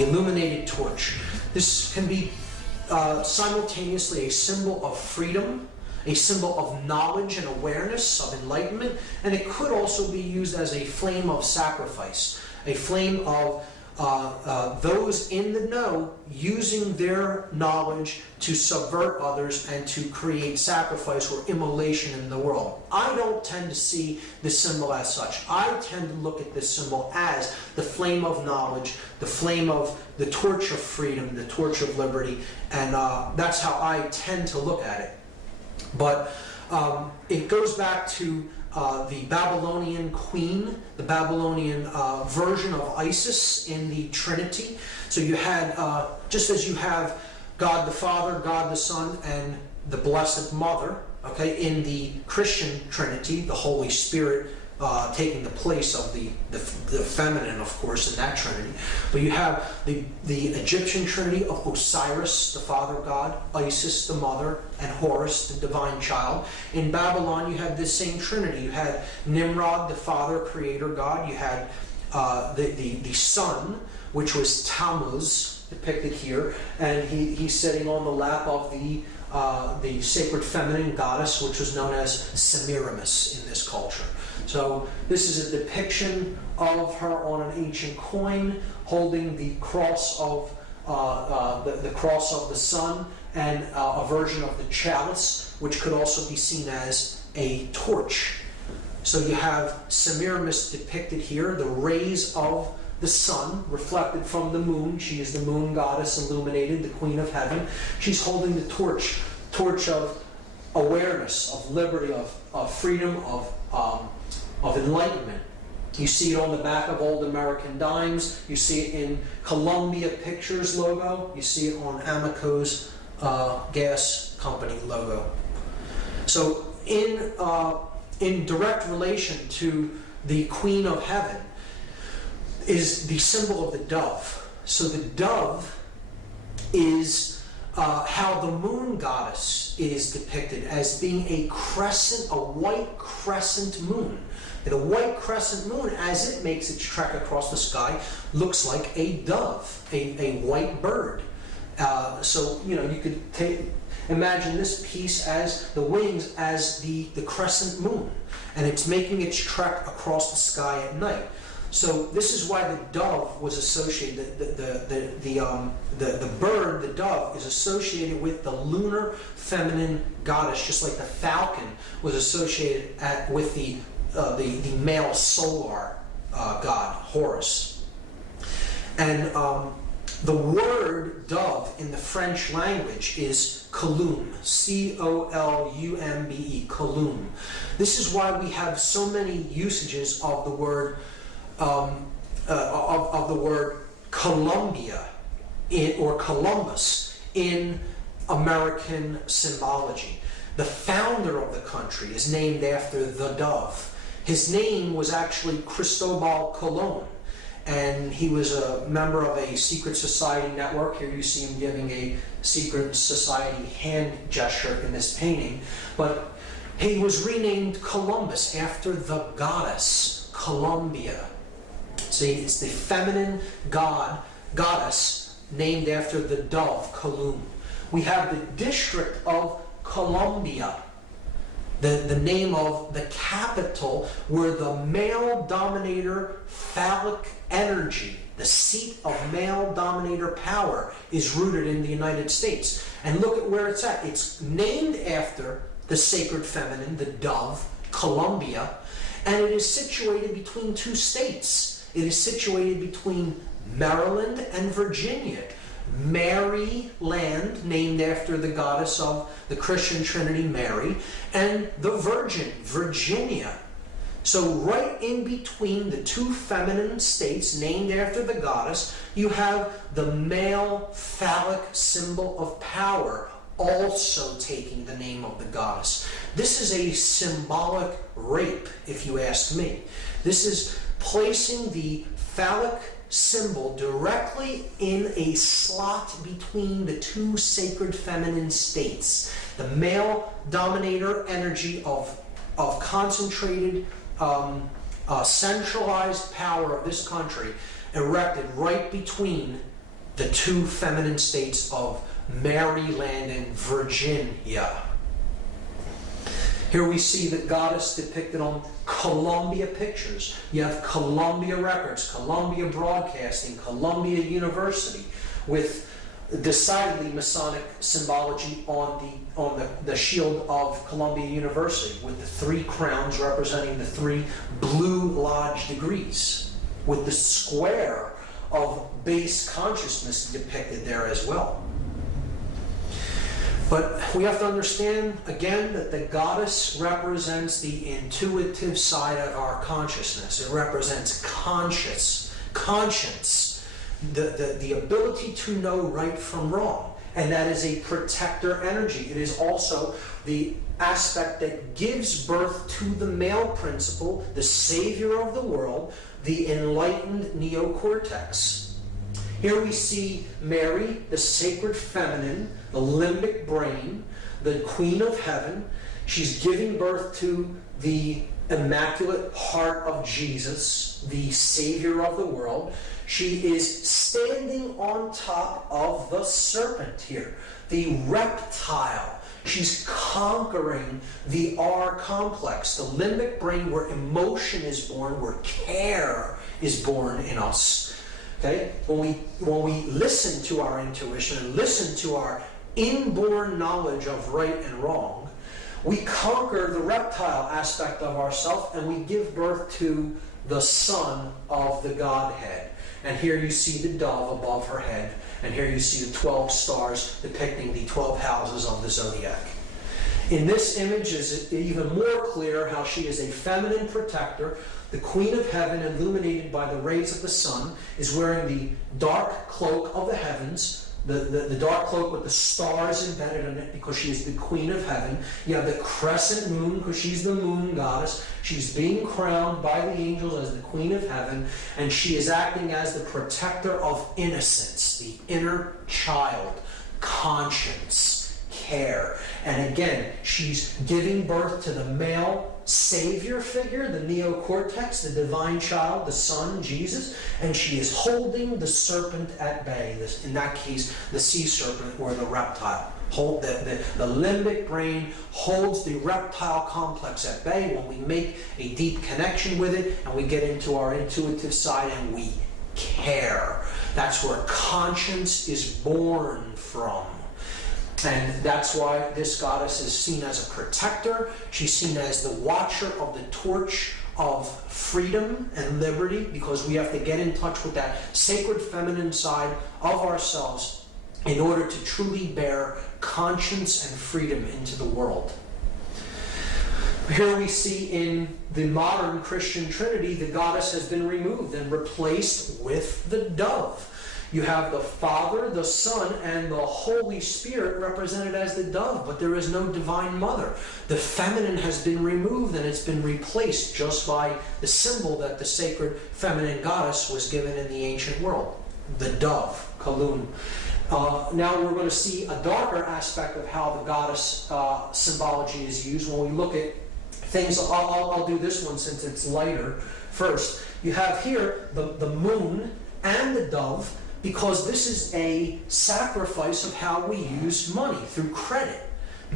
the illuminated torch. This can be simultaneously a symbol of freedom, a symbol of knowledge and awareness, of enlightenment, and it could also be used as a flame of sacrifice, a flame of those in the know using their knowledge to subvert others and to create sacrifice or immolation in the world. I don't tend to see this symbol as such. I tend to look at this symbol as the flame of knowledge, the flame of the torch of freedom, the torch of liberty, and that's how I tend to look at it. But it goes back to the Babylonian queen, the Babylonian version of Isis in the Trinity. So you had, just as you have God the Father, God the Son, and the Blessed Mother, okay, in the Christian Trinity, the Holy Spirit taking the place of the feminine, of course, in that Trinity. But you have the Egyptian Trinity of Osiris, the Father God, Isis, the Mother, and Horus, the Divine Child. In Babylon, you had this same Trinity. You had Nimrod, the Father, Creator God. You had the Son, which was Tammuz, depicted here, and he's sitting on the lap of the sacred feminine goddess, which was known as Semiramis in this culture. So this is a depiction of her on an ancient coin, holding the cross of the cross of the sun, and a version of the chalice, which could also be seen as a torch. So you have Semiramis depicted here, the rays of the sun reflected from the moon. She is the moon goddess illuminated, the queen of heaven. She's holding the torch of awareness, of liberty, of freedom, of enlightenment. You see it on the back of old American dimes. You see it in Columbia Pictures logo. You see it on Amoco's gas company logo. So in direct relation to the Queen of Heaven is the symbol of the dove. So the dove is how the moon goddess is depicted as being a crescent, a white crescent moon. The white crescent moon, as it makes its trek across the sky, looks like a dove, a white bird. So, you know, you could imagine this piece as the wings as the crescent moon, and it's making its trek across the sky at night. So this is why the dove was associated, the bird, the dove, is associated with the lunar feminine goddess, just like the falcon was associated with the male solar god, Horus. And the word dove in the French language is columbe, C-O-L-U-M-B-E, columbe. This is why we have so many usages of the word of the word Columbia or Columbus in American symbology. The founder of the country is named after the dove. His name was actually Cristobal Colon, and he was a member of a secret society network. Here you see him giving a secret society hand gesture in this painting. But he was renamed Columbus after the goddess Columbia. See, it's the feminine goddess named after the dove, Columbe. We have the District of Columbia, the name of the capital where the male dominator phallic energy, the seat of male dominator power, is rooted in the United States. And look at where it's at. It's named after the sacred feminine, the dove, Columbia, and it is situated between two states. It is situated between Maryland and Virginia. Maryland, named after the goddess of the Christian Trinity, Mary, and the Virgin, Virginia. So right in between the two feminine states named after the goddess, you have the male phallic symbol of power also taking the name of the goddess. This is a symbolic rape, if you ask me. This is placing the phallic symbol directly in a slot between the two sacred feminine states. The male dominator energy of concentrated, centralized power of this country erected right between the two feminine states of Maryland and Virginia. Here we see the goddess depicted on Columbia pictures. You have Columbia Records, Columbia Broadcasting, Columbia University, with decidedly Masonic symbology on the shield of Columbia University, with the three crowns representing the three Blue Lodge degrees, with the square of base consciousness depicted there as well. But we have to understand, again, that the goddess represents the intuitive side of our consciousness. It represents conscience, the ability to know right from wrong. And that is a protector energy. It is also the aspect that gives birth to the male principle, the savior of the world, the enlightened neocortex. Here we see Mary, the sacred feminine, the limbic brain, the queen of heaven. She's giving birth to the immaculate heart of Jesus, the savior of the world. She is standing on top of the serpent here, the reptile. She's conquering the R complex, the limbic brain, where emotion is born, where care is born in us. Okay? When we listen to our intuition and listen to our inborn knowledge of right and wrong, we conquer the reptile aspect of ourself and we give birth to the son of the Godhead. And here you see the dove above her head, and here you see the 12 stars depicting the 12 houses of the zodiac. In this image is even more clear how she is a feminine protector. The Queen of Heaven, illuminated by the rays of the sun, is wearing the dark cloak of the heavens, the dark cloak with the stars embedded in it, because she is the Queen of Heaven. You have the crescent moon, because she's the moon goddess. She's being crowned by the angels as the Queen of Heaven, and she is acting as the protector of innocence, the inner child, conscience, care. And again, she's giving birth to the male savior figure, the neocortex, the divine child, the son, Jesus, and she is holding the serpent at bay. In that case, the sea serpent or the reptile. The limbic brain holds the reptile complex at bay when we make a deep connection with it and we get into our intuitive side and we care. That's where conscience is born from. And that's why this goddess is seen as a protector. She's seen as the watcher of the torch of freedom and liberty, because we have to get in touch with that sacred feminine side of ourselves in order to truly bear conscience and freedom into the world. Here we see in the modern Christian Trinity, the goddess has been removed and replaced with the dove. You have the Father, the Son, and the Holy Spirit represented as the dove, but there is no divine mother. The feminine has been removed and it's been replaced just by the symbol that the sacred feminine goddess was given in the ancient world, the dove, Kalun. Now we're going to see a darker aspect of how the goddess symbology is used when we look at things. I'll do this one since it's lighter first. You have here the moon and the dove, because this is a sacrifice of how we use money, through credit,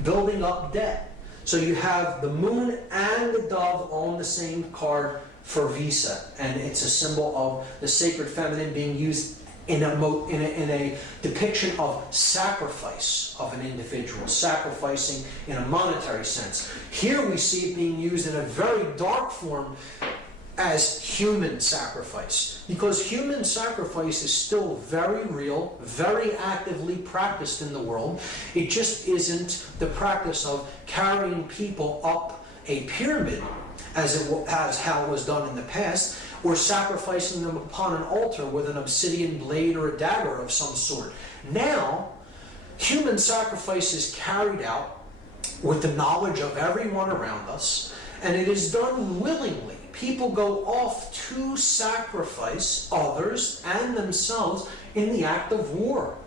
building up debt. So you have the moon and the dove on the same card for Visa, and it's a symbol of the sacred feminine being used in a depiction of sacrifice of an individual, sacrificing in a monetary sense. Here we see it being used in a very dark form as human sacrifice, because human sacrifice is still very real, very actively practiced in the world. It just isn't the practice of carrying people up a pyramid as how it was done in the past, or sacrificing them upon an altar with an obsidian blade or a dagger of some sort. Now, human sacrifice is carried out with the knowledge of everyone around us, and it is done willingly. People go off to sacrifice others and themselves in the act of war.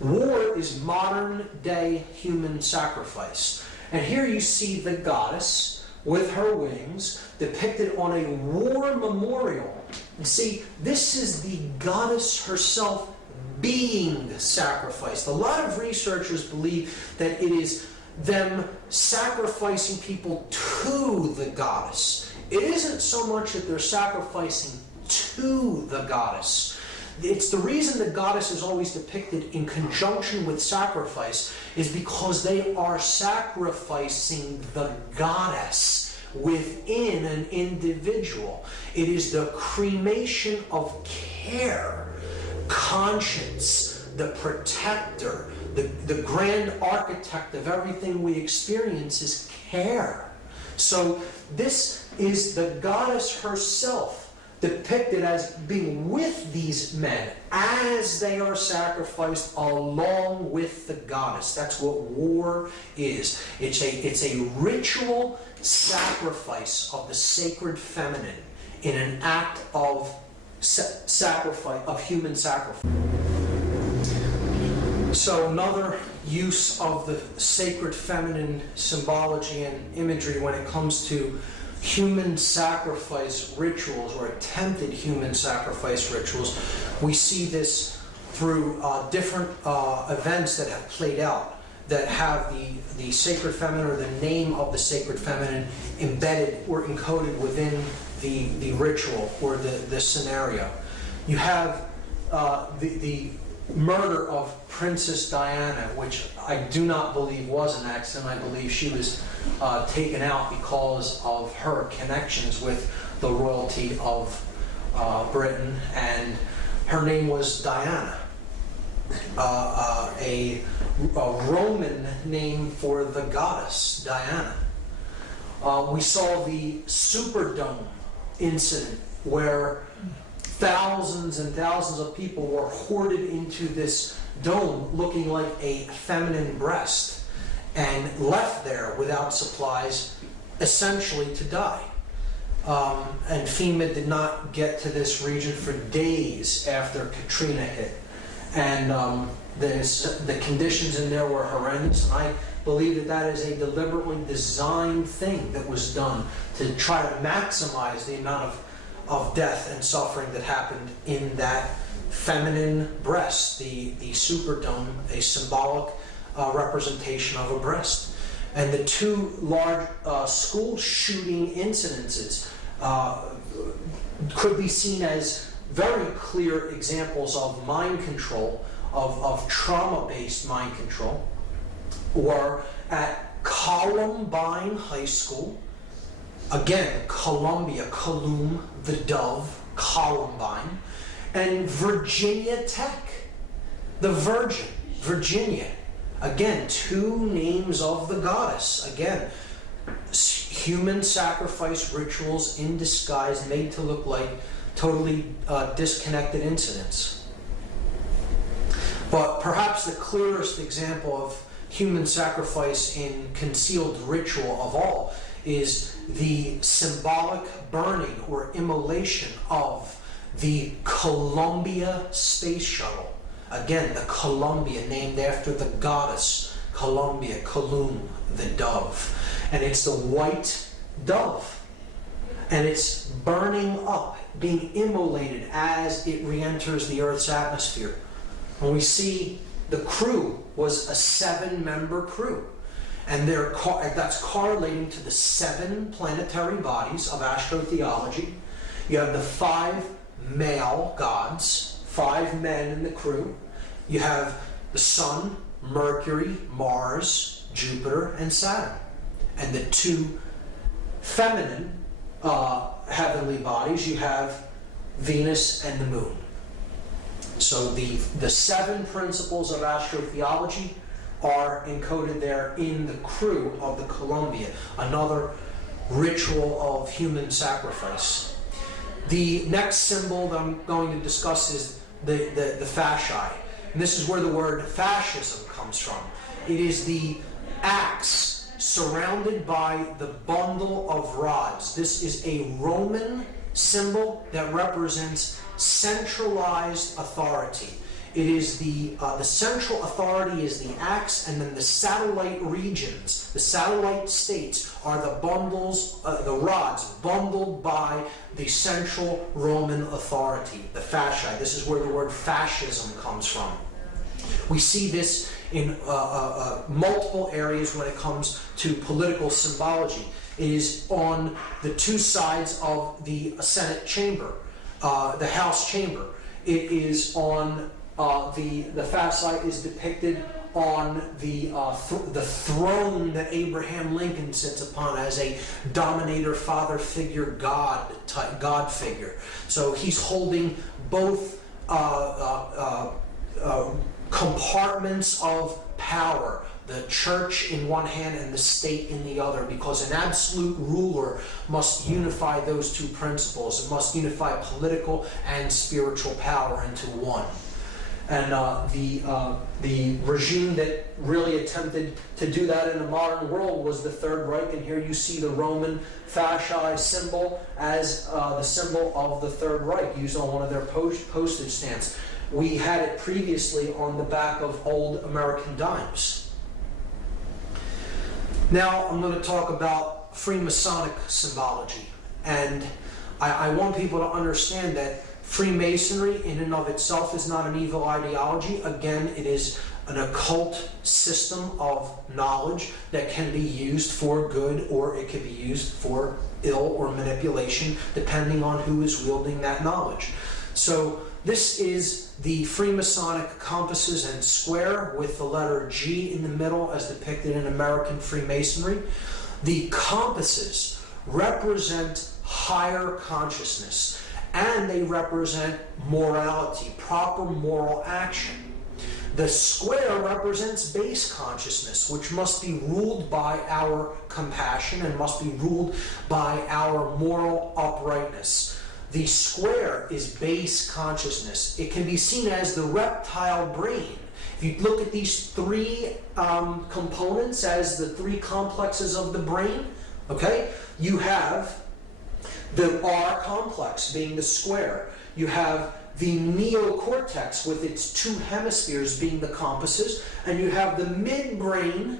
War is modern day human sacrifice. And here you see the goddess with her wings depicted on a war memorial. You see, this is the goddess herself being sacrificed. A lot of researchers believe that it is them sacrificing people to the goddess. It isn't so much that they're sacrificing to the goddess. It's the reason the goddess is always depicted in conjunction with sacrifice is because they are sacrificing the goddess within an individual. It is the cremation of care, conscience, the protector, the grand architect of everything we experience is care. So this is the goddess herself depicted as being with these men as they are sacrificed along with the goddess. That's what war is. It's a ritual sacrifice of the sacred feminine in an act of sacrifice, of human sacrifice. So another use of the sacred feminine symbology and imagery when it comes to human sacrifice rituals or attempted human sacrifice rituals, we see this through different events that have played out that have the sacred feminine or the name of the sacred feminine embedded or encoded within the ritual or the scenario. You have the murder of Princess Diana, which I do not believe was an accident. I believe she was taken out because of her connections with the royalty of Britain, and her name was Diana, a Roman name for the goddess Diana. We saw the Superdome incident where thousands and thousands of people were hoarded into this dome looking like a feminine breast and left there without supplies, essentially to die. And FEMA did not get to this region for days after Katrina hit. And the conditions in there were horrendous. I believe that is a deliberately designed thing that was done to try to maximize the amount of death and suffering that happened in that feminine breast, the Superdome, a symbolic representation of a breast. And the two large school shooting incidences could be seen as very clear examples of mind control, of trauma-based mind control, or at Columbine High School. Again, Columbia, Colum, the dove, Columbine, and Virginia Tech, the Virgin, Virginia. Again, two names of the goddess. Again, human sacrifice rituals in disguise made to look like totally disconnected incidents. But perhaps the clearest example of human sacrifice in concealed ritual of all is the symbolic burning or immolation of the Columbia space shuttle. Again, the Columbia, named after the goddess Columbia, Colum, the dove. And it's the white dove. And it's burning up, being immolated as it re-enters the Earth's atmosphere. And we see the crew was a 7-member crew. And that's correlating to the 7 planetary bodies of astrotheology. You have the 5 male gods, 5 men in the crew. You have the Sun, Mercury, Mars, Jupiter, and Saturn. And the 2 feminine heavenly bodies, you have Venus and the Moon. So the 7 principles of astrotheology are encoded there in the crew of the Columbia, another ritual of human sacrifice. The next symbol that I'm going to discuss is the fasci. And this is where the word fascism comes from. It is the axe surrounded by the bundle of rods. This is a Roman symbol that represents centralized authority. It is the central authority is the axe, and then the satellite regions, the satellite states are the bundles, the rods bundled by the central Roman authority, the fasci. This is where the word fascism comes from. We see this in multiple areas when it comes to political symbology. It is on the two sides of the Senate chamber, the House chamber. It is on the fasci is depicted on the throne that Abraham Lincoln sits upon as a dominator, father figure, God figure. So he's holding both compartments of power, the church in one hand and the state in the other, because an absolute ruler must unify those two principles. It must unify political and spiritual power into one. And the regime that really attempted to do that in the modern world was the Third Reich, and here you see the Roman fasci symbol as the symbol of the Third Reich, used on one of their postage stamps. We had it previously on the back of old American dimes. Now I'm going to talk about Freemasonic symbology, and I want people to understand that Freemasonry in and of itself is not an evil ideology. Again, it is an occult system of knowledge that can be used for good, or it can be used for ill or manipulation, depending on who is wielding that knowledge. So this is the Freemasonic compasses and square with the letter G in the middle as depicted in American Freemasonry. The compasses represent higher consciousness, and they represent morality, proper moral action. The square represents base consciousness, which must be ruled by our compassion and must be ruled by our moral uprightness. The square is base consciousness. It can be seen as the reptile brain. If you look at these three components as the three complexes of the brain, okay, you have the R complex being the square. You have the neocortex with its two hemispheres being the compasses, and you have the midbrain,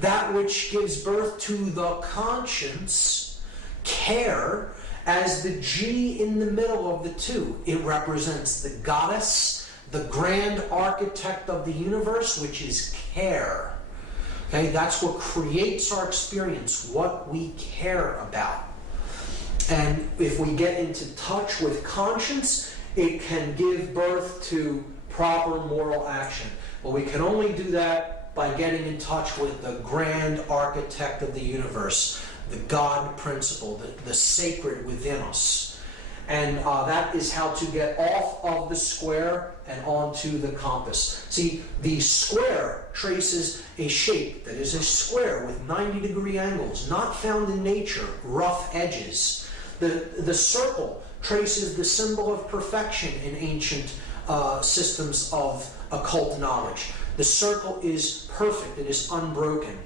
that which gives birth to the conscience, care, as the G in the middle of the two. It represents the goddess, the grand architect of the universe, which is care. Okay, that's what creates our experience, what we care about. And if we get into touch with conscience, it can give birth to proper moral action. But we can only do that by getting in touch with the grand architect of the universe, the God principle, the sacred within us. And that is how to get off of the square and onto the compass. See, the square traces a shape that is a square with 90-degree angles, not found in nature, rough edges. The circle traces the symbol of perfection in ancient systems of occult knowledge. The circle is perfect, it is unbroken.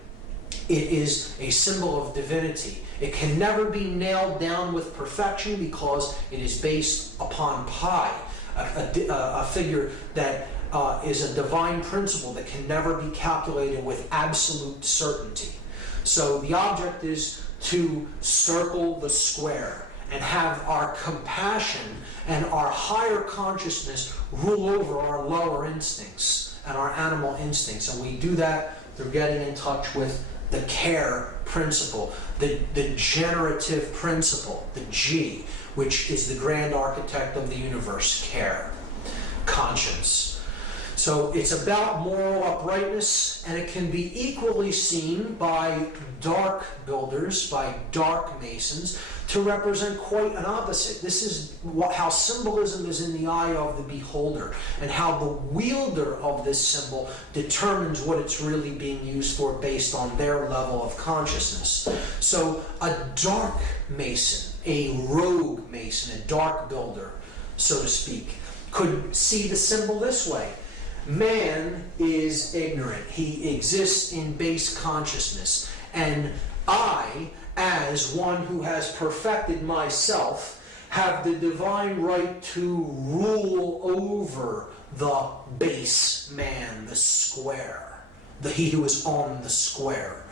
It is a symbol of divinity. It can never be nailed down with perfection because it is based upon pi, a figure that is a divine principle that can never be calculated with absolute certainty. So the object is to circle the square and have our compassion and our higher consciousness rule over our lower instincts and our animal instincts. And we do that through getting in touch with the care principle, the generative principle, the G, which is the grand architect of the universe, care, conscience. So it's about moral uprightness, and it can be equally seen by dark builders, by dark masons, to represent quite an opposite. This is how symbolism is in the eye of the beholder, and how the wielder of this symbol determines what it's really being used for based on their level of consciousness. So a dark mason, a rogue mason, a dark builder, so to speak, could see the symbol this way. Man is ignorant. He exists in base consciousness. And I, as one who has perfected myself, have the divine right to rule over the base man, the square, he who is on the square.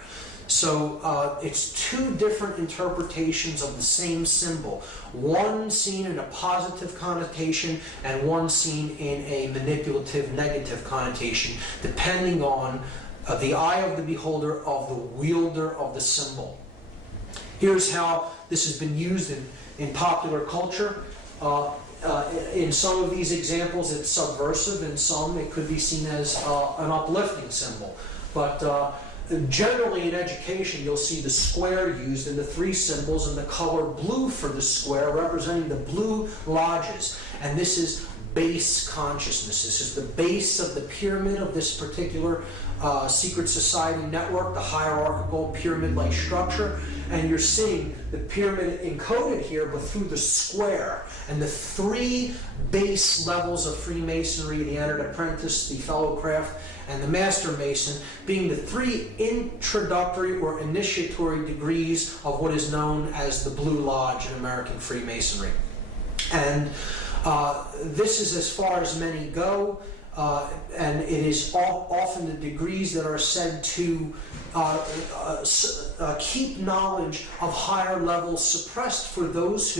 So it's two different interpretations of the same symbol, one seen in a positive connotation and one seen in a manipulative, negative connotation, depending on the eye of the beholder, of the wielder of the symbol. Here's how this has been used in popular culture. In some of these examples, it's subversive. In some, it could be seen as an uplifting symbol. But generally in education, you'll see the square used in the three symbols and the color blue for the square representing the blue lodges. And this is base consciousness. This is the base of the pyramid of this particular secret society network, the hierarchical pyramid-like structure. And you're seeing the pyramid encoded here, but through the square. And the three base levels of Freemasonry, the entered apprentice, the fellow craft, and the master mason, being the three introductory or initiatory degrees of what is known as the Blue Lodge in American Freemasonry. And this is as far as many go, and it is often the degrees that are said to keep knowledge of higher levels suppressed for those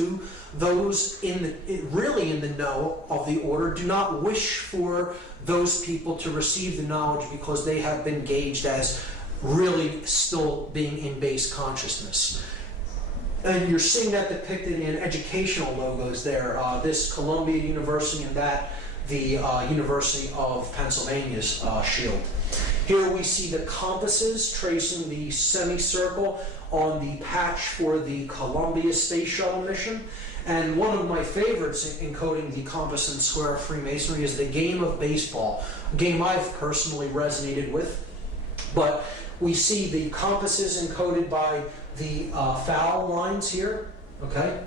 really in the know of the order do not wish for those people to receive the knowledge because they have been gauged as really still being in base consciousness. And you're seeing that depicted in educational logos there. This Columbia University and that the University of Pennsylvania's shield. Here we see the compasses tracing the semicircle on the patch for the Columbia Space Shuttle mission. And one of my favorites in encoding the compass and square of Freemasonry is the game of baseball, a game I've personally resonated with. But we see the compasses encoded by the foul lines here, okay,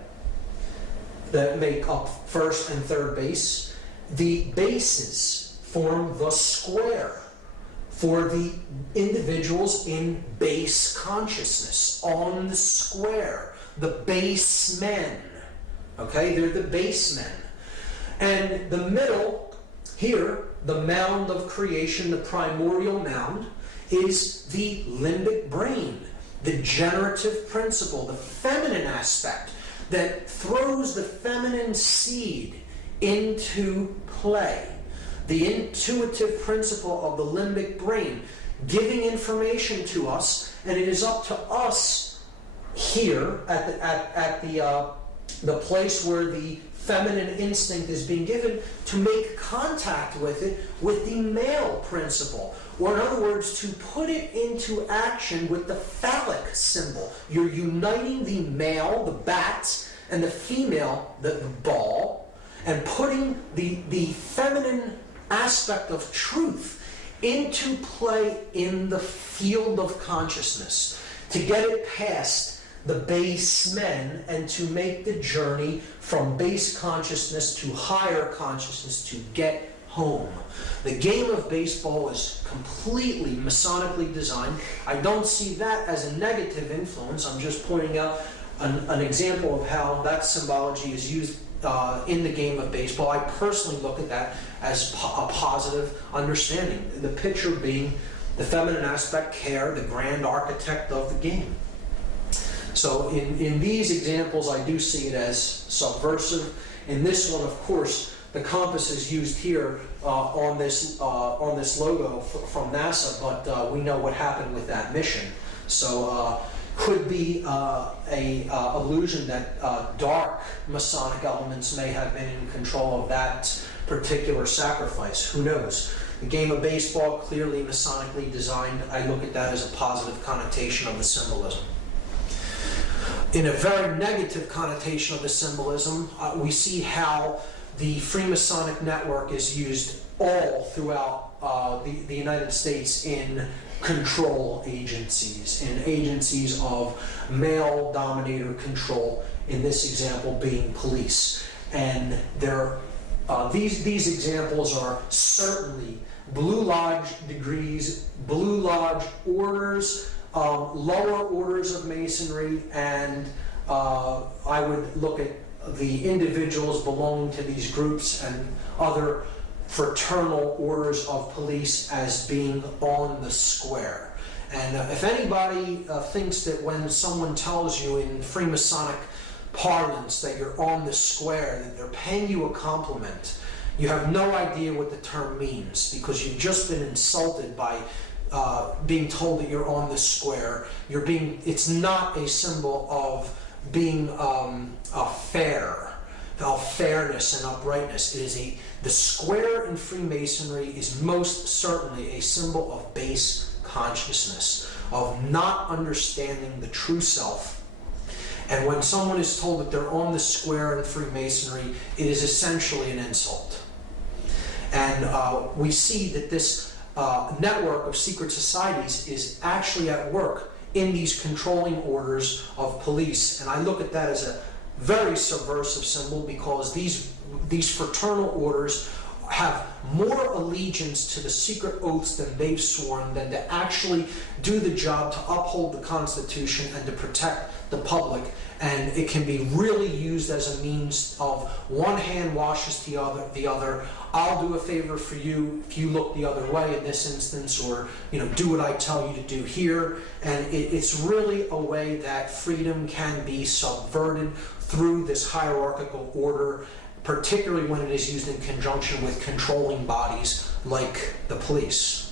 that make up first and third base. The bases form the square for the individuals in base consciousness, on the square, the base men. Okay, they're the base men. And the middle here, the mound of creation, the primordial mound, is the limbic brain, the generative principle, the feminine aspect that throws the feminine seed into play. The intuitive principle of the limbic brain, giving information to us, and it is up to us here at the place where the feminine instinct is being given to make contact with it with the male principle. Or in other words, to put it into action with the phallic symbol. You're uniting the male, the bat, and the female, the ball, and putting the feminine aspect of truth into play in the field of consciousness to get it past the base men and to make the journey from base consciousness to higher consciousness to get home. The game of baseball is completely Masonically designed. I don't see that as a negative influence. I'm just pointing out an example of how that symbology is used in the game of baseball. I personally look at that as a positive understanding. The picture being the feminine aspect, care, the grand architect of the game. So in these examples, I do see it as subversive. In this one, of course, the compass is used here on this logo from NASA, but we know what happened with that mission. So could be a illusion that dark Masonic elements may have been in control of that particular sacrifice. Who knows? The game of baseball, clearly Masonically designed. I look at that as a positive connotation of the symbolism. In a very negative connotation of the symbolism, we see how the Freemasonic network is used all throughout the United States in control agencies, in agencies of male dominator control, in this example being police. And these examples are certainly Blue Lodge degrees, Blue Lodge orders, lower orders of Masonry, and I would look at the individuals belonging to these groups and other fraternal orders of police as being on the square. And if anybody thinks that when someone tells you in Freemasonic parlance that you're on the square, that they're paying you a compliment, you have no idea what the term means, because you've just been insulted by being told that you're on the square. It's not a symbol of being fairness and uprightness. The square in Freemasonry is most certainly a symbol of base consciousness, of not understanding the true self. And when someone is told that they're on the square in Freemasonry, it is essentially an insult. And we see that this network of secret societies is actually at work in these controlling orders of police. And I look at that as a very subversive symbol, because these fraternal orders have more allegiance to the secret oaths than they've sworn than to actually do the job to uphold the Constitution and to protect the public. And it can be really used as a means of one hand washes the other. I'll do a favor for you if you look the other way in this instance, or do what I tell you to do here. And it's really a way that freedom can be subverted through this hierarchical order, particularly when it is used in conjunction with controlling bodies like the police.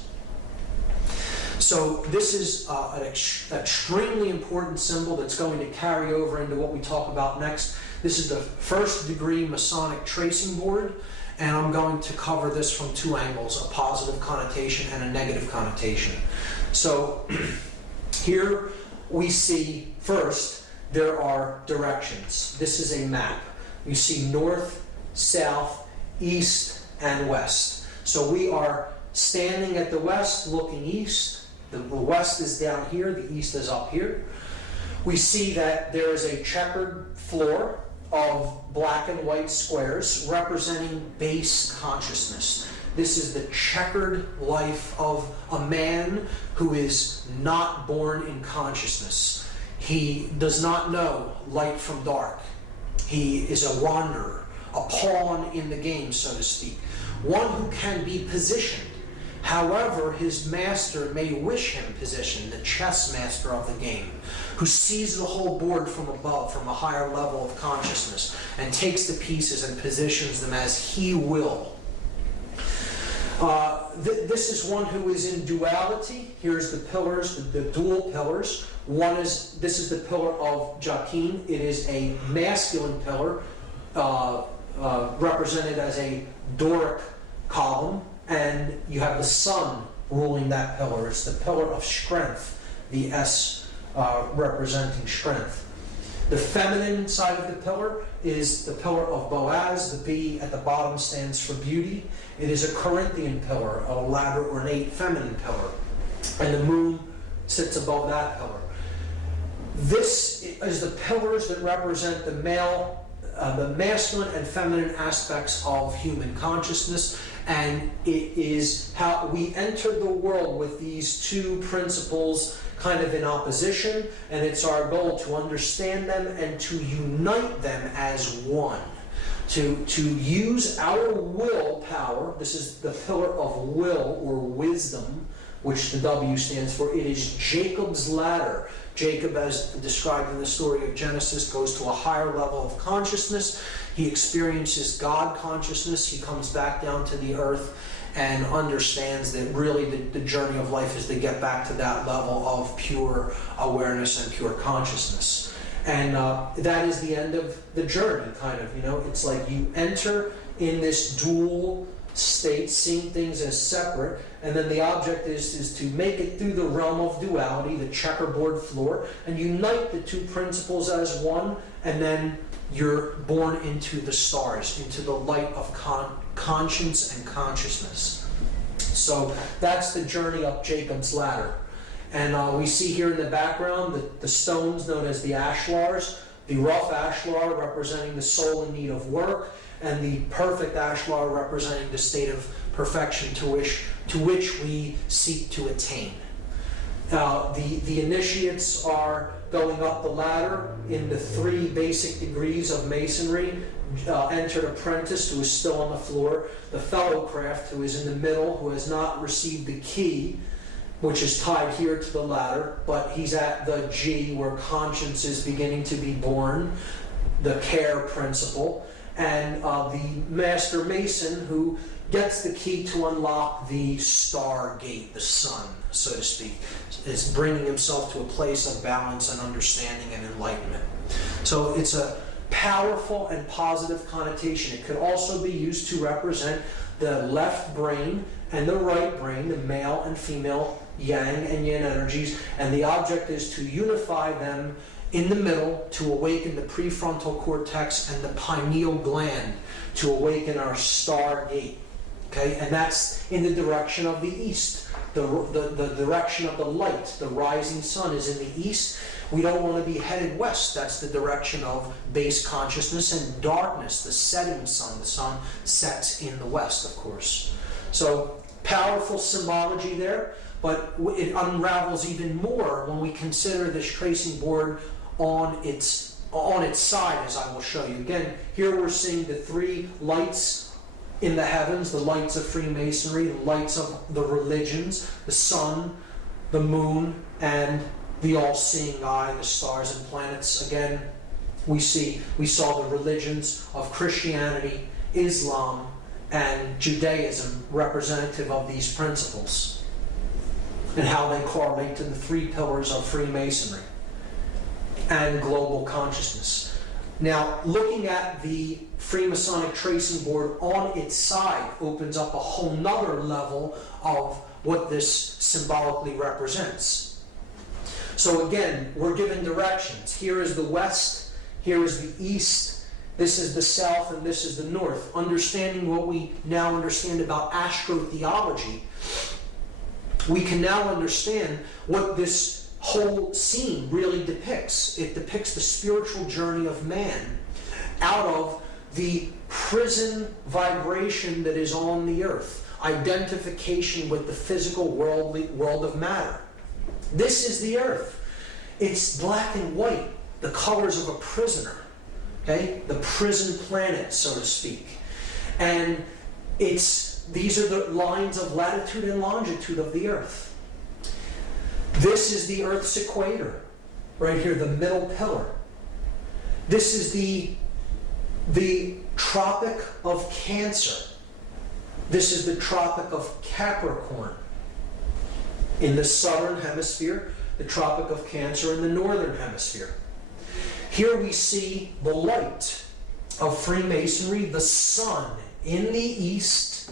So this is an extremely important symbol that's going to carry over into what we talk about next. This is the first degree Masonic tracing board, and I'm going to cover this from two angles, a positive connotation and a negative connotation. So here we see, first, there are directions. This is a map. You see north, south, east, and west. So we are standing at the west, looking east. The west is down here, the east is up here. We see that there is a checkered floor of black and white squares representing base consciousness. This is the checkered life of a man who is not born in consciousness. He does not know light from dark. He is a wanderer, a pawn in the game, so to speak. One who can be positioned. However, his master may wish him positioned, the chess master of the game, who sees the whole board from above, from a higher level of consciousness, and takes the pieces and positions them as he will. This is one who is in duality. Here's the pillars, the dual pillars. This is the pillar of Joachim. It is a masculine pillar, represented as a Doric column. And you have the sun ruling that pillar. It's the pillar of strength, the S representing strength. The feminine side of the pillar is the pillar of Boaz. The B at the bottom stands for beauty. It is a Corinthian pillar, an elaborate, ornate, feminine pillar. And the moon sits above that pillar. This is the pillars that represent the masculine and feminine aspects of human consciousness. And it is how we enter the world with these two principles kind of in opposition, and it's our goal to understand them and to unite them as one. To use our willpower. This is the pillar of will or wisdom, which the W stands for. It is Jacob's ladder. Jacob, as described in the story of Genesis, goes to a higher level of consciousness. He experiences God consciousness. He comes back down to the earth and understands that really the journey of life is to get back to that level of pure awareness and pure consciousness. And that is the end of the journey, kind of. It's like you enter in this dual state, seeing things as separate, and then the object is to make it through the realm of duality, the checkerboard floor, and unite the two principles as one, and then you're born into the stars, into the light of conscience and consciousness. So that's the journey up Jacob's ladder. And we see here in the background the stones known as the ashlars, the rough ashlar representing the soul in need of work, and the perfect ashlar representing the state of perfection to which we seek to attain. The initiates are going up the ladder in the 3 basic degrees of Masonry. entered apprentice who is still on the floor, the fellowcraft who is in the middle, who has not received the key, which is tied here to the ladder, but he's at the G where conscience is beginning to be born, the care principle, and the Master Mason who gets the key to unlock the star gate, the sun, so to speak, is bringing himself to a place of balance and understanding and enlightenment. So it's a powerful and positive connotation. It could also be used to represent the left brain and the right brain, the male and female yang and yin energies, and the object is to unify them in the middle to awaken the prefrontal cortex and the pineal gland, to awaken our star gate. Okay, and that's in the direction of the east, the direction of the light. The rising sun is in the east. We don't want to be headed west. That's the direction of base consciousness and darkness, the setting sun. The sun sets in the west, of course. So powerful symbology there, but it unravels even more when we consider this tracing board on its side, as I will show you. Again, here we're seeing the three lights in the heavens, the lights of Freemasonry, the lights of the religions, the sun, the moon, and the all-seeing eye, the stars and planets. Again, we saw the religions of Christianity, Islam, and Judaism representative of these principles, and how they correlate to the three pillars of Freemasonry and global consciousness. Now, looking at the Freemasonic tracing board on its side opens up a whole nother level of what this symbolically represents. So again, we're given directions. Here is the west, here is the east, this is the south, and this is the north. Understanding what we now understand about astrotheology, we can now understand what this whole scene really depicts. It depicts the spiritual journey of man out of the prison vibration that is on the earth, identification with the physical world of matter. This is the earth. It's black and white, the colors of a prisoner, okay? The prison planet, so to speak. And these are the lines of latitude and longitude of the earth. This is the Earth's equator, right here, the middle pillar. This is the Tropic of Cancer. This is the Tropic of Capricorn. In the southern hemisphere, the Tropic of Cancer in the northern hemisphere. Here we see the light of Freemasonry, the sun in the east,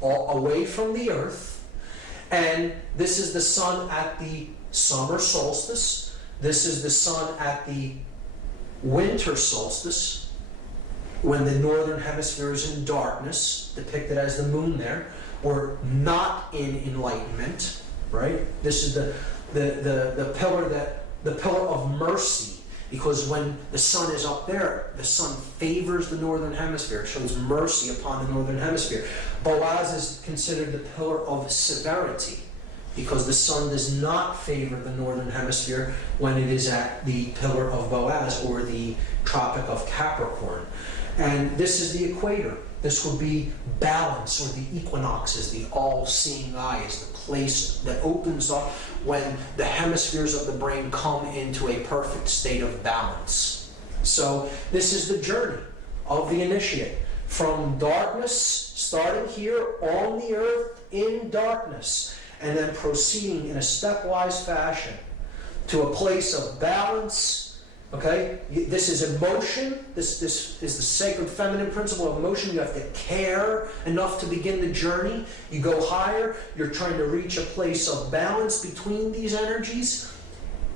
away from the earth. And this is the sun at the summer solstice. This is the sun at the winter solstice, when the northern hemisphere is in darkness, depicted as the moon there, or not in enlightenment, right? This is the pillar of mercy, because when the sun is up there, the sun favors the northern hemisphere, shows mercy upon the northern hemisphere. Boaz is considered the pillar of severity, because the sun does not favor the northern hemisphere when it is at the pillar of Boaz, or the Tropic of Capricorn. And this is the equator. This would be balance, or the equinoxes, the all-seeing eye, is the place that opens up when the hemispheres of the brain come into a perfect state of balance. So this is the journey of the initiate, from darkness, starting here on the earth in darkness, and then proceeding in a stepwise fashion to a place of balance. Okay, this is emotion. This is the sacred feminine principle of emotion. You have to care enough to begin the journey. You go higher. You're trying to reach a place of balance between these energies.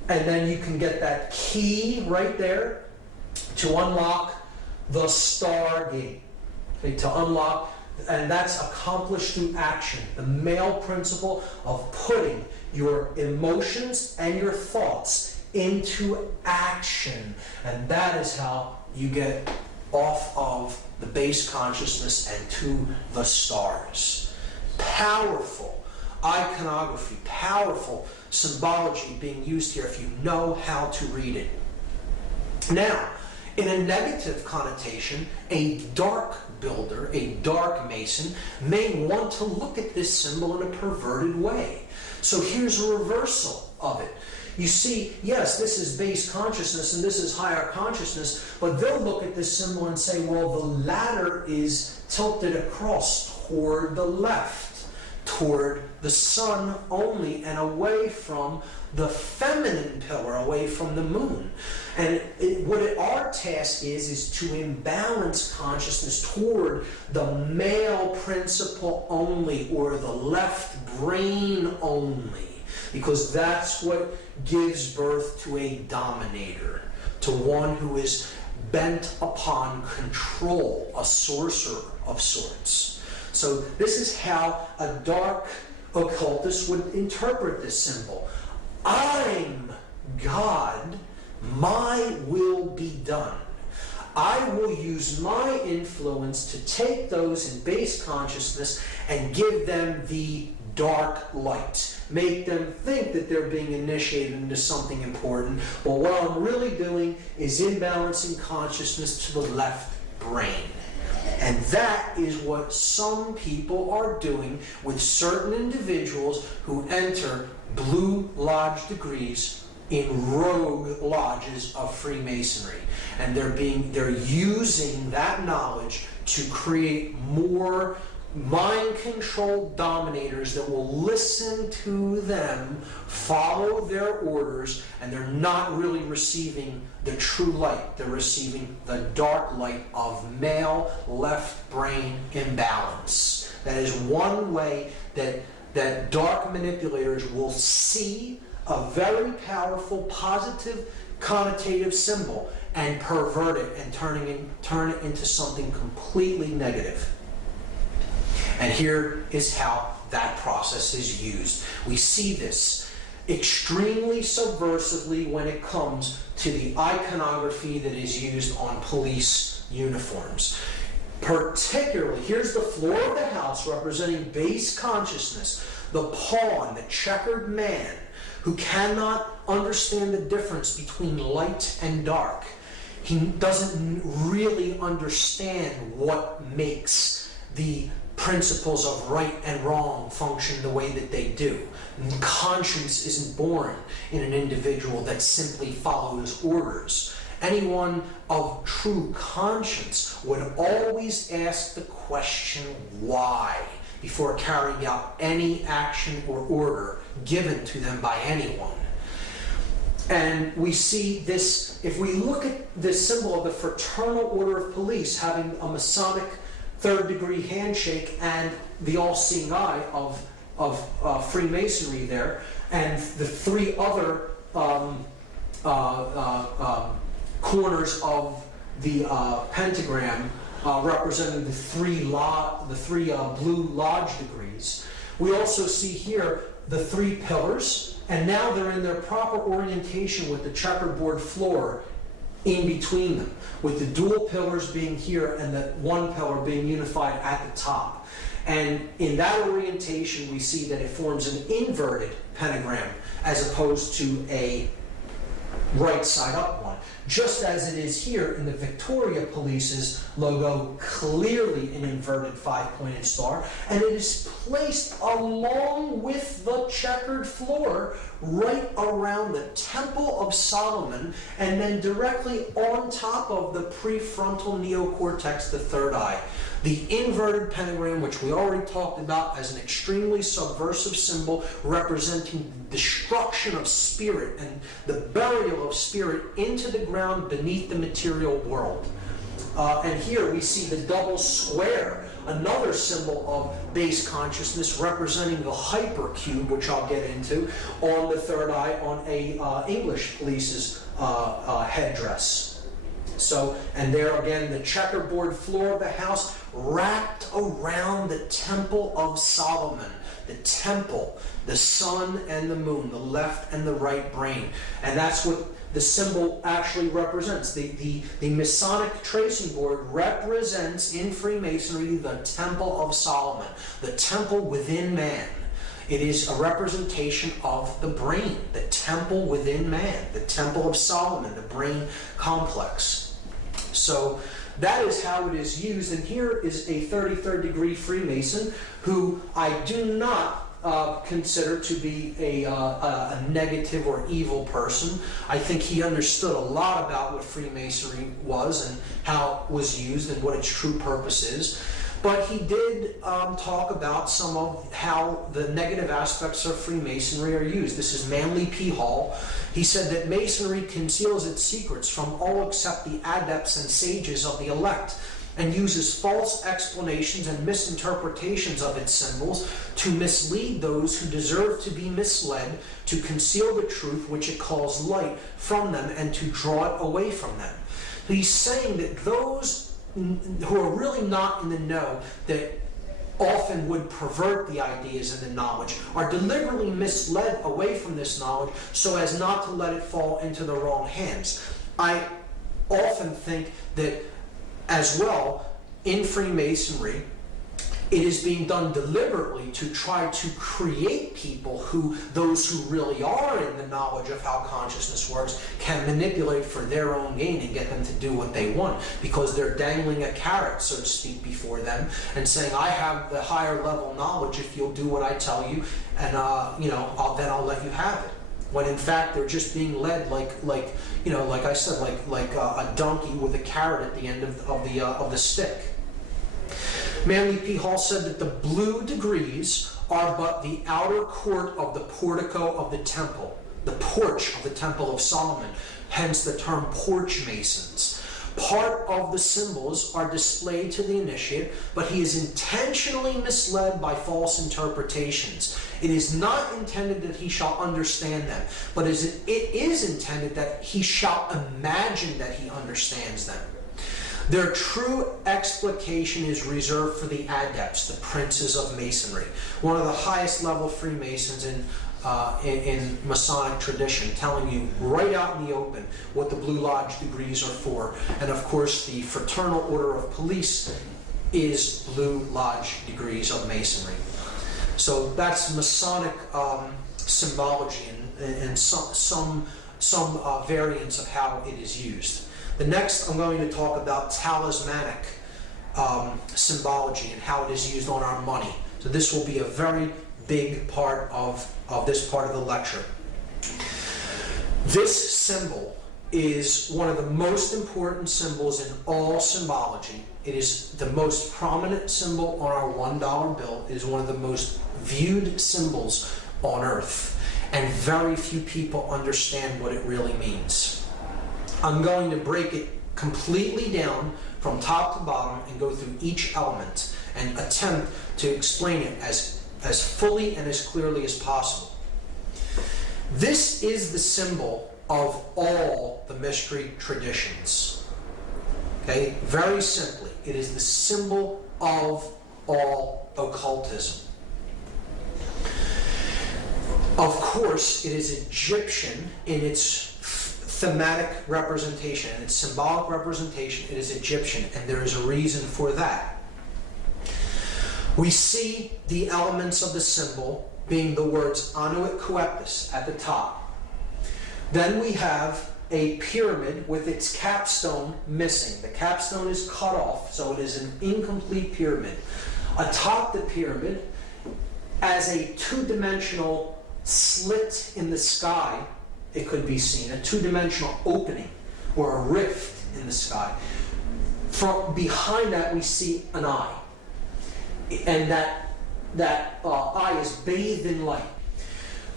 And then you can get that key right there to unlock the star gate. Okay, to unlock, and that's accomplished through action. The male principle of putting your emotions and your thoughts into action, and that is how you get off of the base consciousness and to the stars. Powerful iconography, powerful symbology being used here if you know how to read it. Now, In a negative connotation, a dark builder, a dark Mason, may want to look at this symbol in a perverted way. So here's a reversal of it. You see, yes, this is base consciousness and this is higher consciousness, but they'll look at this symbol and say, well, the latter is tilted across toward the left, toward the sun only, and away from the feminine pillar, away from the moon. And our task is to imbalance consciousness toward the male principle only, or the left brain only, because that's what gives birth to a dominator, to one who is bent upon control, a sorcerer of sorts. So this is how a dark occultist would interpret this symbol. I'm God, my will be done. I will use my influence to take those in base consciousness and give them the dark light. Make them think that they're being initiated into something important, but what I'm really doing is imbalancing consciousness to the left brain. And that is what some people are doing with certain individuals who enter Blue Lodge degrees in rogue lodges of Freemasonry. And they're using that knowledge to create more mind-controlled dominators that will listen to them, follow their orders, and they're not really receiving the true light. They're receiving the dark light of male left brain imbalance. That is one way that dark manipulators will see a very powerful, positive, connotative symbol and pervert it and turn it into something completely negative. And here is how that process is used. We see this extremely subversively when it comes to the iconography that is used on police uniforms. Particularly, here's the floor of the house representing base consciousness, the pawn, the checkered man, who cannot understand the difference between light and dark. He doesn't really understand what makes the principles of right and wrong function the way that they do. Conscience isn't born in an individual that simply follows orders. Anyone of true conscience would always ask the question, why, before carrying out any action or order given to them by anyone. And we see this, if we look at the symbol of the Fraternal Order of Police having a Masonic third-degree handshake and the all-seeing eye of Freemasonry there, and the three other corners of the pentagram representing the three blue lodge degrees. We also see here the three pillars, and now they're in their proper orientation with the checkerboard floor in between them, with the dual pillars being here and the one pillar being unified at the top. And in that orientation, we see that it forms an inverted pentagram as opposed to a right side up one, just as it is here in the Victoria Police's logo, clearly an inverted five-pointed star, and it is placed along with the checkered floor right around the Temple of Solomon, and then directly on top of the prefrontal neocortex, the third eye. The inverted pentagram, which we already talked about as an extremely subversive symbol representing destruction of spirit and the burial of spirit into the ground beneath the material world. And here we see the double square, another symbol of base consciousness representing the hypercube, which I'll get into, on the third eye on a English police's headdress. So, and there again, the checkerboard floor of the house wrapped around the Temple of Solomon. The temple, the sun and the moon, the left and the right brain. And that's what the symbol actually represents. The Masonic tracing board represents in Freemasonry the Temple of Solomon, the temple within man. It is a representation of the brain, the temple within man, the Temple of Solomon, the brain complex. So that is how it is used. And here is a 33rd degree Freemason who I do not consider to be a negative or evil person. I think he understood a lot about what Freemasonry was and how it was used and what its true purpose is. But he did talk about some of how the negative aspects of Freemasonry are used. This is Manly P. Hall. He said that Masonry conceals its secrets from all except the adepts and sages of the elect, and uses false explanations and misinterpretations of its symbols to mislead those who deserve to be misled, to conceal the truth which it calls light from them, and to draw it away from them. He's saying that those who are really not in the know, that often would pervert the ideas and the knowledge, are deliberately misled away from this knowledge so as not to let it fall into the wrong hands. I often think that as well, in Freemasonry, it is being done deliberately to try to create people who, those who really are in the knowledge of how consciousness works, can manipulate for their own gain and get them to do what they want, because they're dangling a carrot, so to speak, before them and saying, I have the higher level knowledge if you'll do what I tell you, and then I'll let you have it. When in fact they're just being led like I said, like a donkey with a carrot at the end of the stick. Manly P. Hall said that the blue degrees are but the outer court of the portico of the temple, the porch of the Temple of Solomon, hence the term porch masons. Part of the symbols are displayed to the initiate, but he is intentionally misled by false interpretations. It is not intended that he shall understand them, but it is intended that he shall imagine that he understands them. Their true explication is reserved for the adepts, the princes of Masonry, one of the highest level Freemasons in Masonic tradition, telling you right out in the open what the Blue Lodge degrees are for. And of course, the Fraternal Order of Police is Blue Lodge degrees of Masonry. So that's Masonic symbology and some variants of how it is used. The next, I'm going to talk about talismanic symbology and how it is used on our money. So this will be a very big part of this part of the lecture. This symbol is one of the most important symbols in all symbology. It is the most prominent symbol on our $1 bill. It is one of the most viewed symbols on earth, and very few people understand what it really means. I'm going to break it completely down from top to bottom and go through each element and attempt to explain it as fully and as clearly as possible. This is the symbol of all the mystery traditions. Okay, very simply, it is the symbol of all occultism. Of course, it is Egyptian in its thematic representation, and its symbolic representation. It is Egyptian, and there is a reason for that. We see the elements of the symbol being the words Anuit Coeptus at the top. Then we have a pyramid with its capstone missing. The capstone is cut off, so it is an incomplete pyramid. Atop the pyramid, as a two-dimensional slit in the sky, it could be seen, a two-dimensional opening or a rift in the sky. From behind that we see an eye, and that eye is bathed in light.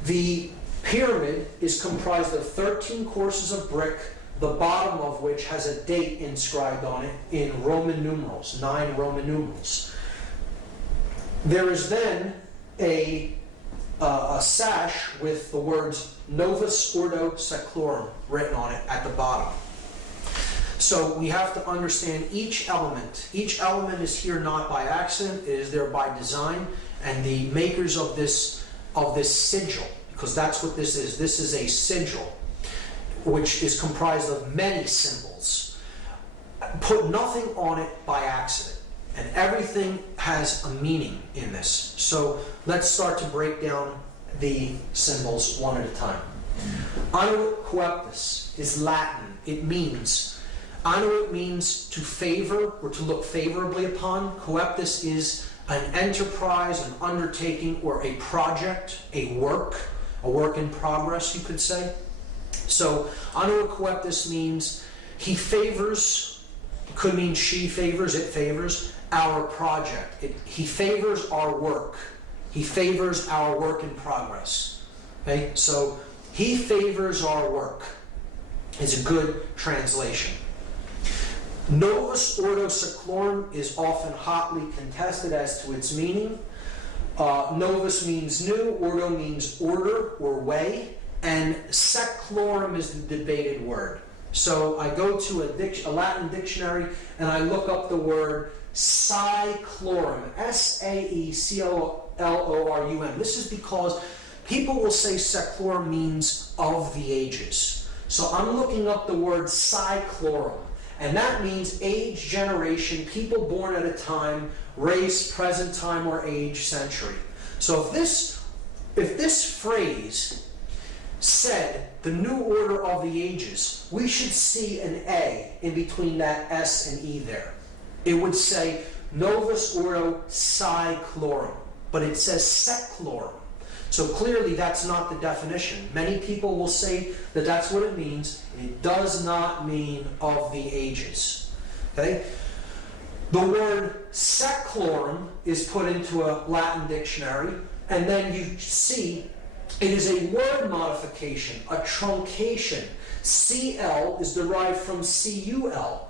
The pyramid is comprised of 13 courses of brick, the bottom of which has a date inscribed on it in Roman numerals, 9 Roman numerals. There is then a sash with the words Novus Ordo Seclorum written on it at the bottom. So we have to understand each element. Each element is here not by accident, it is there by design, and the makers of this sigil, because that's what this is. This is a sigil, which is comprised of many symbols. Put nothing on it by accident, and everything has a meaning in this. So let's start to break down the symbols one at a time. Anuit Coeptus is Latin. It means Anuit means to favor or to look favorably upon. Coeptus is an enterprise, an undertaking, or a project, a work in progress, you could say. So Anuit Coeptus means he favors, could mean she favors, it favors, our project. He favors our work. He favors our work in progress. Okay, so he favors our work is a good translation. Novus Ordo Seclorum is often hotly contested as to its meaning. Novus means new, Ordo means order or way, and Seclorum is the debated word. So I go to a Latin dictionary and I look up the word Saeclorum, S-A-E-C-L-O-R-U-M. This is because people will say Seclorum means of the ages. So I'm looking up the word Saeclorum, and that means age, generation, people born at a time, race, present time, or age, century. So if this phrase said the new order of the ages, we should see an A in between that S and E there. It would say Novus Ordo Saeclorum, but it says Seclorum. So clearly that's not the definition. Many people will say that that's what it means. It does not mean of the ages. Okay? The word seclorum is put into a Latin dictionary, and then you see it is a word modification, a truncation. CL is derived from CUL.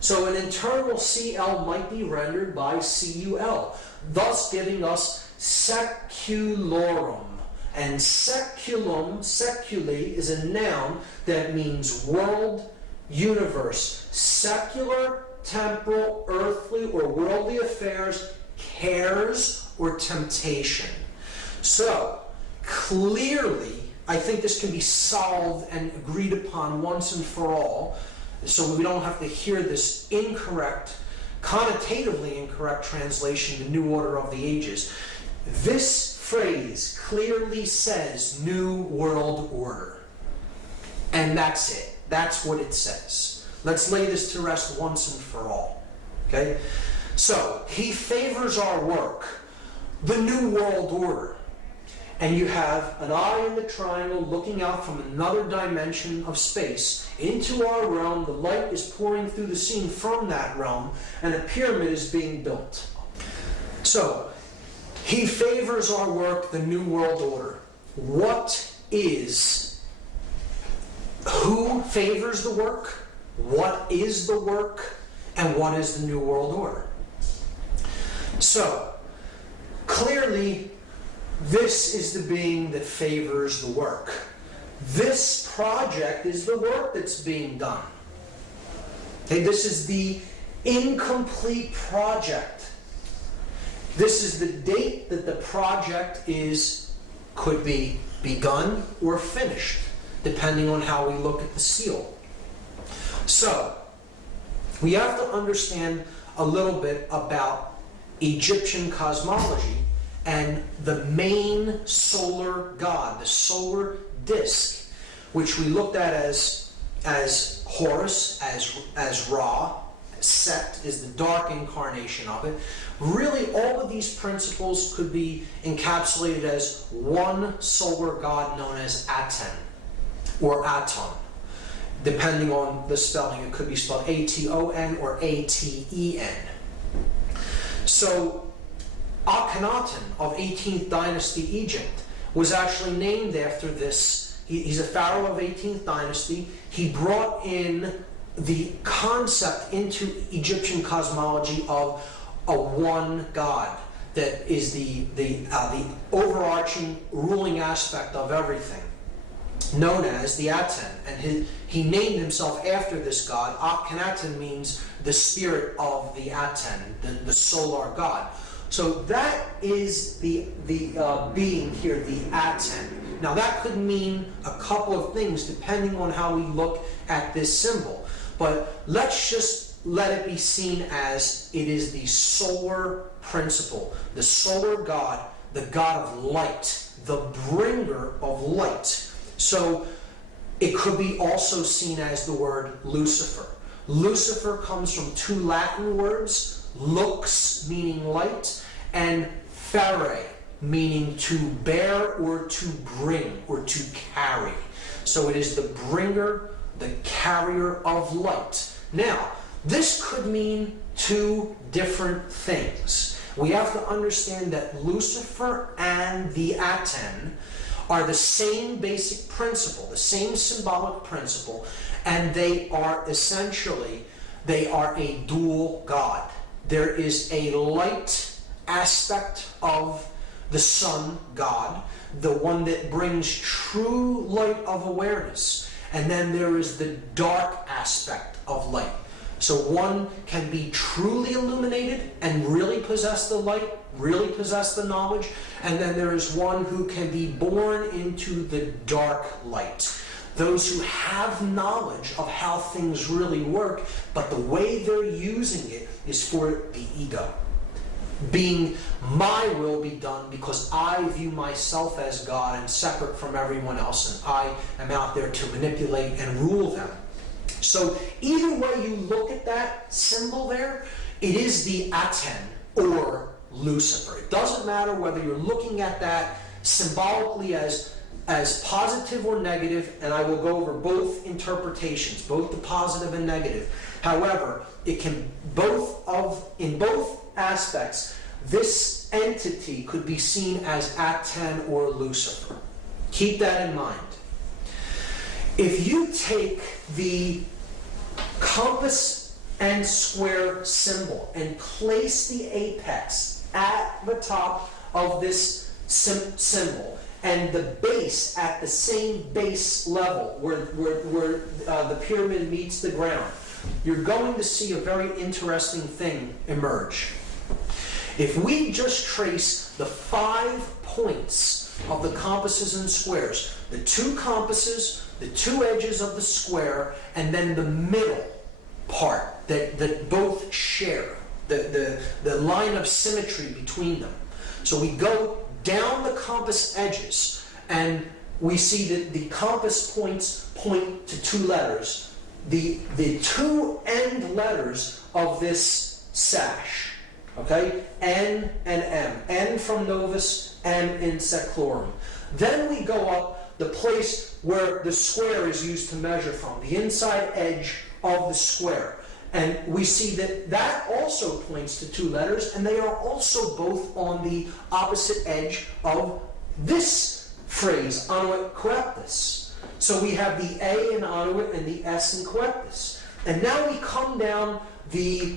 So an internal CL might be rendered by CUL, thus giving us seculorum. And seculum, seculi, is a noun that means world, universe, secular, temporal, earthly, or worldly affairs, cares, or temptation. So, clearly, I think this can be solved and agreed upon once and for all, so we don't have to hear this incorrect, connotatively incorrect translation, the new order of the ages. This phrase clearly says New World Order. And that's it. That's what it says. Let's lay this to rest once and for all. Okay? So, he favors our work, the New World Order. And you have an eye in the triangle looking out from another dimension of space into our realm. The light is pouring through the scene from that realm, and a pyramid is being built. So, he favors our work, the New World Order. Who favors the work? What is the work? And what is the New World Order? So, clearly, this is the being that favors the work. This project is the work that's being done. Okay, this is the incomplete project. This is the date that the project could be begun or finished, depending on how we look at the seal. So, we have to understand a little bit about Egyptian cosmology and the main solar god, the solar disk, which we looked at as Horus, as Ra. Set is the dark incarnation of it. Really, all of these principles could be encapsulated as one solar god known as Aten, or Aton. Depending on the spelling, it could be spelled A-T-O-N or A-T-E-N. So, Akhenaten of 18th dynasty Egypt was actually named after this. He's a pharaoh of 18th dynasty. He brought in the concept into Egyptian cosmology of a one God that is the overarching ruling aspect of everything, known as the Aten. And he named himself after this god. Akhenaten means the spirit of the Aten, the solar god. So that is the being here, the Aten. Now that could mean a couple of things depending on how we look at this symbol. But let's just let it be seen as it is the solar principle, the solar god, the god of light, the bringer of light. So it could be also seen as the word Lucifer. Lucifer comes from two Latin words, lux, meaning light, and fere, meaning to bear or to bring or to carry. So it is the bringer, the carrier of light. Now, this could mean two different things. We have to understand that Lucifer and the Aten are the same basic principle, the same symbolic principle, and they are essentially, they are a dual god. There is a light aspect of the sun god, the one that brings true light of awareness, and then there is the dark aspect of light. So one can be truly illuminated and really possess the light, really possess the knowledge, and then there is one who can be born into the dark light. Those who have knowledge of how things really work, but the way they're using it is for the ego. Being my will be done because I view myself as God and separate from everyone else, and I am out there to manipulate and rule them. So either way you look at that symbol there, it is the Aten or Lucifer. It doesn't matter whether you're looking at that symbolically as positive or negative, and I will go over both interpretations, both the positive and negative. However, it can in both aspects, this entity could be seen as Aten or Lucifer. Keep that in mind. If you take the compass and square symbol and place the apex at the top of this symbol and the base at the same base level where the pyramid meets the ground, you're going to see a very interesting thing emerge. If we just trace the 5 points of the compasses and squares, the 2 compasses, the 2 edges of the square, and then the middle part that both share, the line of symmetry between them. So we go down the compass edges, and we see that the compass points point to 2 letters, the 2 end letters of this sash. Okay? N and M. N from Novus, M in Seclorum. Then we go up the place where the square is used to measure from, the inside edge of the square. And we see that that also points to 2 letters, and they are also both on the opposite edge of this phrase, Annuit Coeptus. So we have the A in Annuit and the S in Coeptus. And now we come down the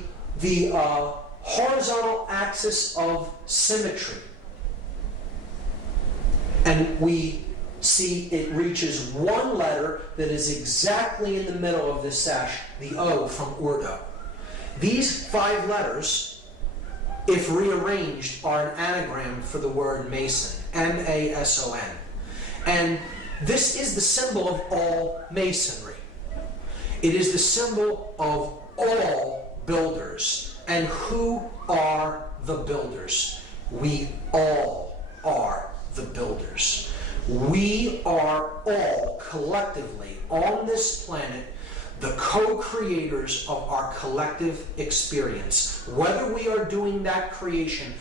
horizontal axis of symmetry, and we see it reaches 1 letter that is exactly in the middle of this sash, the O from Urdu. These 5 letters, if rearranged, are an anagram for the word Mason, M-A-S-O-N. And this is the symbol of all Masonry. It is the symbol of all builders. And who are the builders? We all are the builders. We are all collectively on this planet the co-creators of our collective experience. Whether we are doing that creation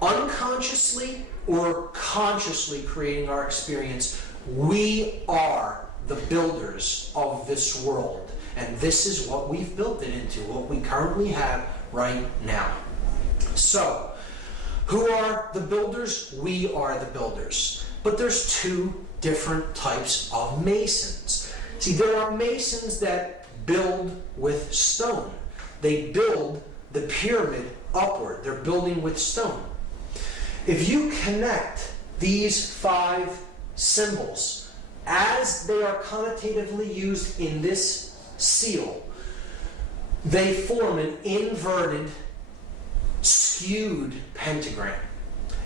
unconsciously or consciously creating our experience, we are the builders of this world. And this is what we've built it into, what we currently have right now. So, who are the builders? We are the builders. But there's 2 different types of Masons. See, there are Masons that build with stone. They build the pyramid upward. They're building with stone. If you connect these 5 symbols as they are connotatively used in this seal, they form an inverted, skewed pentagram.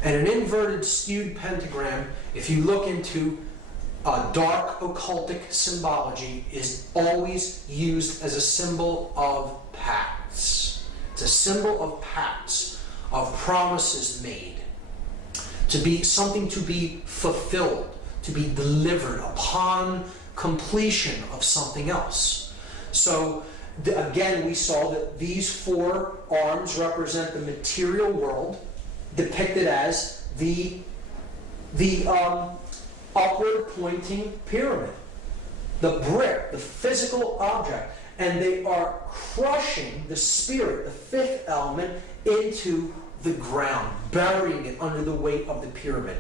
And an inverted, skewed pentagram, if you look into dark occultic symbology, is always used as a symbol of pacts. It's a symbol of pacts, of promises made, to be something to be fulfilled, to be delivered upon completion of something else. So again, we saw that these four arms represent the material world, depicted as the upward pointing pyramid, the brick, the physical object, and they are crushing the spirit, the fifth element, into the ground, burying it under the weight of the pyramid.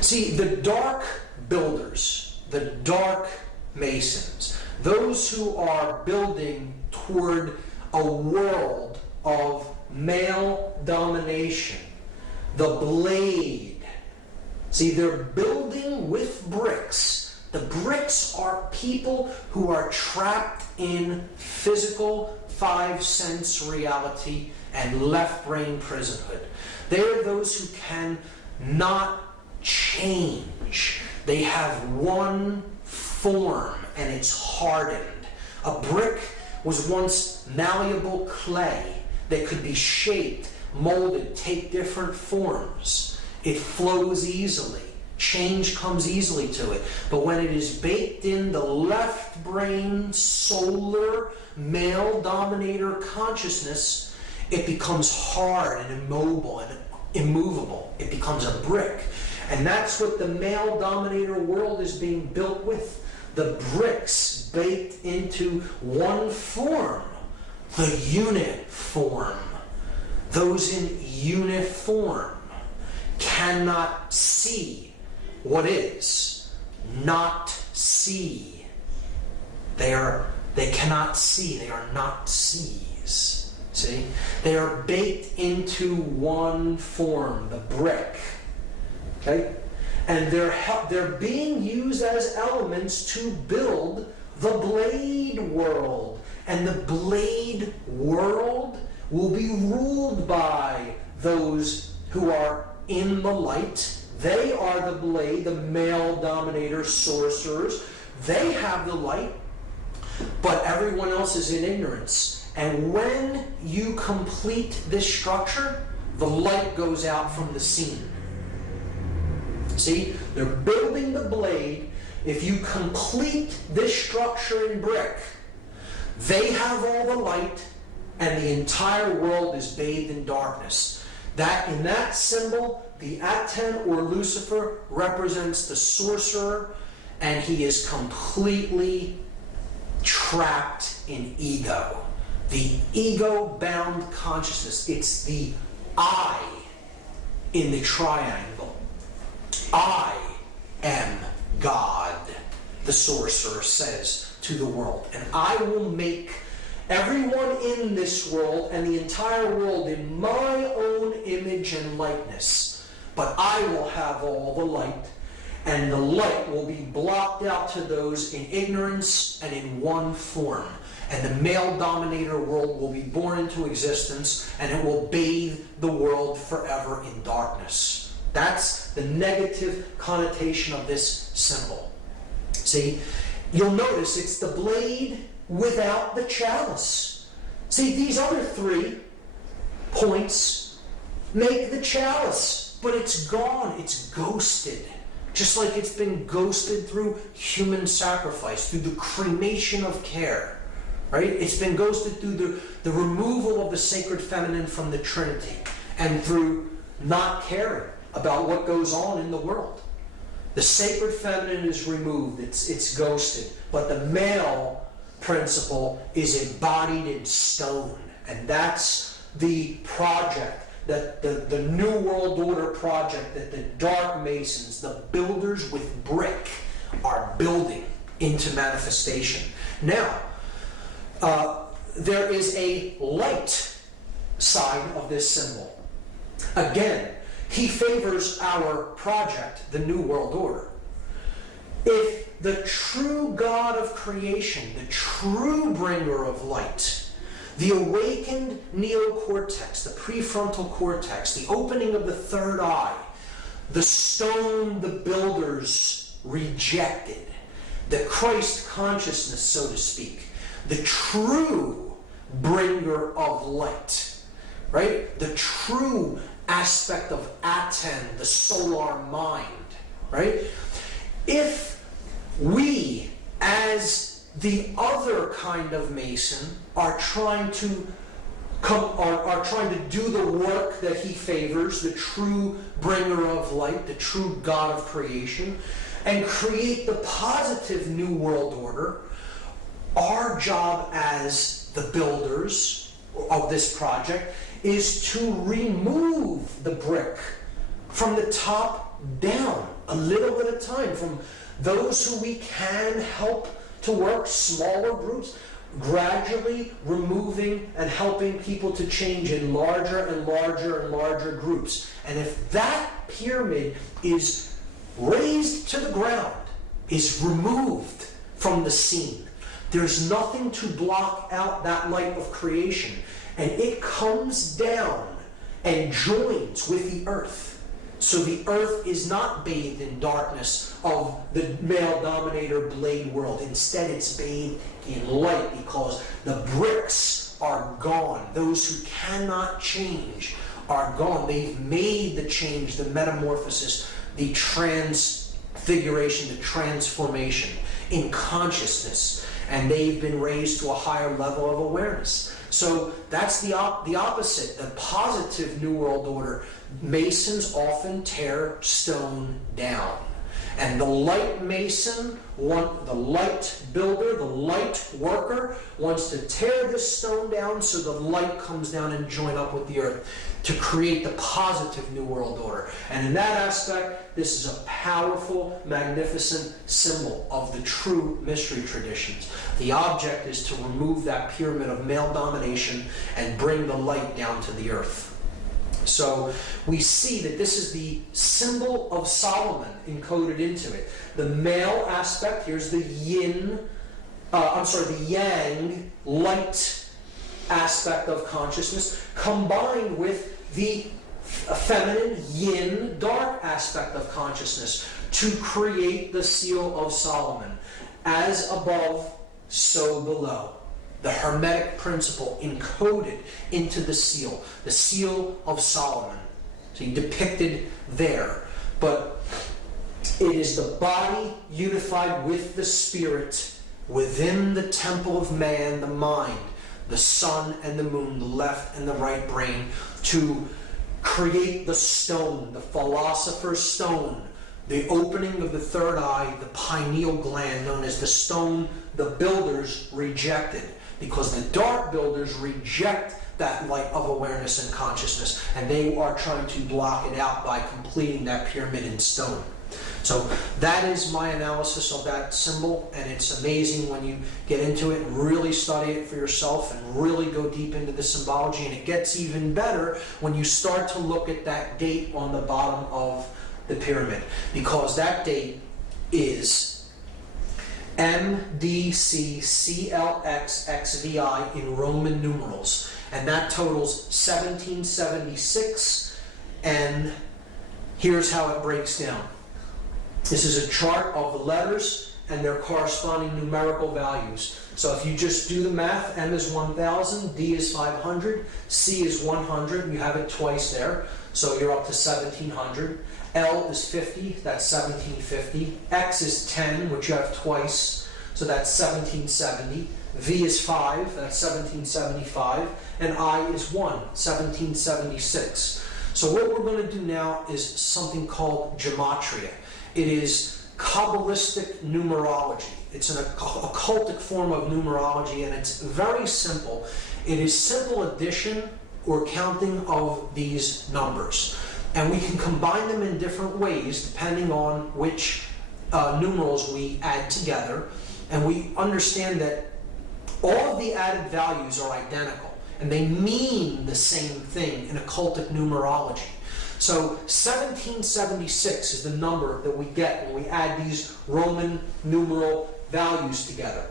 See, the dark builders, the dark masons, those who are building toward a world of male domination, the blade. See, they're building with bricks. The bricks are people who are trapped in physical five-sense reality and left-brain prisonhood. They are those who cannot change. They have one form, and it's hardened. A brick was once malleable clay that could be shaped, molded, take different forms. It flows easily. Change comes easily to it. But when it is baked in the left brain, solar, male dominator consciousness, it becomes hard and immobile and immovable. It becomes a brick. And that's what the male dominator world is being built with. The bricks baked into one form, the unit form. Those in unit form cannot see what is, not see. They cannot see, they are not sees. See? They are baked into one form, the brick. Okay? And they're being used as elements to build the blade world. And the blade world will be ruled by those who are in the light. They are the blade, the male dominator sorcerers. They have the light, but everyone else is in ignorance. And when you complete this structure, the light goes out from the scene. See, they're building the blade. If you complete this structure in brick, they have all the light, and the entire world is bathed in darkness. That in that symbol, the Aten or Lucifer represents the sorcerer, and he is completely trapped in ego. The ego-bound consciousness. It's the I in the triangle. I am God, the sorcerer says to the world. And I will make everyone in this world and the entire world in my own image and likeness. But I will have all the light, and the light will be blocked out to those in ignorance and in one form. And the male dominator world will be born into existence, and it will bathe the world forever in darkness. That's the negative connotation of this symbol. See, you'll notice it's the blade without the chalice. See, these other 3 points make the chalice, but it's gone, it's ghosted. Just like it's been ghosted through human sacrifice, through the cremation of care. Right? It's been ghosted through the removal of the sacred feminine from the Trinity, and through not caring about what goes on in the world. The sacred feminine is removed, it's ghosted, but the male principle is embodied in stone. And that's the project, that the New World Order project that the Dark Masons, the builders with brick, are building into manifestation. Now, there is a light side of this symbol. Again, he favors our project, the New World Order. If the true God of creation, the true bringer of light, the awakened neocortex, the prefrontal cortex, the opening of the third eye, the stone the builders rejected, the Christ consciousness, so to speak, the true bringer of light, right? The true aspect of Aten, the solar mind, right? If we, as the other kind of Mason are trying to do the work that he favors, the true bringer of light, the true God of creation, and create the positive New World Order. Our job as the builders of this project is to remove the brick from the top down, a little at a time, from those who we can help to work, smaller groups, gradually removing and helping people to change in larger and larger and larger groups. And if that pyramid is razed to the ground, is removed from the scene, there's nothing to block out that light of creation. And it comes down and joins with the earth. So the earth is not bathed in darkness of the male dominator blade world. Instead, it's bathed in light because the bricks are gone. Those who cannot change are gone. They've made the change, the metamorphosis, the transfiguration, the transformation in consciousness. And they've been raised to a higher level of awareness. So that's the opposite, the positive New World Order. Masons often tear stone down. And the light Mason, the light builder, the light worker, wants to tear the stone down so the light comes down and join up with the earth to create the positive New World Order. And in that aspect, this is a powerful, magnificent symbol of the true mystery traditions. The object is to remove that pyramid of male domination and bring the light down to the earth. So we see that this is the symbol of Solomon encoded into it. The male aspect, here's the the yang, light aspect of consciousness, combined with the feminine yin, dark aspect of consciousness to create the seal of Solomon. As above, so below. The Hermetic principle encoded into the seal of Solomon. So depicted there. But it is the body unified with the spirit within the temple of man, the mind, the sun and the moon, the left and the right brain, to create the stone, the philosopher's stone, the opening of the third eye, the pineal gland, known as the stone the builders rejected. Because the dark builders reject that light of awareness and consciousness, and they are trying to block it out by completing that pyramid in stone. So that is my analysis of that symbol, and it's amazing when you get into it and really study it for yourself and really go deep into the symbology. And it gets even better when you start to look at that date on the bottom of the pyramid, because that date is MDCCLXXVI in Roman numerals, and that totals 1776. And here's how it breaks down. This is a chart of the letters and their corresponding numerical values. So if you just do the math, M is 1000, D is 500, C is 100, you have it twice there, so you're up to 1700. L is 50, that's 1750. X is 10, which you have twice, so that's 1770. V is 5, that's 1775. And I is 1, 1776. So what we're going to do now is something called gematria. It is Kabbalistic numerology. It's an occultic form of numerology, and it's very simple. It is simple addition or counting of these numbers. And we can combine them in different ways depending on which numerals we add together. And we understand that all of the added values are identical, and they mean the same thing in occultic numerology. So 1776 is the number that we get when we add these Roman numeral values together.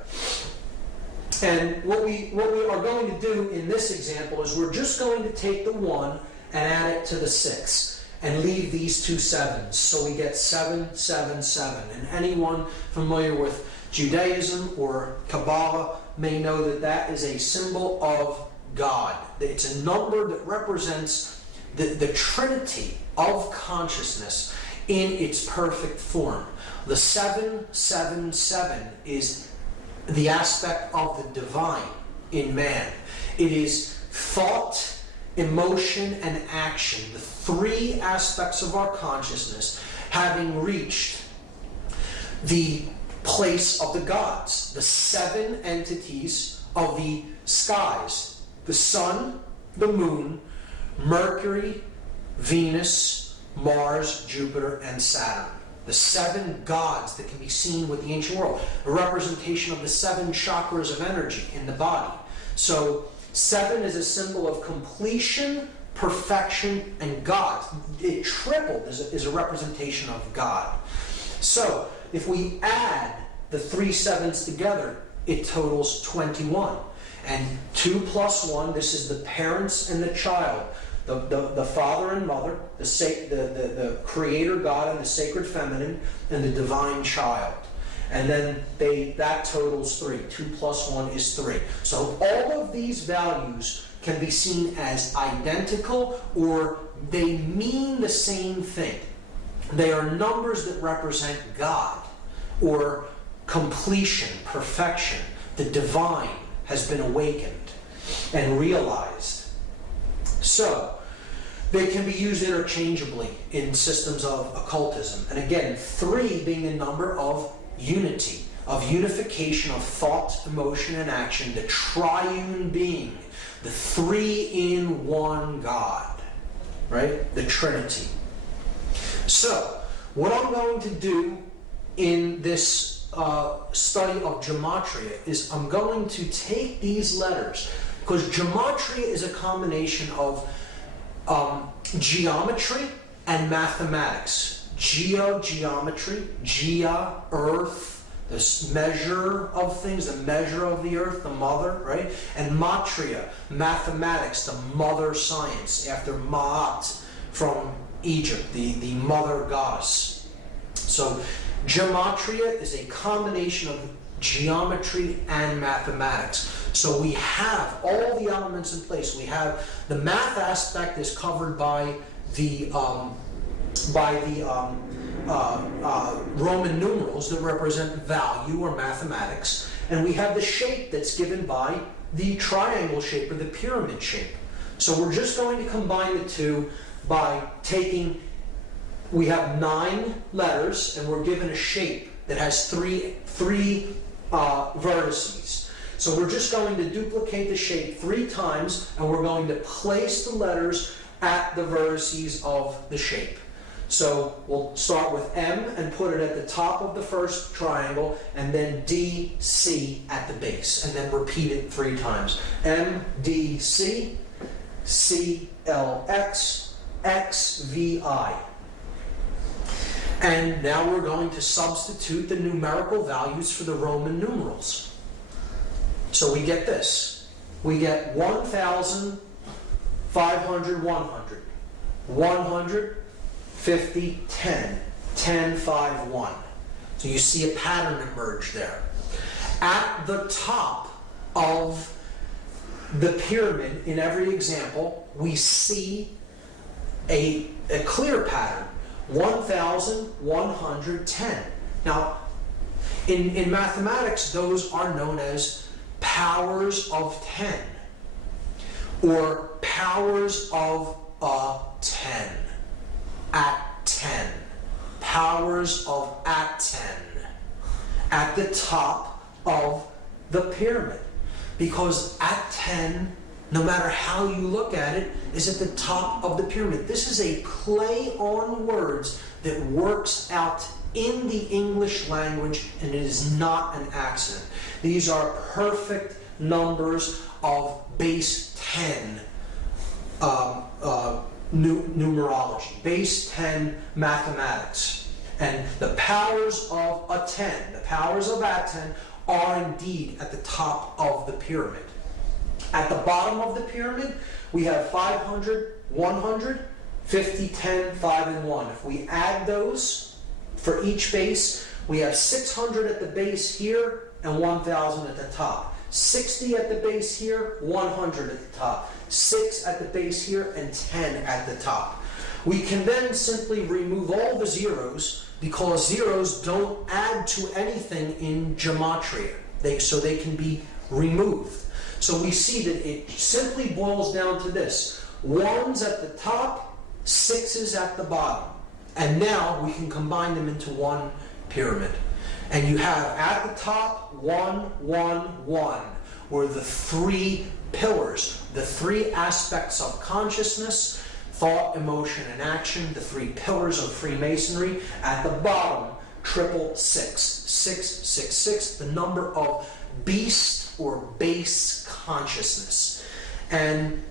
And what we are going to do in this example is we're just going to take the 1 and add it to the 6. And leave these two 7s. So we get 777. And anyone familiar with Judaism or Kabbalah may know that that is a symbol of God. It's a number that represents the Trinity of consciousness in its perfect form. The 777 is the aspect of the divine in man. It is thought, emotion, and action, the three aspects of our consciousness, having reached the place of the gods, the seven entities of the skies: the sun, the moon, Mercury, Venus, Mars, Jupiter, and Saturn. The seven gods that can be seen with the ancient world, a representation of the seven chakras of energy in the body. So 7 is a symbol of completion, perfection, and God. It tripled is a representation of God. So if we add the 3 sevens together, it totals 21. And 2 plus 1, this is the parents and the child, the father and mother, the creator God and the sacred feminine, and the divine child. And then that totals 3. 2 plus 1 is 3. So all of these values can be seen as identical, or they mean the same thing. They are numbers that represent God, or completion, perfection. The divine has been awakened and realized. So they can be used interchangeably in systems of occultism. And again, 3 being the number of unity, of unification of thought, emotion, and action, the triune being, the 3-in-1 God, right? The Trinity. So, what I'm going to do in this study of gematria is I'm going to take these letters, because gematria is a combination of geometry and mathematics. Geometry, earth, the measure of things, the measure of the earth, the mother, right? And matria, mathematics, the mother science, after Ma'at from Egypt, the mother goddess. So gematria is a combination of geometry and mathematics. So we have all the elements in place. We have the math aspect is covered by the Roman numerals that represent value or mathematics, and we have the shape that's given by the triangle shape or the pyramid shape. So we're just going to combine the two by taking, we have 9 letters, and we're given a shape that has three vertices. So we're just going to duplicate the shape 3 times, and we're going to place the letters at the vertices of the shape. So we'll start with M and put it at the top of the first triangle, and then D, C at the base, and then repeat it 3 times. M, D, C, C, L, X, X, V, I. And now we're going to substitute the numerical values for the Roman numerals. So we get this. We get 1,000, 500, 100. 100, 50, 10. 10, 5, 1. So you see a pattern emerge there. At the top of the pyramid, in every example, we see a clear pattern. 1,110. Now, in mathematics, those are known as powers of 10, or powers of 10. At 10. Powers of at 10. At the top of the pyramid. Because at 10, no matter how you look at it, is at the top of the pyramid. This is a play on words that works out in the English language, and it is not an accident. These are perfect numbers of base 10 numerology, base 10 mathematics. And the powers of a 10, the powers of at 10, are indeed at the top of the pyramid. At the bottom of the pyramid, we have 500, 100, 50, 10, 5, and 1. If we add those for each base, we have 600 at the base here and 1,000 at the top. 60 at the base here, 100 at the top. 6 at the base here, and 10 at the top. We can then simply remove all the zeros, because zeros don't add to anything in gematria. so they can be removed. So we see that it simply boils down to this. 1's at the top, 6's at the bottom. And now we can combine them into one pyramid. And you have at the top 1, 1, 1, where the 3 pillars, the 3 aspects of consciousness, thought, emotion, and action, the 3 pillars of Freemasonry. At the bottom, 666, 666, the number of beast or base consciousness. And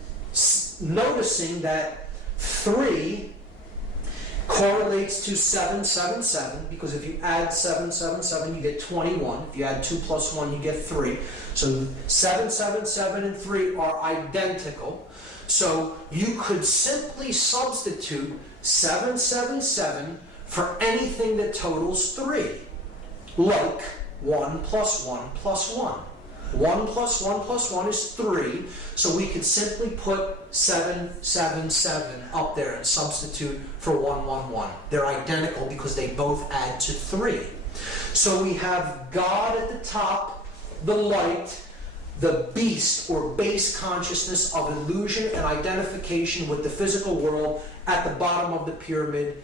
noticing that 3 correlates to 777, because if you add 777, you get 21. If you add 2 plus 1, you get 3. So 777 and 3 are identical. So you could simply substitute 777 for anything that totals 3, like 1 plus 1 plus 1. 1 plus 1 plus 1 is 3, so we could simply put 777 up there and substitute for 111. They're identical because they both add to 3. So we have God at the top, the light, the beast or base consciousness of illusion and identification with the physical world at the bottom of the pyramid,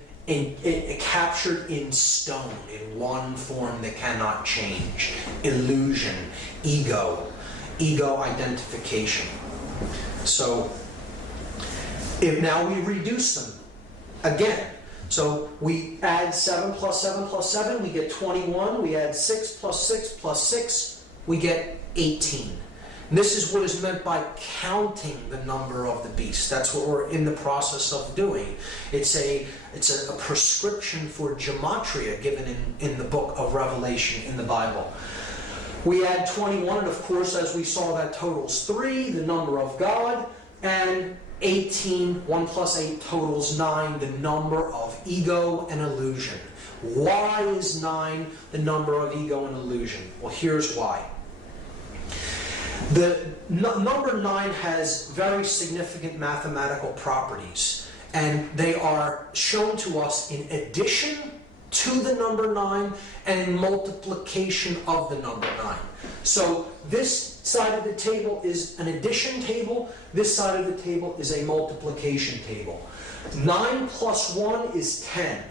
captured in stone, in one form that cannot change. Illusion, ego identification. So if now we reduce them again. So we add 7 plus 7 plus 7, we get 21. We add 6 plus 6 plus 6, we get 18. And this is what is meant by counting the number of the beast. That's what we're in the process of doing. It's a prescription for gematria given in the book of Revelation in the Bible. We add 21, and of course, as we saw, that totals 3, the number of God, and 18, 1 plus 8 totals 9, the number of ego and illusion. Why is 9 the number of ego and illusion? Well, here's why. The number 9 has very significant mathematical properties, and they are shown to us in addition to the number 9 and in multiplication of the number 9. So this side of the table is an addition table, this side of the table is a multiplication table. 9 plus 1 is 10.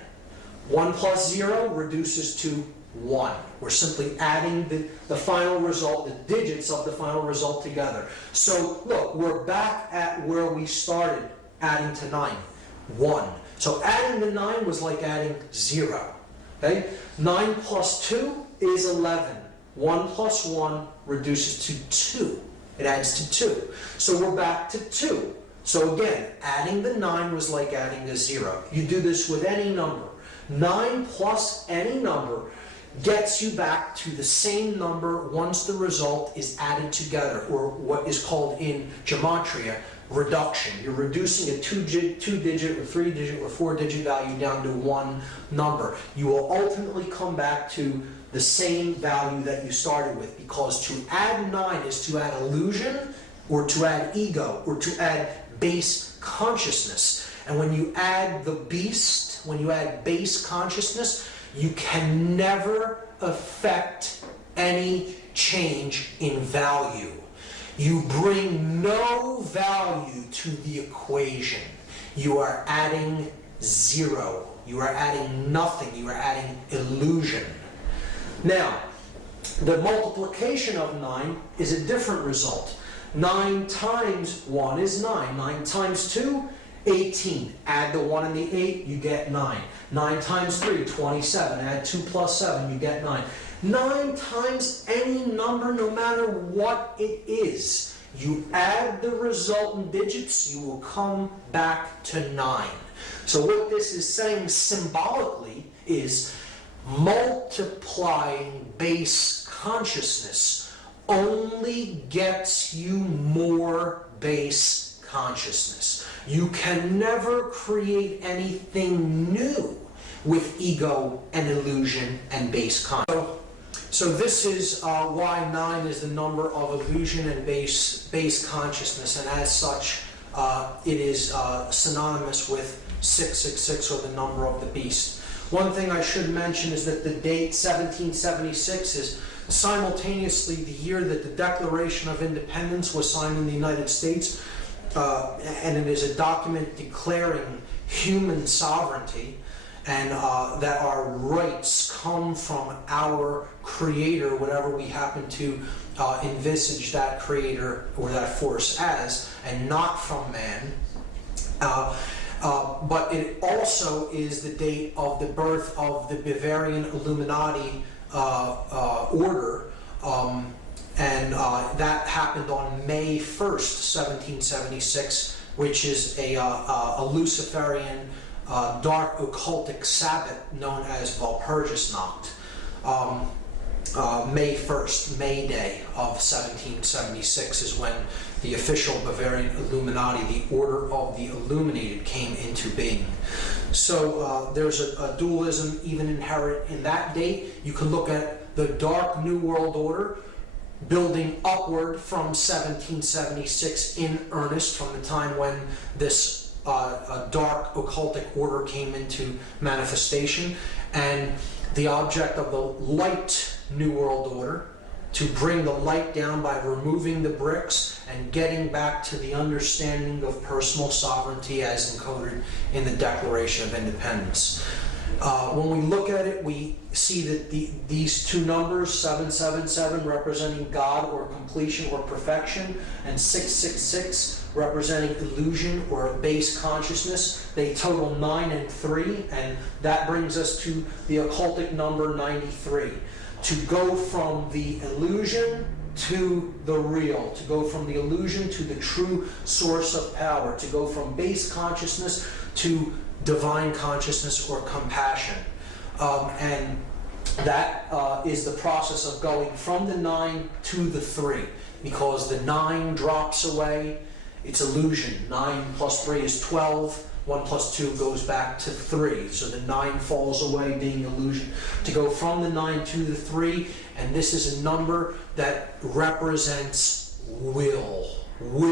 1 plus 0 reduces to 1. We're simply adding the final result, the digits of the final result together. So look, we're back at where we started adding to 9. 1. So adding the 9 was like adding 0. Okay? 9 plus 2 is 11. 1 plus 1 reduces to 2. It adds to 2. So we're back to 2. So again, adding the 9 was like adding a 0. You do this with any number. 9 plus any number gets you back to the same number once the result is added together, or what is called in gematria reduction. You're reducing a 2-digit or 3-digit or 4-digit value down to one number. You will ultimately come back to the same value that you started with, because to add 9 is to add illusion, or to add ego, or to add base consciousness. And when you add the beast, when you add base consciousness, you can never affect any change in value. You bring no value to the equation. You are adding 0. You are adding nothing. You are adding illusion. Now, the multiplication of 9 is a different result. 9 times 1 is 9. 9 times 2, 18. Add the 1 and the 8, you get 9. 9 times 3, 27. Add 2 plus 7, you get 9. 9 times any number, no matter what it is. You add the resultant digits, you will come back to 9. So what this is saying symbolically is multiplying base consciousness only gets you more base consciousness. You can never create anything new with ego and illusion and base consciousness. So this is why 9 is the number of illusion and base consciousness, and as such, it is synonymous with 666, or the number of the beast. One thing I should mention is that the date 1776 is simultaneously, the year that the Declaration of Independence was signed in the United States, and it is a document declaring human sovereignty, and that our rights come from our Creator, whatever we happen to envisage that Creator or that force as, and not from man. But it also is the date of the birth of the Bavarian Illuminati order, and that happened on May 1st, 1776, which is a Luciferian dark occultic Sabbath known as Walpurgisnacht. May 1st, May Day of 1776 is when the official Bavarian Illuminati, the Order of the Illuminated, came into being. So there's a dualism even inherent in that date. You can look at the Dark New World Order building upward from 1776 in earnest, from the time when this dark occultic order came into manifestation, and the object of the light New World Order to bring the light down by removing the bricks and getting back to the understanding of personal sovereignty as encoded in the Declaration of Independence. When we look at it, we see that these two numbers, 777 representing God or completion or perfection, and 666 representing illusion or base consciousness, they total 9 and 3, and that brings us to the occultic number 93. To go from the illusion to the real, to go from the illusion to the true source of power, to go from base consciousness to divine consciousness or compassion. And that is the process of going from the 9 to the 3, because the 9 drops away, it's illusion. 9 plus 3 is 12. 1 plus 2 goes back to 3. So the 9 falls away, being illusion. To go from the 9 to the 3, and this is a number that represents willpower.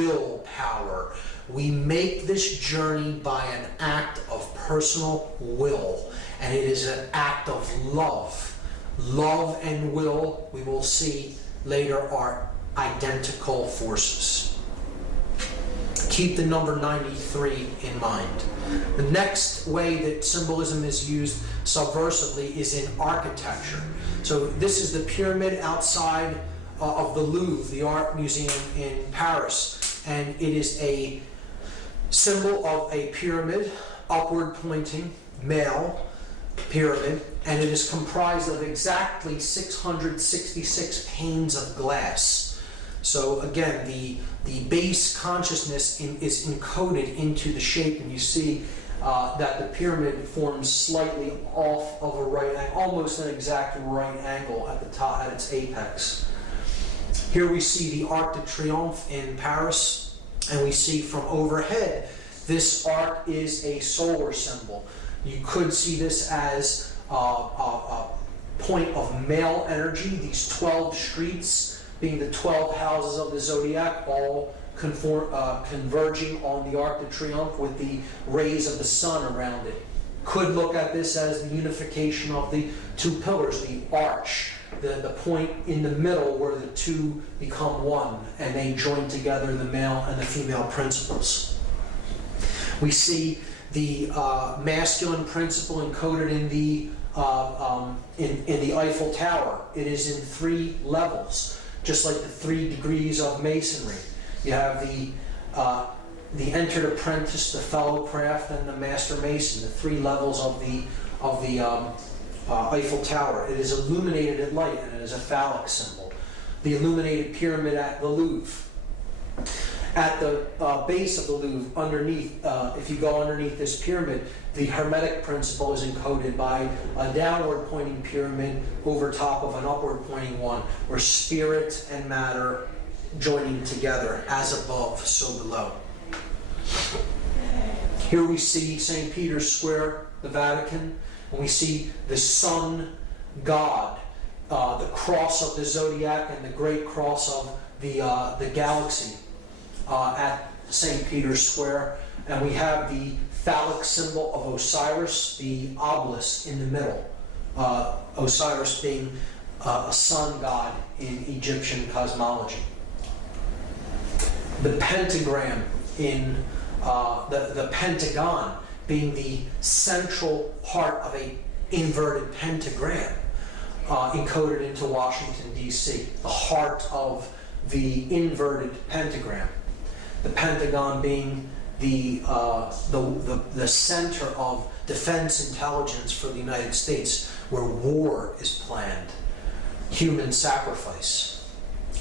We make this journey by an act of personal will, and it is an act of love. Love and will, we will see later, are identical forces. Keep the number 93 in mind. The next way that symbolism is used subversively is in architecture. So this is the pyramid outside of the Louvre, the art museum in Paris, and it is a symbol of a pyramid, upward pointing, male pyramid, and it is comprised of exactly 666 panes of glass. So again, the base consciousness is encoded into the shape, and you see that the pyramid forms slightly off of a right angle, almost an exact right angle at the top, at its apex. Here we see the Arc de Triomphe in Paris, and we see from overhead, this arc is a solar symbol. You could see this as a point of male energy, these 12 streets being the 12 houses of the zodiac, all converging on the Arc de Triomphe with the rays of the sun around it. Could look at this as the unification of the two pillars, the arch, the point in the middle where the two become one, and they join together the male and the female principles. We see the masculine principle encoded in the Eiffel Tower. It is in 3 levels, just like the 3 degrees of masonry. You have the entered apprentice, the fellow craft, and the master mason, the 3 levels of the Eiffel Tower. It is illuminated at light, and it is a phallic symbol. The illuminated pyramid at the Louvre. At the base of the Louvre, underneath, if you go underneath this pyramid, the Hermetic principle is encoded by a downward pointing pyramid over top of an upward pointing one, where spirit and matter joining together, as above, so below. Here we see St. Peter's Square, the Vatican, and we see the sun god, the cross of the zodiac and the great cross of the galaxy at St. Peter's Square. And we have the phallic symbol of Osiris, the obelisk in the middle. Osiris being a sun god in Egyptian cosmology. The pentagram in the pentagon being the central part of a inverted pentagram encoded into Washington, D.C., the heart of the inverted pentagram. The Pentagon being the center of defense intelligence for the United States, where war is planned, human sacrifice.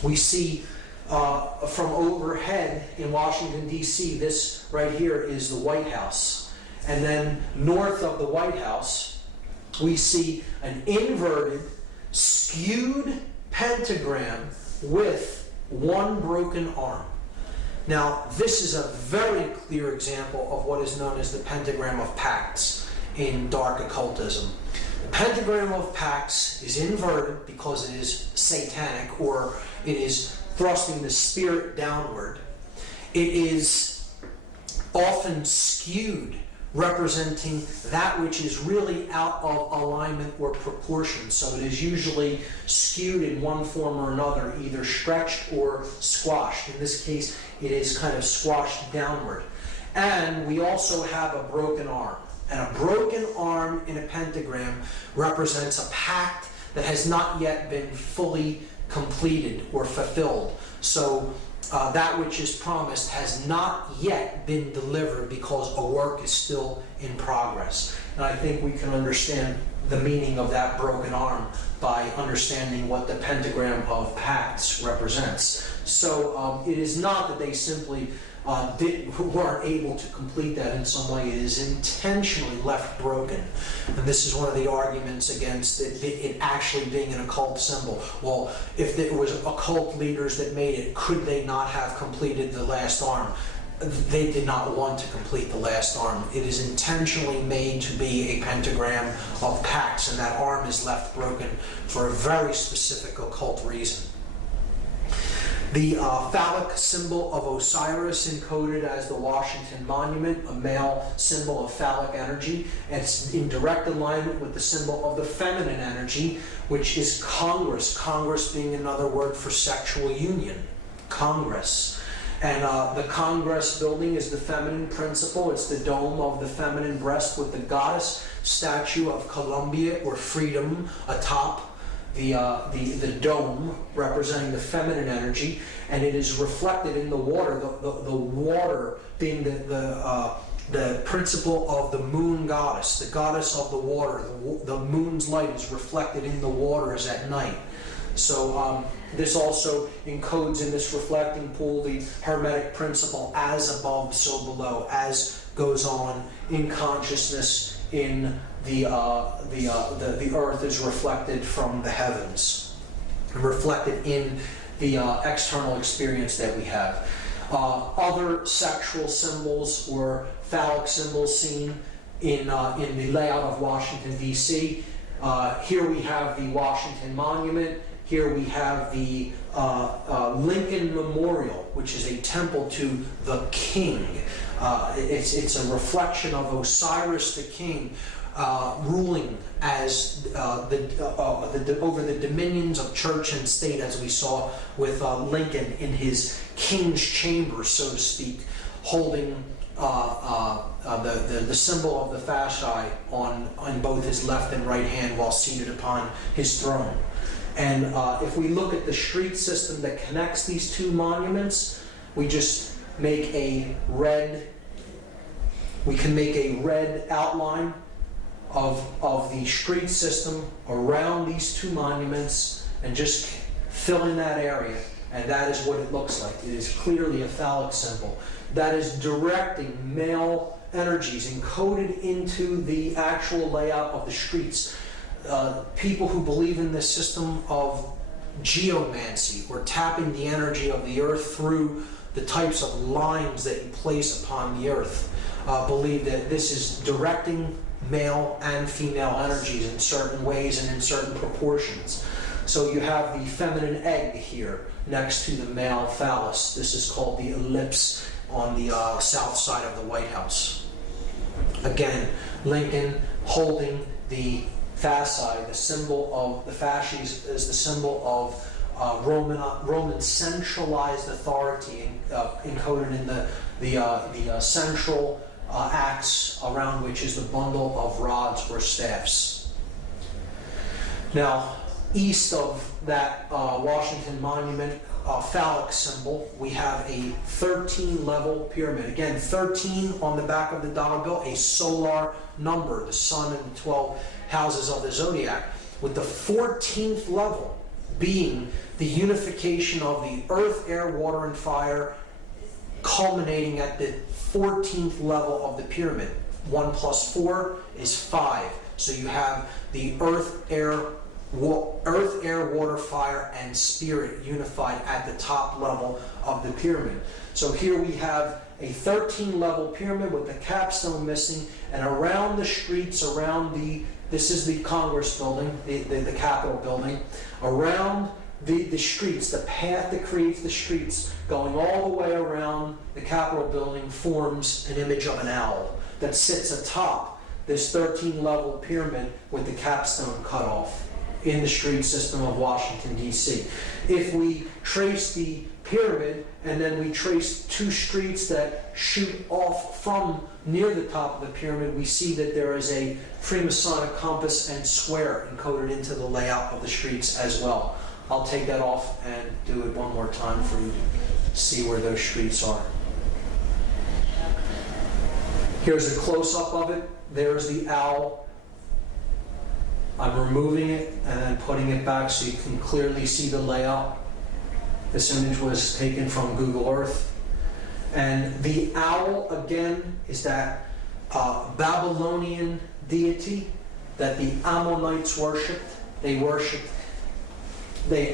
We see from overhead in Washington, D.C., this right here is the White House. And then north of the White House, we see an inverted, skewed pentagram with one broken arm. Now, this is a very clear example of what is known as the pentagram of Pax in dark occultism. The pentagram of Pax is inverted because it is satanic, or it is thrusting the spirit downward. It is often skewed, representing that which is really out of alignment or proportion. So it is usually skewed in one form or another, either stretched or squashed. In this case, it is kind of squashed downward. And we also have a broken arm. And a broken arm in a pentagram represents a pact that has not yet been fully completed or fulfilled. So that which is promised has not yet been delivered because a work is still in progress. And I think we can understand the meaning of that broken arm by understanding what the pentagram of Pax represents. So it is not that they simply weren't able to complete that in some way. It is intentionally left broken. And this is one of the arguments against it actually being an occult symbol. Well, if there was occult leaders that made it, could they not have completed the last arm? They did not want to complete the last arm. It is intentionally made to be a pentagram of Pax, and that arm is left broken for a very specific occult reason. The phallic symbol of Osiris, encoded as the Washington Monument, a male symbol of phallic energy, and it's in direct alignment with the symbol of the feminine energy, which is Congress. Congress being another word for sexual union. Congress. And the Congress building is the feminine principle. It's the dome of the feminine breast with the goddess statue of Columbia, or freedom, atop the dome, representing the feminine energy, and it is reflected in the water. The water being the principle of the moon goddess, the goddess of the water. The moon's light is reflected in the waters at night. So this also encodes in this reflecting pool the Hermetic principle, as above, so below, as goes on in consciousness in the earth is reflected from the heavens, reflected in the external experience that we have. Other sexual symbols or phallic symbols seen in the layout of Washington, D.C. Here we have the Washington Monument. Here we have the Lincoln Memorial, which is a temple to the king. It's a reflection of Osiris the king, ruling as over the dominions of church and state, as we saw with Lincoln in his king's chamber, so to speak, holding the symbol of the fasci on both his left and right hand while seated upon his throne. And if we look at the street system that connects these two monuments, we just make a red. We can make a red outline of the street system around these two monuments and just fill in that area, and that is what it looks like. It is clearly a phallic symbol that is directing male energies encoded into the actual layout of the streets. People who believe in this system of geomancy, or tapping the energy of the earth through the types of lines that you place upon the earth, believe that this is directing male and female energies in certain ways and in certain proportions. So you have the feminine egg here next to the male phallus. This is called the ellipse on the south side of the White House. Again, Lincoln holding the fasci, the symbol of the fasces is the symbol of Roman centralized authority encoded in the central axe around which is the bundle of rods or staffs. Now, east of that Washington Monument phallic symbol, we have a 13-level pyramid. Again, 13 on the back of the dollar bill, a solar number, the sun and the 12 houses of the zodiac, with the 14th level being the unification of the earth, air, water, and fire, culminating at the 14th level of the pyramid. 1 plus 4 is 5. So you have the earth, air, water, fire, and spirit unified at the top level of the pyramid. So here we have a 13-level pyramid with the capstone missing, and around the streets, this is the Congress building, the Capitol building, around the streets, the path that creates the streets, going all the way around the Capitol building, forms an image of an owl that sits atop this 13-level pyramid with the capstone cut off in the street system of Washington, D.C. If we trace the pyramid and then we trace 2 streets that shoot off from near the top of the pyramid, we see that there is a Freemasonic compass and square encoded into the layout of the streets as well. I'll take that off and do it one more time for you to see where those streets are. Here's a close-up of it. There's the owl. I'm removing it and then putting it back so you can clearly see the layout. This image was taken from Google Earth. And the owl, again, is that Babylonian deity that the Ammonites worshipped. They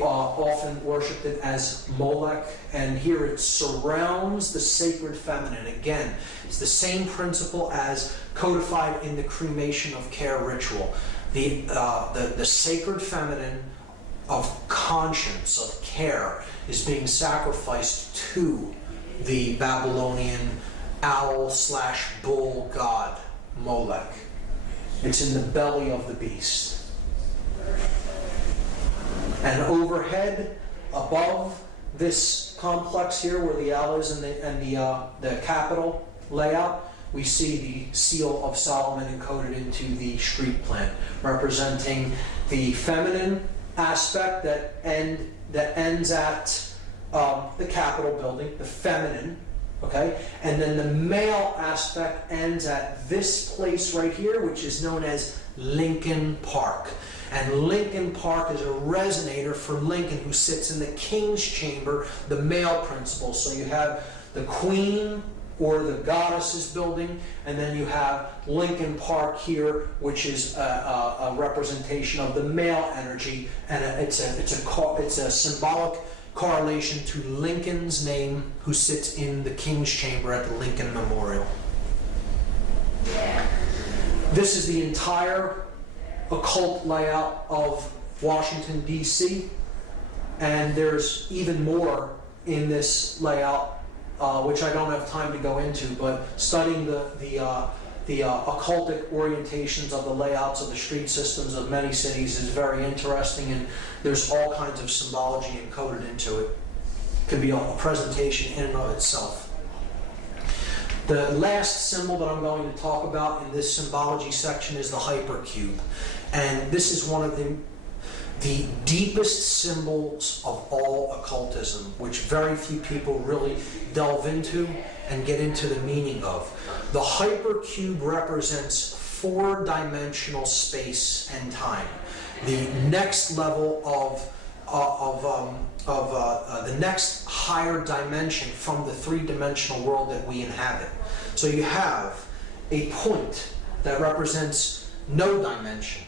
often worshipped it as Molech, and here it surrounds the sacred feminine. Again, it's the same principle as codified in the cremation of care ritual. The sacred feminine of conscience, of care, is being sacrificed to the Babylonian owl/bull god, Molech. It's in the belly of the beast. And overhead, above this complex here, where the owl is and the Capitol layout, we see the seal of Solomon encoded into the street plan, representing the feminine aspect that ends at the Capitol building, the feminine, okay, and then the male aspect ends at this place right here, which is known as Lincoln Park. And Lincoln Park is a resonator for Lincoln, who sits in the King's Chamber, the male principle. So you have the Queen or the Goddesses building, and then you have Lincoln Park here, which is a representation of the male energy, and it's a symbolic correlation to Lincoln's name, who sits in the King's Chamber at the Lincoln Memorial. This is the entire occult layout of Washington, D.C., and there's even more in this layout, which I don't have time to go into, but studying the occultic orientations of the layouts of the street systems of many cities is very interesting, and there's all kinds of symbology encoded into it. It could be a presentation in and of itself. The last symbol that I'm going to talk about in this symbology section is the hypercube. And this is one of the deepest symbols of all occultism, which very few people really delve into and get into the meaning of. The hypercube represents 4-dimensional space and time. The next level the next higher dimension from the 3-dimensional world that we inhabit. So you have a point that represents no dimension.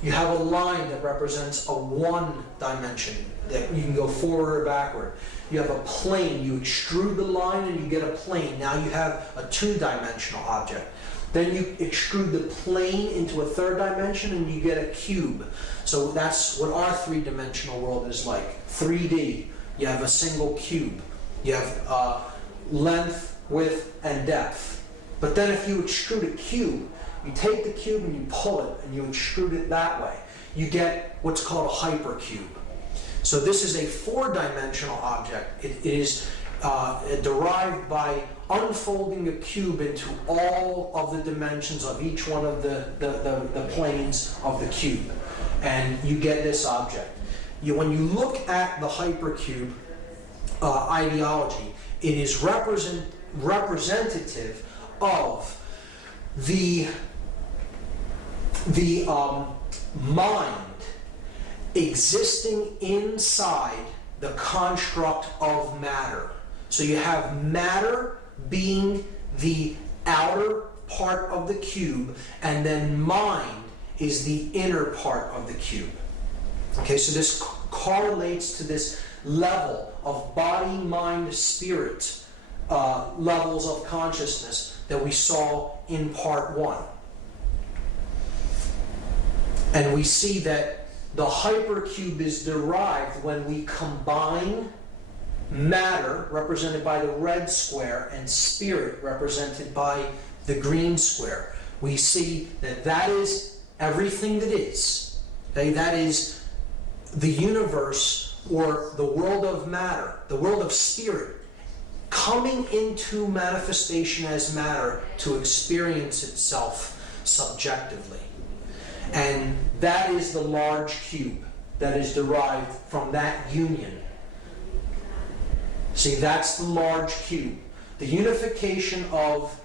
You have a line that represents a 1 dimension, that you can go forward or backward. You have a plane. You extrude the line and you get a plane. Now you have a 2-dimensional object. Then you extrude the plane into a 3rd dimension and you get a cube. So that's what our 3-dimensional world is like. 3D. You have a single cube. You have length, width, and depth. But then if you extrude a cube, You take the cube and you pull it and you extrude it that way. You get what's called a hypercube. So this is a four-dimensional object. It is derived by unfolding a cube into all of the dimensions of each one of the planes of the cube. And you get this object. When you look at the hypercube ideology, it is representative of the mind existing inside the construct of matter. So you have matter being the outer part of the cube, and then mind is the inner part of the cube. Okay, so this correlates to this level of body, mind, spirit levels of consciousness that we saw in part 1. And we see that the hypercube is derived when we combine matter, represented by the red square, and spirit, represented by the green square. We see that that is everything that is. Okay? That is the universe, or the world of matter, the world of spirit, coming into manifestation as matter to experience itself subjectively. And that is the large cube that is derived from that union. See, that's the large cube. The unification of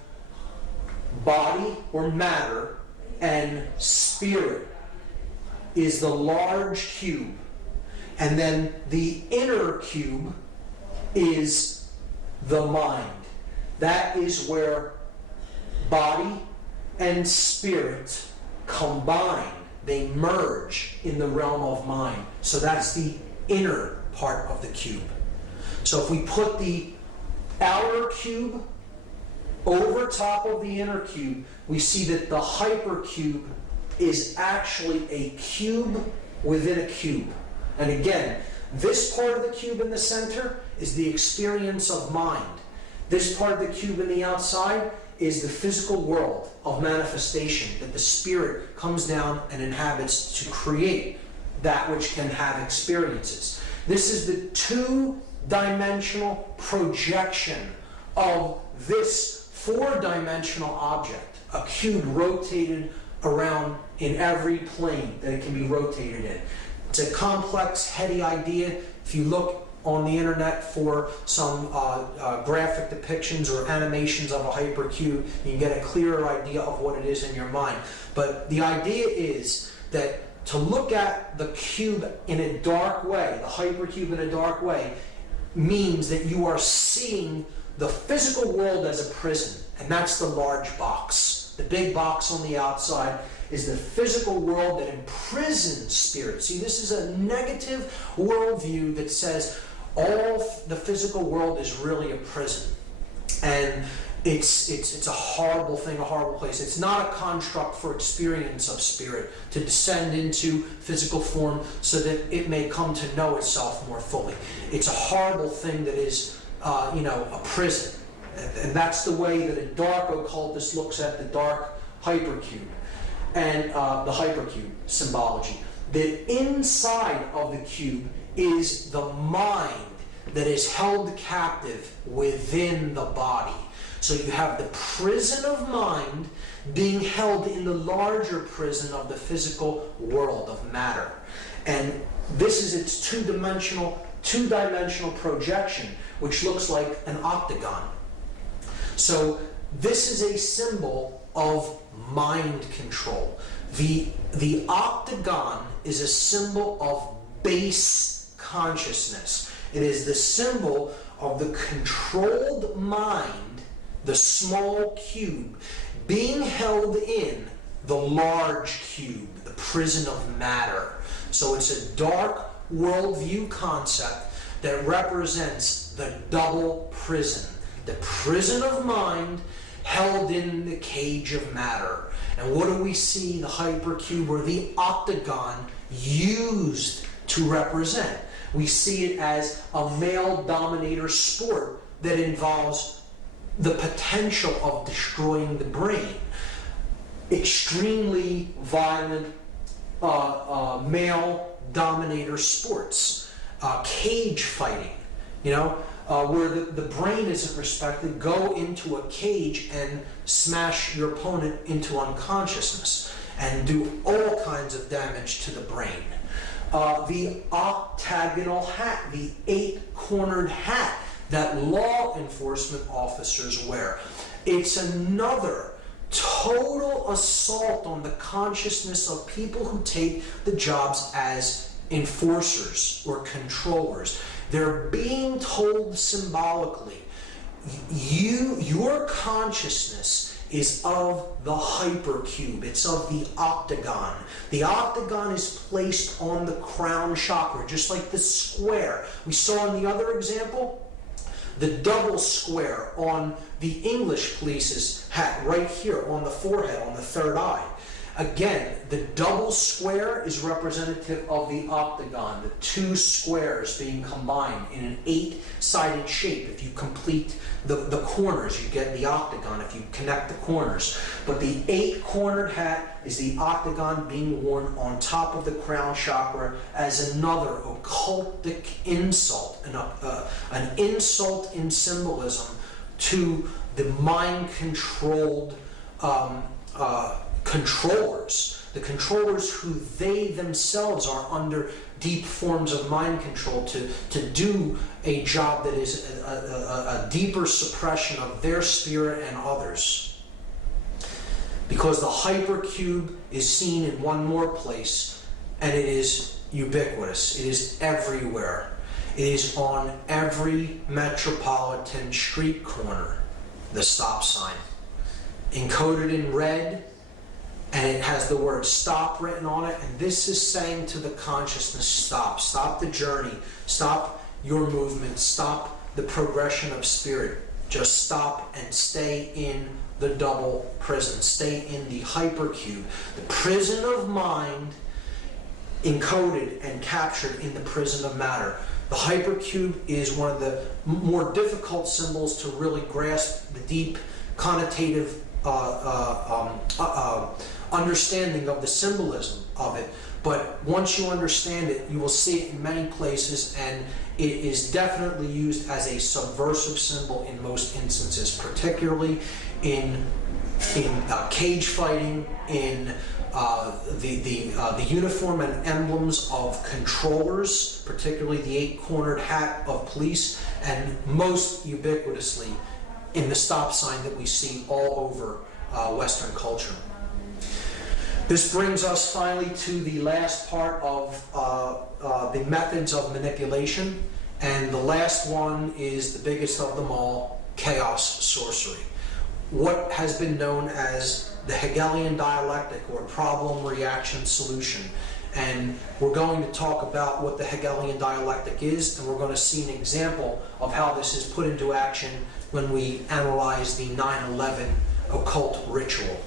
body or matter and spirit is the large cube. And then the inner cube is the mind. That is where body and spirit combine. They merge in the realm of mind. So that's the inner part of the cube. So if we put the outer cube over top of the inner cube, we see that the hypercube is actually a cube within a cube. And again, this part of the cube in the center is the experience of mind. This part of the cube in the outside is the physical world of manifestation that the spirit comes down and inhabits to create that which can have experiences. This is the two-dimensional projection of this four-dimensional object, a cube rotated around in every plane that it can be rotated in. It's a complex, heady idea. If you look on the internet for some graphic depictions or animations of a hypercube, you can get a clearer idea of what it is in your mind. But the idea is that to look at the cube in a dark way, the hypercube in a dark way, means that you are seeing the physical world as a prison. And that's the large box. The big box on the outside is the physical world that imprisons spirit. See, this is a negative worldview that says all the physical world is really a prison. And it's a horrible thing, a horrible place. It's not a construct for experience of spirit to descend into physical form so that it may come to know itself more fully. It's a horrible thing that is, a prison. And that's the way that a dark occultist looks at the dark hypercube and the hypercube symbology. The inside of the cube is the mind that is held captive within the body. So you have the prison of mind being held in the larger prison of the physical world of matter. And this is its two-dimensional projection, which looks like an octagon. So this is a symbol of mind control. The octagon is a symbol of base consciousness. It is the symbol of the controlled mind, the small cube, being held in the large cube, the prison of matter. So it's a dark worldview concept that represents the double prison. The prison of mind held in the cage of matter. And what do we see the hypercube or the octagon used to represent? We see it as a male dominator sport that involves the potential of destroying the brain. extremely violent male dominator sports, cage fighting, where the brain isn't respected. Go into a cage and smash your opponent into unconsciousness and do all kinds of damage to the brain. The octagonal hat, the 8-cornered hat that law enforcement officers wear. It's another total assault on the consciousness of people who take the jobs as enforcers or controllers. They're being told symbolically, your consciousness is of the hypercube. It's of the octagon. The octagon is placed on the crown chakra, just like the square. We saw in the other example, the double square on the English police's hat, right here on the forehead, on the third eye. Again, the double square is representative of the octagon, the two squares being combined in an 8-sided shape. If you complete the corners, you get the octagon if you connect the corners. But the 8-cornered hat is the octagon being worn on top of the crown chakra as another occultic insult, an insult in symbolism to the mind-controlled controllers, the controllers who they themselves are under deep forms of mind control to do a job that is a deeper suppression of their spirit and others. Because the hypercube is seen in one more place, and it is ubiquitous. It is everywhere. It is on every metropolitan street corner, the stop sign. Encoded in red, and it has the word stop written on it, and this is saying to the consciousness, stop. Stop the journey. Stop your movement. Stop the progression of spirit. Just stop and stay in the double prison. Stay in the hypercube. The prison of mind encoded and captured in the prison of matter. The hypercube is one of the more difficult symbols to really grasp the deep connotative understanding of the symbolism of it, but once you understand it, you will see it in many places, and it is definitely used as a subversive symbol in most instances, particularly in cage fighting, in the uniform and emblems of controllers, particularly the 8-cornered hat of police, and most ubiquitously in the stop sign that we see all over Western culture. This brings us finally to the last part of the methods of manipulation, and the last one is the biggest of them all, chaos sorcery. What has been known as the Hegelian dialectic, or problem, reaction, solution. And we're going to talk about what the Hegelian dialectic is, and we're going to see an example of how this is put into action when we analyze the 9/11 occult ritual.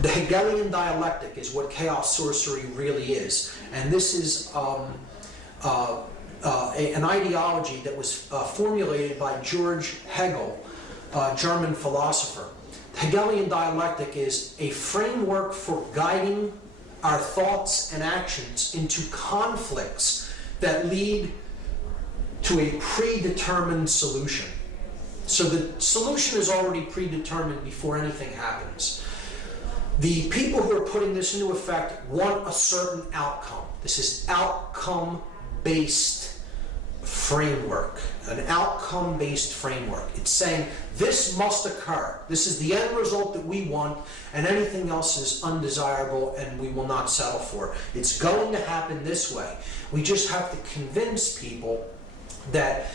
The Hegelian dialectic is what chaos sorcery really is, and this is an ideology that was formulated by George Hegel, a German philosopher. The Hegelian dialectic is a framework for guiding our thoughts and actions into conflicts that lead to a predetermined solution. So the solution is already predetermined before anything happens. The people who are putting this into effect want a certain outcome. This is outcome-based framework, an outcome-based framework. It's saying this must occur. This is the end result that we want, and anything else is undesirable and we will not settle for. It's going to happen this way. We just have to convince people that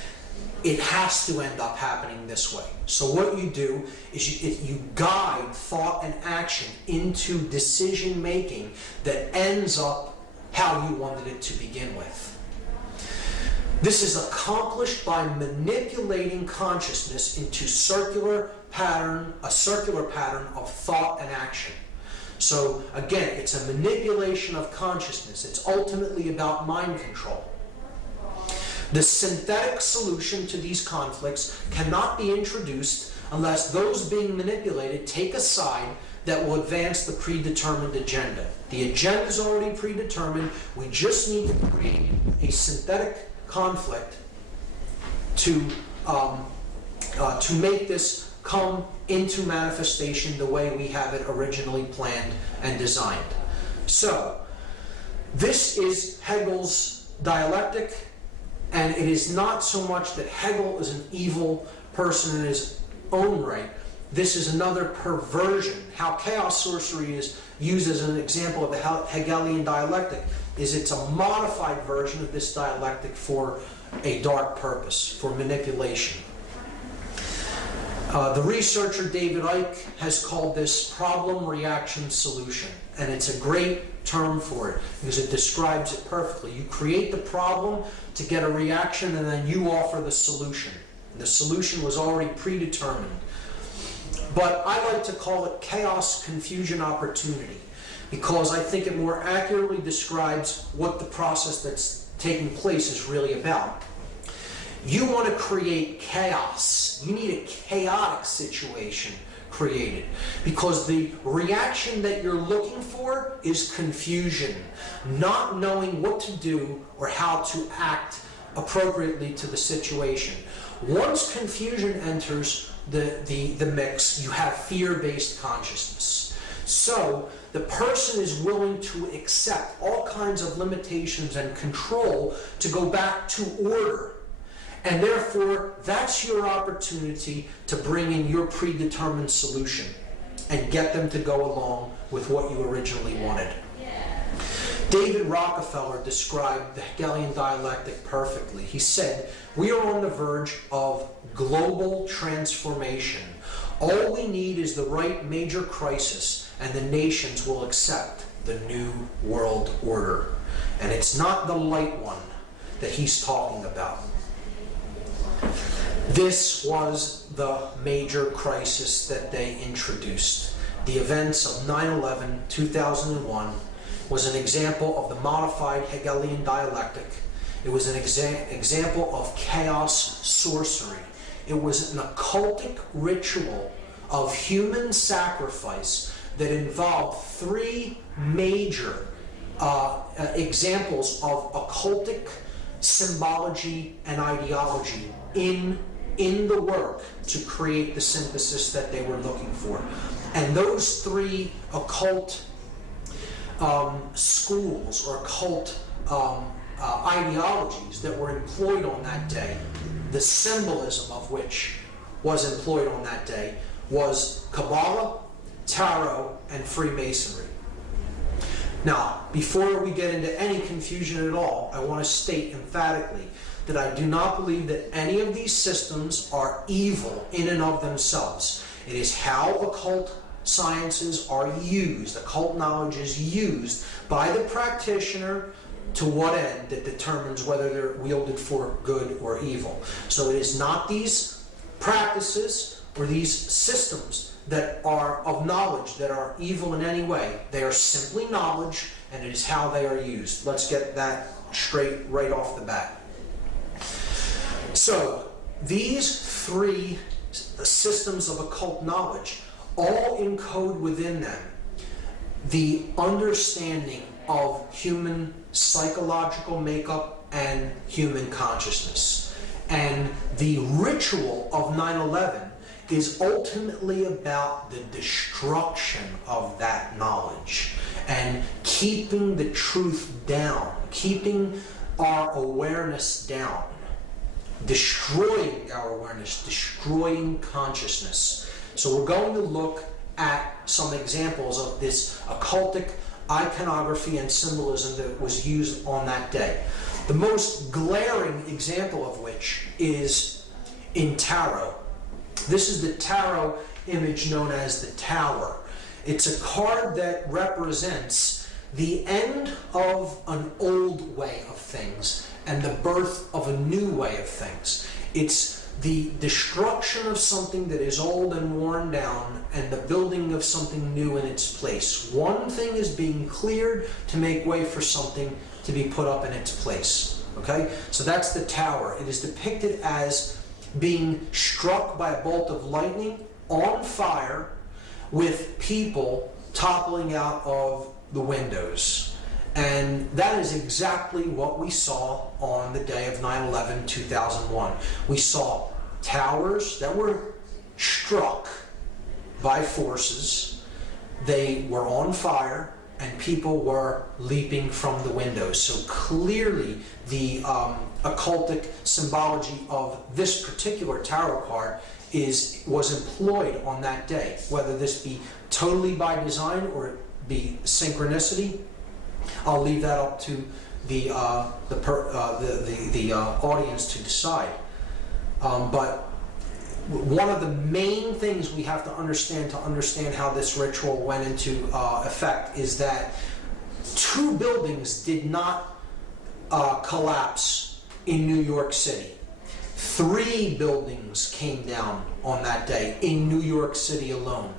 it has to end up happening this way. So what you do is you guide thought and action into decision making that ends up how you wanted it to begin with. This is accomplished by manipulating consciousness into a circular pattern of thought and action. So again, it's a manipulation of consciousness. It's ultimately about mind control. The synthetic solution to these conflicts cannot be introduced unless those being manipulated take a side that will advance the predetermined agenda. The agenda is already predetermined. We just need to create a synthetic conflict to make this come into manifestation the way we have it originally planned and designed. So, this is Hegel's dialectic, and it is not so much that Hegel is an evil person in his own right. This is another perversion. How chaos sorcery is used as an example of the Hegelian dialectic is it's a modified version of this dialectic for a dark purpose, for manipulation. The researcher David Icke has called this problem, reaction, solution. And it's a great term for it because it describes it perfectly. You create the problem to get a reaction, and then you offer the solution. The solution was already predetermined. But I like to call it chaos, confusion, opportunity, because I think it more accurately describes what the process that's taking place is really about. You want to create chaos. You need a chaotic situation created, because the reaction that you're looking for is confusion, not knowing what to do or how to act appropriately to the situation. Once confusion enters the mix, you have fear-based consciousness. So the person is willing to accept all kinds of limitations and control to go back to order. And therefore, that's your opportunity to bring in your predetermined solution and get them to go along with what you originally wanted. David Rockefeller described the Hegelian dialectic perfectly. He said, "We are on the verge of global transformation. All we need is the right major crisis, and the nations will accept the new world order." And it's not the light one that he's talking about. This was the major crisis that they introduced. The events of 9/11, 2001 was an example of the modified Hegelian dialectic. It was an example of chaos sorcery. It was an occultic ritual of human sacrifice that involved three major examples of occultic symbology and ideology in the work to create the synthesis that they were looking for. And those three occult schools or occult ideologies that were employed on that day, the symbolism of which was employed on that day, was Kabbalah, Tarot, and Freemasonry. Now, before we get into any confusion at all, I want to state emphatically that I do not believe that any of these systems are evil in and of themselves. It is how occult sciences are used, occult knowledge is used by the practitioner to what end that determines whether they're wielded for good or evil. So it is not these practices or these systems that are of knowledge that are evil in any way. They are simply knowledge, and it is how they are used. Let's get that straight right off the bat. So these three systems of occult knowledge all encode within them the understanding of human psychological makeup and human consciousness. And the ritual of 9/11 is ultimately about the destruction of that knowledge and keeping the truth down, keeping our awareness down, destroying our awareness, destroying consciousness. So we're going to look at some examples of this occultic iconography and symbolism that was used on that day. The most glaring example of which is in tarot. This is the tarot image known as the Tower. It's a card that represents the end of an old way of things and the birth of a new way of things. It's the destruction of something that is old and worn down and the building of something new in its place. One thing is being cleared to make way for something to be put up in its place. Okay? So that's the Tower. It is depicted as being struck by a bolt of lightning, on fire, with people toppling out of the windows. And that is exactly what we saw on the day of 9/11/2001. We saw towers that were struck by forces. They were on fire, and people were leaping from the windows. So clearly the occultic symbology of this particular tarot card was employed on that day. Whether this be totally by design or it be synchronicity, I'll leave that up to the audience to decide. But one of the main things we have to understand how this ritual went into effect is that 2 buildings did not collapse in New York City. 3 buildings came down on that day in New York City alone.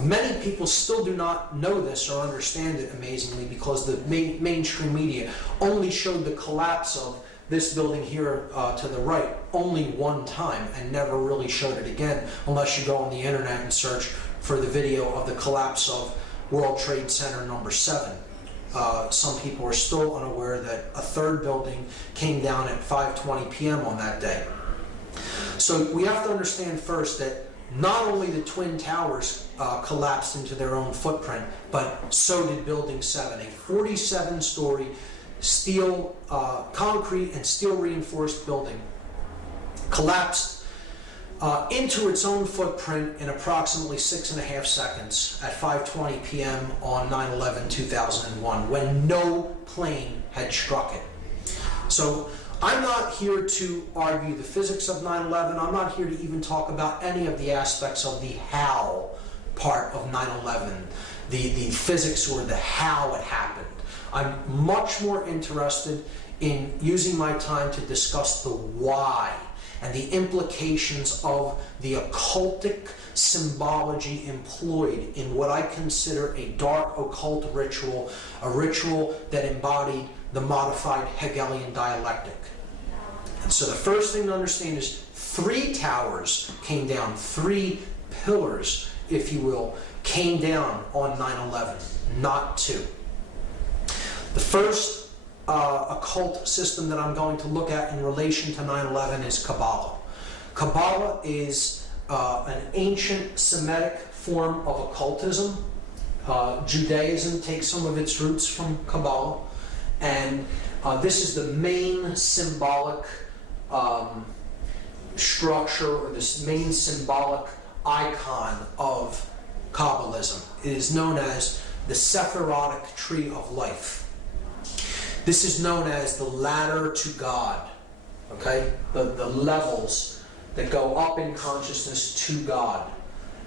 Many people still do not know this or understand it, amazingly, because the mainstream media only showed the collapse of this building here to the right only one time and never really showed it again, unless you go on the internet and search for the video of the collapse of World Trade Center number 7. Some people are still unaware that a 3rd building came down at 5:20 p.m. on that day. So we have to understand first that not only the Twin Towers collapsed into their own footprint, but so did Building 7, a 47-story steel, concrete and steel reinforced building, collapsed into its own footprint in approximately 6.5 seconds at 5:20 p.m. on 9/11/2001, when no plane had struck it. So I'm not here to argue the physics of 9/11. I'm not here to even talk about any of the aspects of the how part of 9/11, the physics or the how it happened. I'm much more interested in using my time to discuss the why and the implications of the occultic symbology employed in what I consider a dark occult ritual, a ritual that embodied the modified Hegelian dialectic. And so the first thing to understand is 3 towers came down, 3 pillars, if you will, came down on 9/11, not 2. The first occult system that I'm going to look at in relation to 9/11 is Kabbalah. Kabbalah is an ancient Semitic form of occultism. Judaism takes some of its roots from Kabbalah, and this is the main symbolic structure, or this main symbolic icon of Kabbalism. It is known as the Sephirotic Tree of Life. This is known as the ladder to God, okay? The levels that go up in consciousness to God.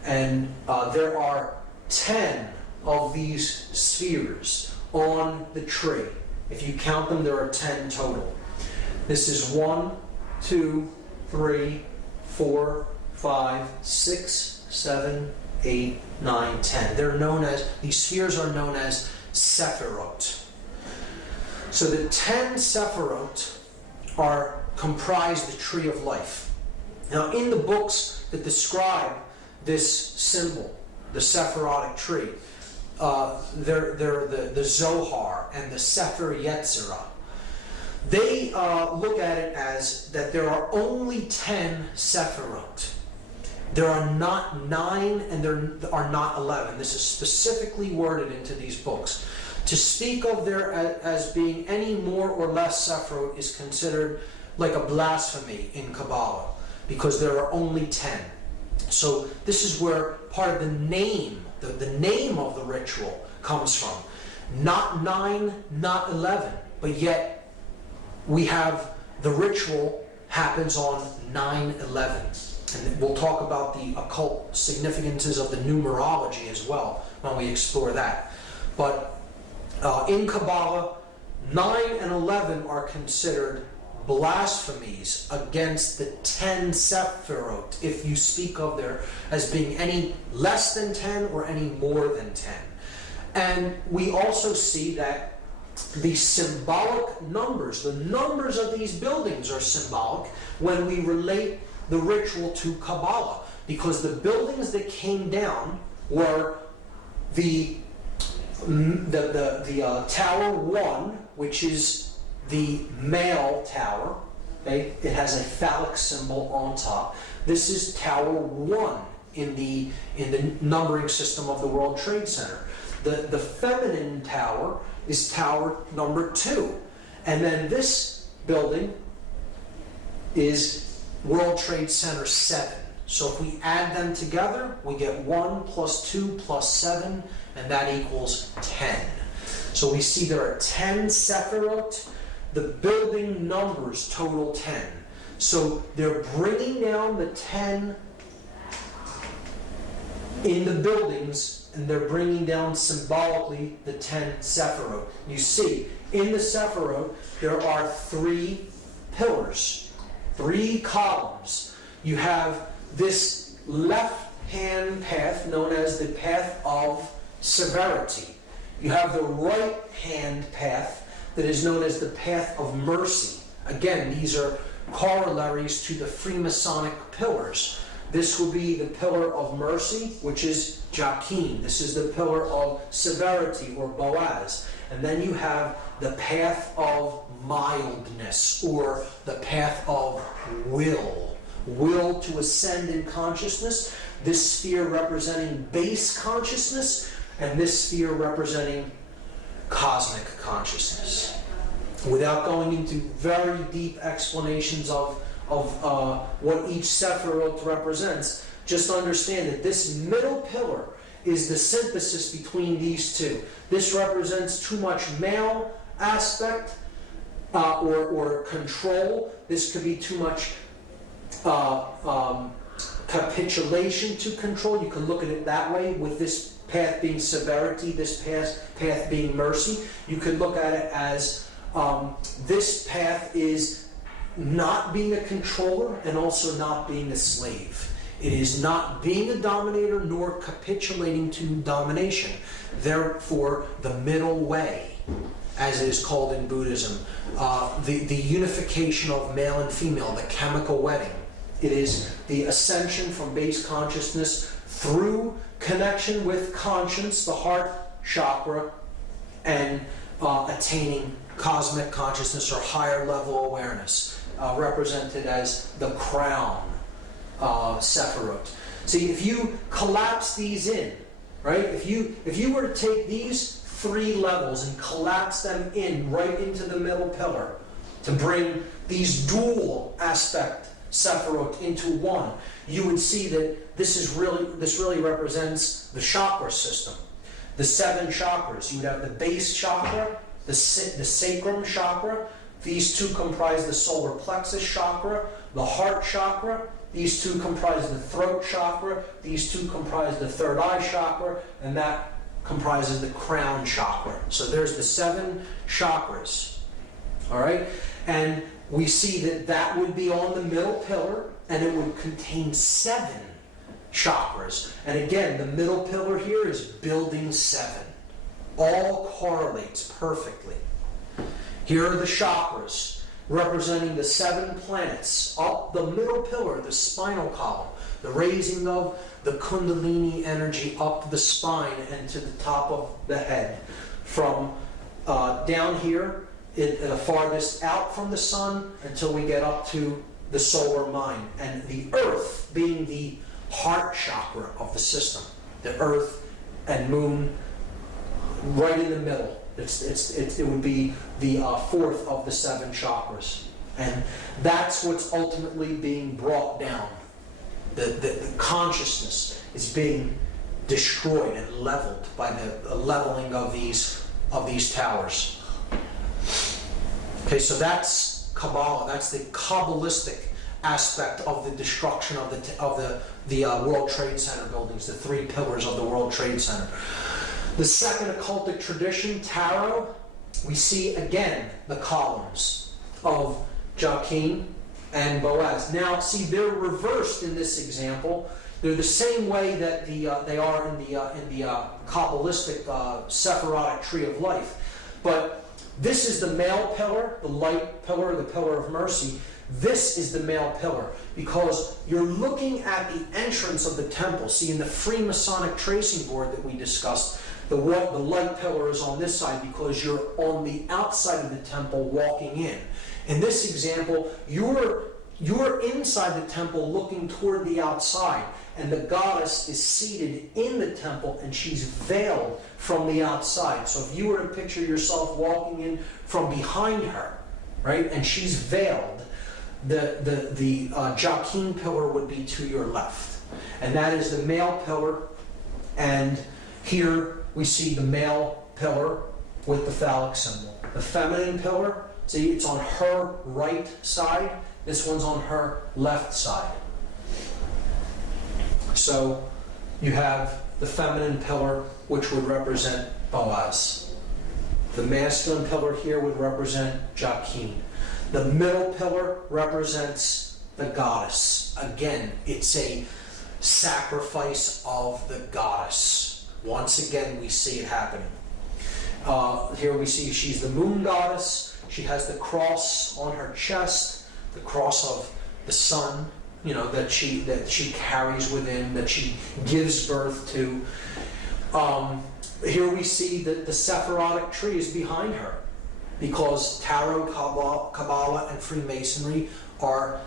And there are 10 of these spheres on the tree. If you count them, there are 10 total. This is 1, 2, 3, 4, 5, 6, 7, 8, 9, 10. They're known as, these spheres are known as Sephirot. So the 10 Sephirot comprise the Tree of Life. Now in the books that describe this symbol, the Sephirotic tree, they're the Zohar and the Sefer Yetzirah. They look at it as that there are only 10 Sephirot. There are not 9 and there are not 11. This is specifically worded into these books. To speak of there as being any more or less Sephirot is considered like a blasphemy in Kabbalah, because there are only 10. So this is where part of the name, the name of the ritual comes from. Not 9, not 11, but yet we have the ritual happens on 9/11. And we'll talk about the occult significances of the numerology as well when we explore that. But in Kabbalah, 9 and 11 are considered blasphemies against the 10 Sephirot, if you speak of there as being any less than 10 or any more than 10. And we also see that the symbolic numbers, the numbers of these buildings are symbolic when we relate the ritual to Kabbalah, because the buildings that came down were the Tower 1, which is the male tower. Okay? It has a phallic symbol on top. This is Tower 1 in the numbering system of the World Trade Center. The feminine tower is Tower number 2. And then this building is World Trade Center 7. So if we add them together, we get 1 plus 2 plus 7, and that equals 10. So we see there are 10 Sephirot. The building numbers total 10. So they're bringing down the 10 in the buildings, and they're bringing down symbolically the 10 Sephirot. You see, in the Sephirot, there are 3 pillars, 3 columns. You have this left-hand path known as the path of severity. You have the right-hand path that is known as the path of mercy. Again, these are corollaries to the Freemasonic pillars. This would be the pillar of mercy, which is Jachin. This is the pillar of severity, or Boaz. And then you have the path of mildness, or the path of will. Will to ascend in consciousness. This sphere representing base consciousness, and this sphere representing cosmic consciousness. Without going into very deep explanations of what each Sephirot represents, just understand that this middle pillar is the synthesis between these two. This represents too much male aspect or control. This could be too much capitulation to control. You can look at it that way, with this path being severity, this path being mercy. You could look at it as this path is not being a controller and also not being a slave. It is not being a dominator nor capitulating to domination. Therefore, the middle way, as it is called in Buddhism, the unification of male and female, the chemical wedding. It is the ascension from base consciousness through connection with conscience, the heart chakra, and attaining cosmic consciousness or higher level awareness, represented as the crown Sephirot. See, if you collapse these in, right? If you were to take these 3 levels and collapse them in right into the middle pillar to bring these dual aspect Sephirot into one, you would see that this really represents the chakra system. The 7 chakras. You would have the base chakra, the sacrum chakra. These 2 comprise the solar plexus chakra, the heart chakra. These 2 comprise the throat chakra. These 2 comprise the third eye chakra, and that comprises the crown chakra. So there's the 7 chakras. All right? And we see that would be on the middle pillar, and it would contain 7 chakras. And again, the middle pillar here is building 7. All correlates perfectly. Here are the chakras, representing the 7 planets. Up the middle pillar, the spinal column, the raising of the Kundalini energy up the spine and to the top of the head. From down here, the farthest out from the sun, until we get up to the solar mind. And the earth being the heart chakra of the system. The earth and moon right in the middle. It would be the 4th of the 7 chakras. And that's what's ultimately being brought down. The consciousness is being destroyed and leveled by the leveling of these towers. Okay, so that's Kabbalah. That's the Kabbalistic aspect of the destruction of the World Trade Center buildings, the 3 pillars of the World Trade Center. The second occultic tradition, Tarot, we see again the columns of Jachin and Boaz. Now, see, they're reversed in this example. They're the same way that they are in the Kabbalistic Sephirotic tree of life. But This is the male pillar, the light pillar, the pillar of mercy. This is the male pillar, because you're looking at the entrance of the temple. See, in the Freemasonic tracing board that we discussed, the light pillar is on this side because you're on the outside of the temple walking in. In this example, you're inside the temple looking toward the outside, and the goddess is seated in the temple, and she's veiled from the outside. So if you were to picture yourself walking in from behind her, right, and she's veiled, the Joachim pillar would be to your left. And that is the male pillar, and here we see the male pillar with the phallic symbol. The feminine pillar, see, it's on her right side. This one's on her left side. So you have the feminine pillar, which would represent Boaz. The masculine pillar here would represent Joachim. The middle pillar represents the goddess. Again, it's a sacrifice of the goddess. Once again, we see it happening. Here we see she's the moon goddess. She has the cross on her chest, the cross of the sun, you know, that she carries within, that she gives birth to. Here we see that the Sephirotic tree is behind her, because Tarot, Kabbalah, and Freemasonry are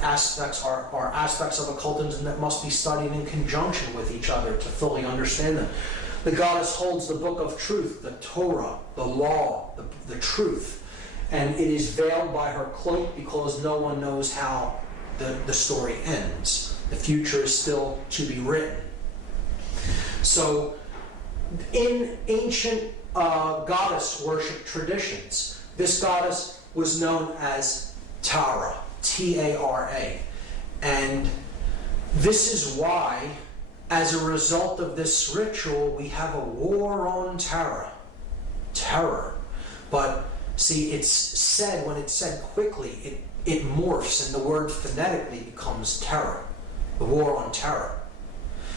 aspects of occultism that must be studied in conjunction with each other to fully understand them. The goddess holds the book of truth, the Torah, the law, the truth, and it is veiled by her cloak because no one knows how the story ends. The future is still to be written. So, in ancient goddess worship traditions, this goddess was known as Tara, T-A-R-A. And this is why, as a result of this ritual, we have a war on Tara. Terror. But see, it's said, when it's said quickly, it morphs, and the word phonetically becomes terror. The war on terror.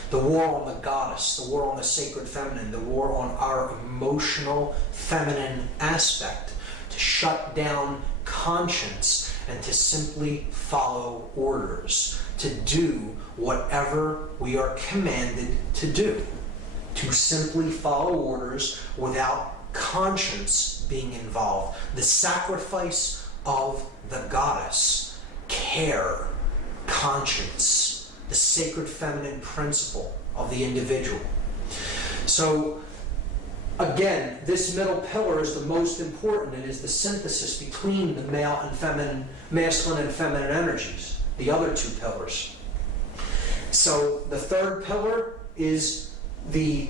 The war on the goddess, the war on the sacred feminine, the war on our emotional feminine aspect, to shut down conscience and to simply follow orders, to do whatever we are commanded to do, to simply follow orders without conscience being involved. The sacrifice of the goddess, care, conscience, the sacred feminine principle of the individual. So, again, this middle pillar is the most important. It is the synthesis between the male and feminine, masculine and feminine energies, the other two pillars. So, the third pillar is the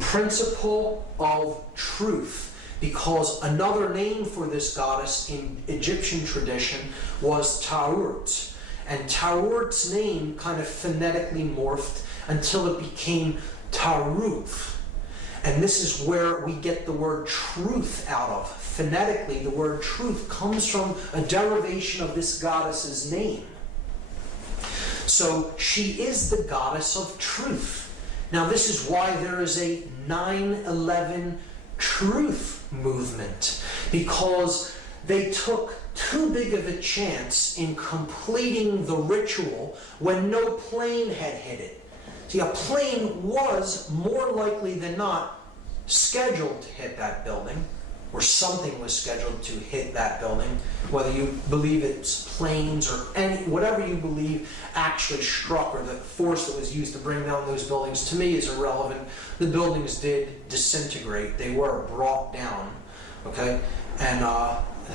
principle of truth, because another name for this goddess in Egyptian tradition was Ta'urt. And Ta'urt's name kind of phonetically morphed until it became Taruth. And this is where we get the word truth out of. Phonetically, the word truth comes from a derivation of this goddess's name. So she is the goddess of truth. Now this is why there is a 9/11 truth movement, because they took too big of a chance in completing the ritual when no plane had hit it. See, a plane was more likely than not scheduled to hit that building, or something was scheduled to hit that building, whether you believe it's planes or whatever you believe actually struck, or the force that was used to bring down those buildings, to me is irrelevant. The buildings did disintegrate. They were brought down, okay? And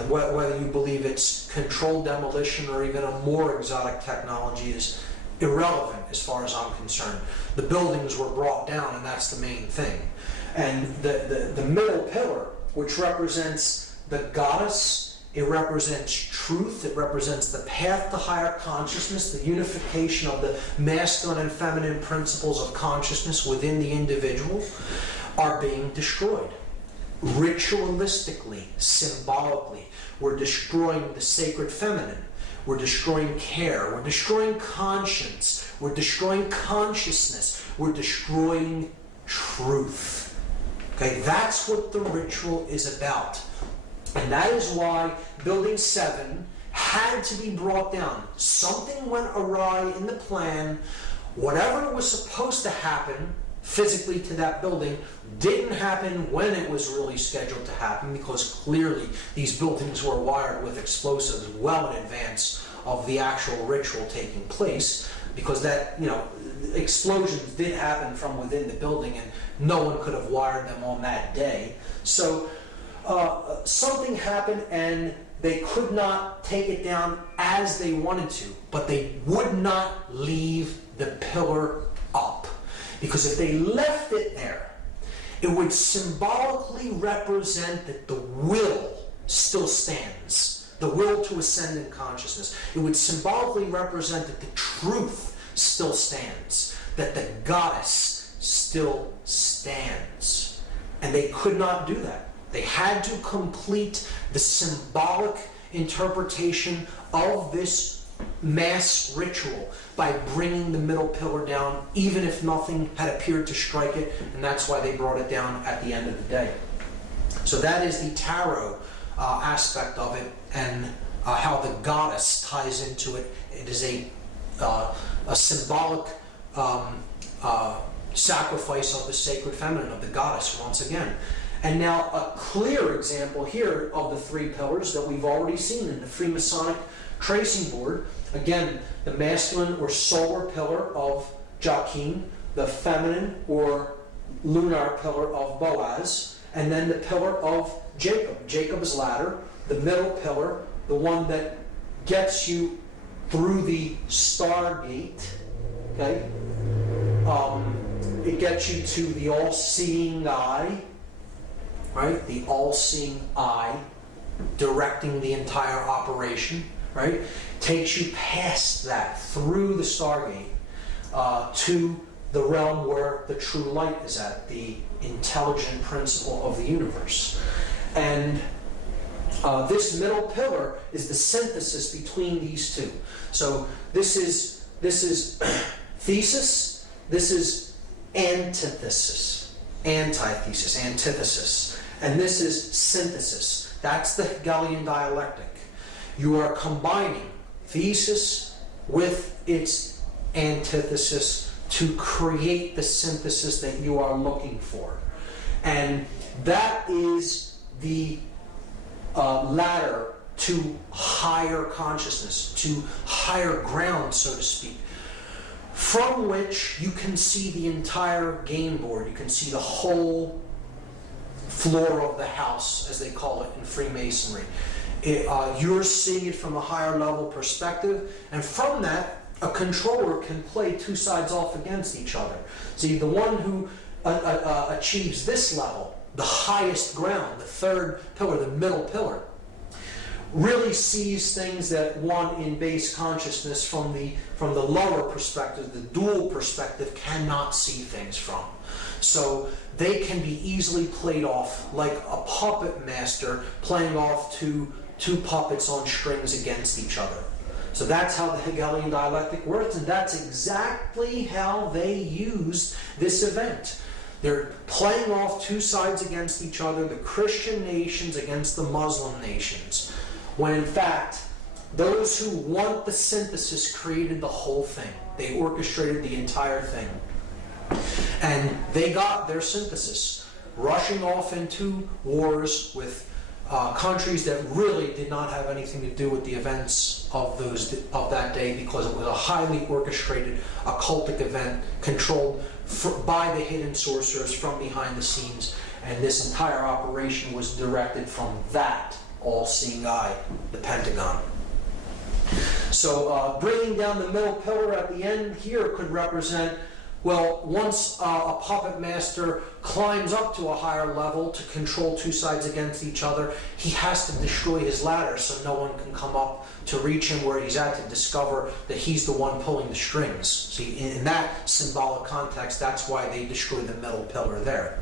whether you believe it's controlled demolition or even a more exotic technology is irrelevant as far as I'm concerned. The buildings were brought down, and that's the main thing. And the middle pillar, which represents the goddess, it represents truth, it represents the path to higher consciousness, the unification of the masculine and feminine principles of consciousness within the individual, are being destroyed. Ritualistically, symbolically, we're destroying the sacred feminine. We're destroying care. We're destroying conscience. We're destroying consciousness. We're destroying truth. Okay, that's what the ritual is about. And that is why Building 7 had to be brought down. Something went awry in the plan. Whatever was supposed to happen physically to that building didn't happen when it was really scheduled to happen, because clearly these buildings were wired with explosives well in advance of the actual ritual taking place, because that, explosions did happen from within the building and no one could have wired them on that day. So something happened and they could not take it down as they wanted to, but they would not leave the pillar up. Because if they left it there, it would symbolically represent that the will still stands. The will to ascend in consciousness. It would symbolically represent that the truth still stands. That the goddess still stands. And they could not do that. They had to complete the symbolic interpretation of this mass ritual by bringing the middle pillar down, even if nothing had appeared to strike it, and that's why they brought it down at the end of the day. So that is the tarot aspect of it, and how the goddess ties into it. It is a symbolic sacrifice of the sacred feminine, of the goddess, once again. And now a clear example here of the three pillars that we've already seen in the Freemasonic tracing board. Again, the masculine or solar pillar of Joachim, the feminine or lunar pillar of Boaz, and then the pillar of Jacob, Jacob's ladder, the middle pillar, the one that gets you through the Stargate, okay? It gets you to the all-seeing eye, right? The all-seeing eye directing the entire operation, right? Takes you past that, through the Stargate, to the realm where the true light is at, the intelligent principle of the universe. And this middle pillar is the synthesis between these two. So this is thesis, this is antithesis, antithesis, antithesis, and this is synthesis. That's the Hegelian dialectic. You are combining thesis with its antithesis to create the synthesis that you are looking for. And that is the ladder to higher consciousness, to higher ground, so to speak, from which you can see the entire game board. You can see the whole floor of the house, as they call it in Freemasonry. You're seeing it from a higher level perspective, and from that, a controller can play two sides off against each other. See, the one who achieves this level, the highest ground, the third pillar, the middle pillar, really sees things that one in base consciousness from the lower perspective, the dual perspective, cannot see things from. So they can be easily played off like a puppet master playing off two puppets on strings against each other. So that's how the Hegelian dialectic works, and that's exactly how they used this event. They're playing off two sides against each other, the Christian nations against the Muslim nations, when in fact, those who want the synthesis created the whole thing. They orchestrated the entire thing. And they got their synthesis, rushing off into wars with countries that really did not have anything to do with the events of that day, because it was a highly orchestrated occultic event controlled by the hidden sorcerers from behind the scenes, and this entire operation was directed from that all-seeing eye, the Pentagon. So bringing down the middle pillar at the end here could represent, well, once a puppet master climbs up to a higher level to control two sides against each other, he has to destroy his ladder so no one can come up to reach him where he's at to discover that he's the one pulling the strings. See, in that symbolic context, that's why they destroy the middle pillar there.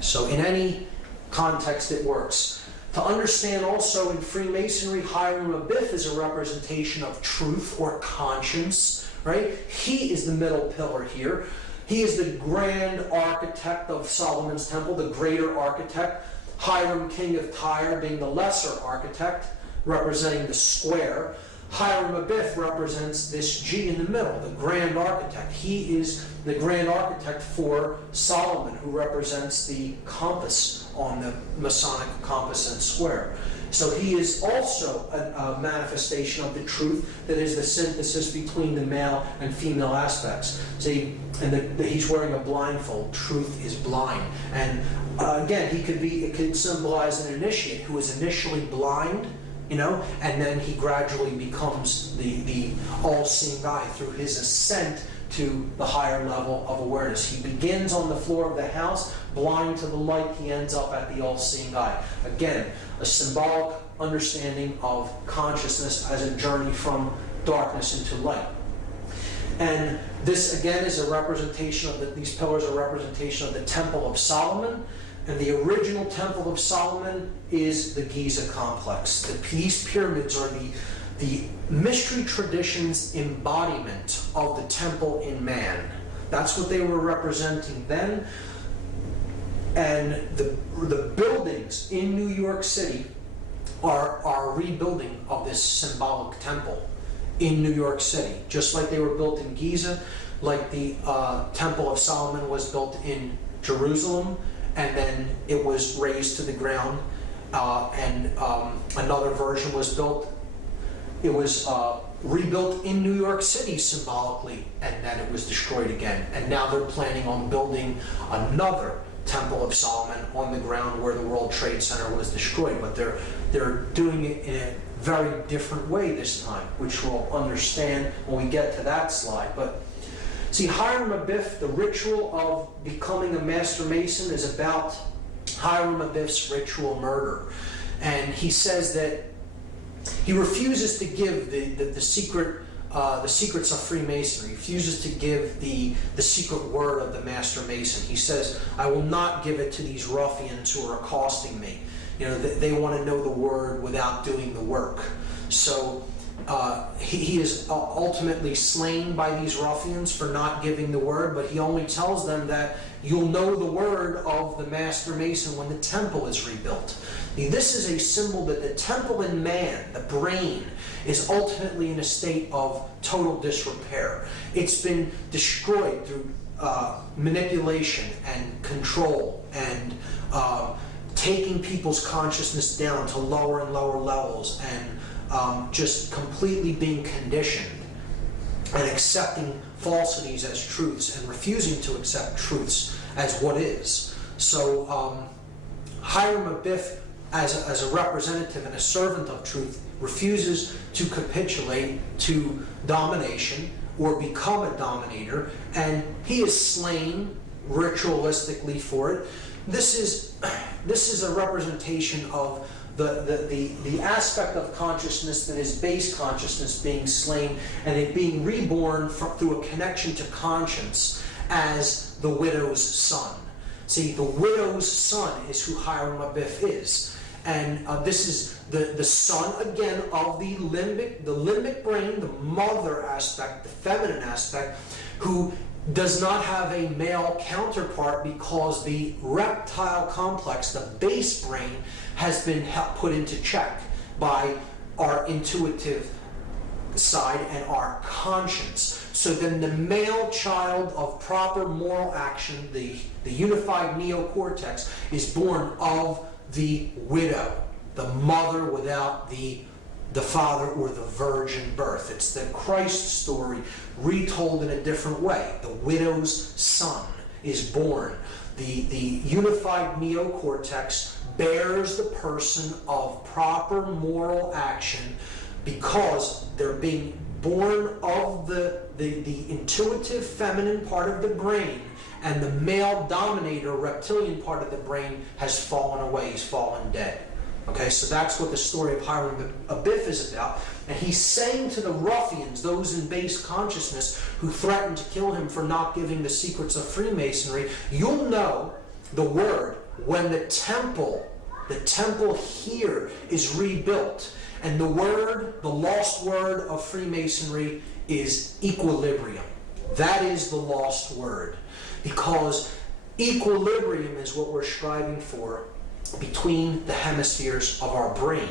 So in any context, it works. To understand also in Freemasonry, Hiram Abiff is a representation of truth or conscience, right? He is the middle pillar here. He is the grand architect of Solomon's temple, the greater architect. Hiram, king of Tyre, being the lesser architect, representing the square. Hiram-Abiff represents this G in the middle, the grand architect. He is the grand architect for Solomon, who represents the compass on the Masonic compass and square. So he is also a manifestation of the truth that is the synthesis between the male and female aspects. See, and he's wearing a blindfold. Truth is blind. And again, it could symbolize an initiate who is initially blind, you know, and then he gradually becomes the all-seeing guy through his ascent to the higher level of awareness. He begins on the floor of the house, blind to the light. He ends up at the all-seeing eye. Again, a symbolic understanding of consciousness as a journey from darkness into light. And this, again, is a representation of these pillars are a representation of the Temple of Solomon. And the original Temple of Solomon is the Giza complex. These pyramids are the mystery tradition's embodiment of the temple in man. That's what they were representing then. And the buildings in New York City are a rebuilding of this symbolic temple in New York City. Just like they were built in Giza, like the Temple of Solomon was built in Jerusalem, and then it was razed to the ground, and another version was built. It was rebuilt in New York City symbolically, and then it was destroyed again. And now they're planning on building another Temple of Solomon on the ground where the World Trade Center was destroyed. But they're doing it in a very different way this time, which we'll understand when we get to that slide. But see, Hiram-Abiff, the ritual of becoming a Master Mason is about Hiram-Abiff's ritual murder. And he says that he refuses to give the secrets of Freemasonry. He refuses to give the secret word of the Master Mason. He says, I will not give it to these ruffians who are accosting me. You know, they want to know the word without doing the work. So he is ultimately slain by these ruffians for not giving the word, but he only tells them that you'll know the word of the Master Mason when the temple is rebuilt. This is a symbol that the temple in man, the brain, is ultimately in a state of total disrepair. It's been destroyed through manipulation and control and taking people's consciousness down to lower and lower levels, and just completely being conditioned and accepting falsities as truths and refusing to accept truths as what is. So Hiram-Abiff, as a representative and a servant of truth, refuses to capitulate to domination or become a dominator, and he is slain ritualistically for it. This is a representation of the aspect of consciousness that is base consciousness being slain, and it being reborn through a connection to conscience as the widow's son. See, the widow's son is who Hiram-Abiff is. And this is the son, again, of the limbic brain, the mother aspect, the feminine aspect, who does not have a male counterpart because the reptile complex, the base brain, has been put into check by our intuitive side and our conscience. So then the male child of proper moral action, the unified neocortex, is born of the widow, the mother without the father or the virgin birth. It's the Christ story retold in a different way. The widow's son is born. The unified neocortex bears the person of proper moral action because they're being born of the intuitive feminine part of the brain, and the male dominator reptilian part of the brain has fallen away, he's fallen dead. Okay, so that's what the story of Hiram-Abiff is about. And he's saying to the ruffians, those in base consciousness who threatened to kill him for not giving the secrets of Freemasonry, you'll know the word when the temple here is rebuilt. And the word, the lost word of Freemasonry is equilibrium. That is the lost word, because equilibrium is what we're striving for between the hemispheres of our brain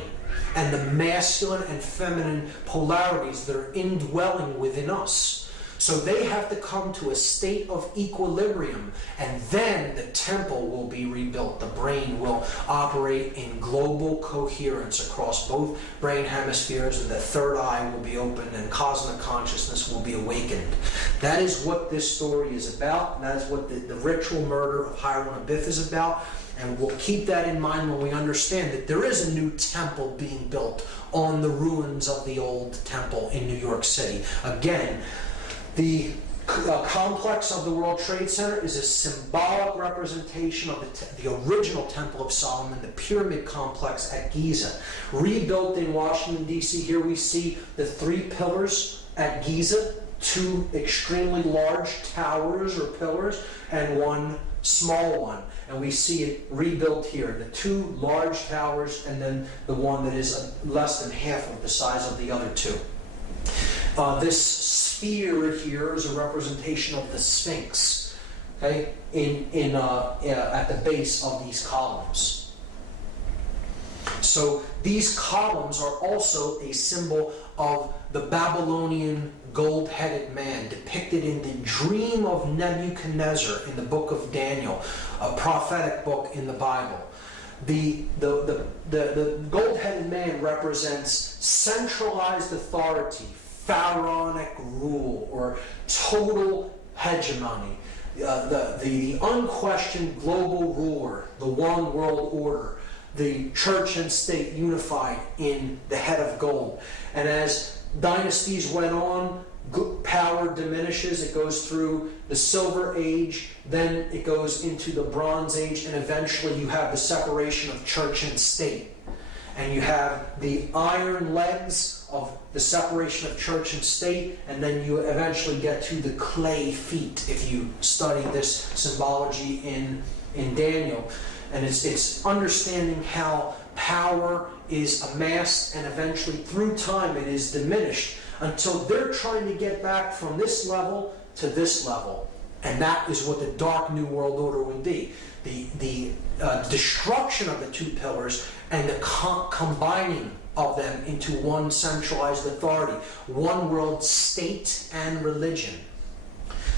and the masculine and feminine polarities that are indwelling within us. So they have to come to a state of equilibrium, and then the temple will be rebuilt. The brain will operate in global coherence across both brain hemispheres, and the third eye will be opened, and cosmic consciousness will be awakened. That is what this story is about, and that is what the ritual murder of Hiram Abiff is about. And we'll keep that in mind when we understand that there is a new temple being built on the ruins of the old temple in New York City. Again, the complex of the World Trade Center is a symbolic representation of the original Temple of Solomon, the pyramid complex at Giza. Rebuilt in Washington, D.C., here we see the 3 pillars at Giza, 2 extremely large towers or pillars, and 1 small one. And we see it rebuilt here, the 2 large towers, and then the one that is less than half of the size of the other 2. This sphere here is a representation of the Sphinx, okay, at the base of these columns. So these columns are also a symbol of the Babylonian gold-headed man depicted in the dream of Nebuchadnezzar in the book of Daniel, a prophetic book in the Bible. The gold-headed man represents centralized authority, pharaonic rule, or total hegemony, the unquestioned global ruler, the one world order, the church and state unified in the head of gold. And as dynasties went on, power diminishes. It goes through the Silver Age, then it goes into the Bronze Age, and eventually you have the separation of church and state. And you have the iron legs of the separation of church and state, and then you eventually get to the clay feet if you study this symbology in Daniel. And it's understanding how power is amassed, and eventually through time it is diminished until they're trying to get back from this level to this level. And that is what the Dark New World Order would be. The destruction of the 2 pillars and the combining of them into one centralized authority, one world state and religion.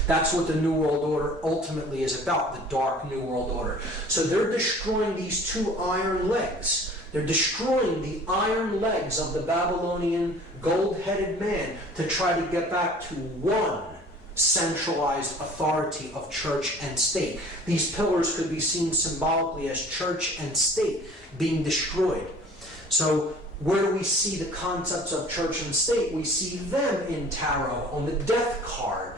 That's what the New World Order ultimately is about, the Dark New World Order. So they're destroying these 2 iron legs. They're destroying the iron legs of the Babylonian gold-headed man to try to get back to one centralized authority of church and state. These pillars could be seen symbolically as church and state being destroyed. So where do we see the concepts of church and state? We see them in tarot on the death card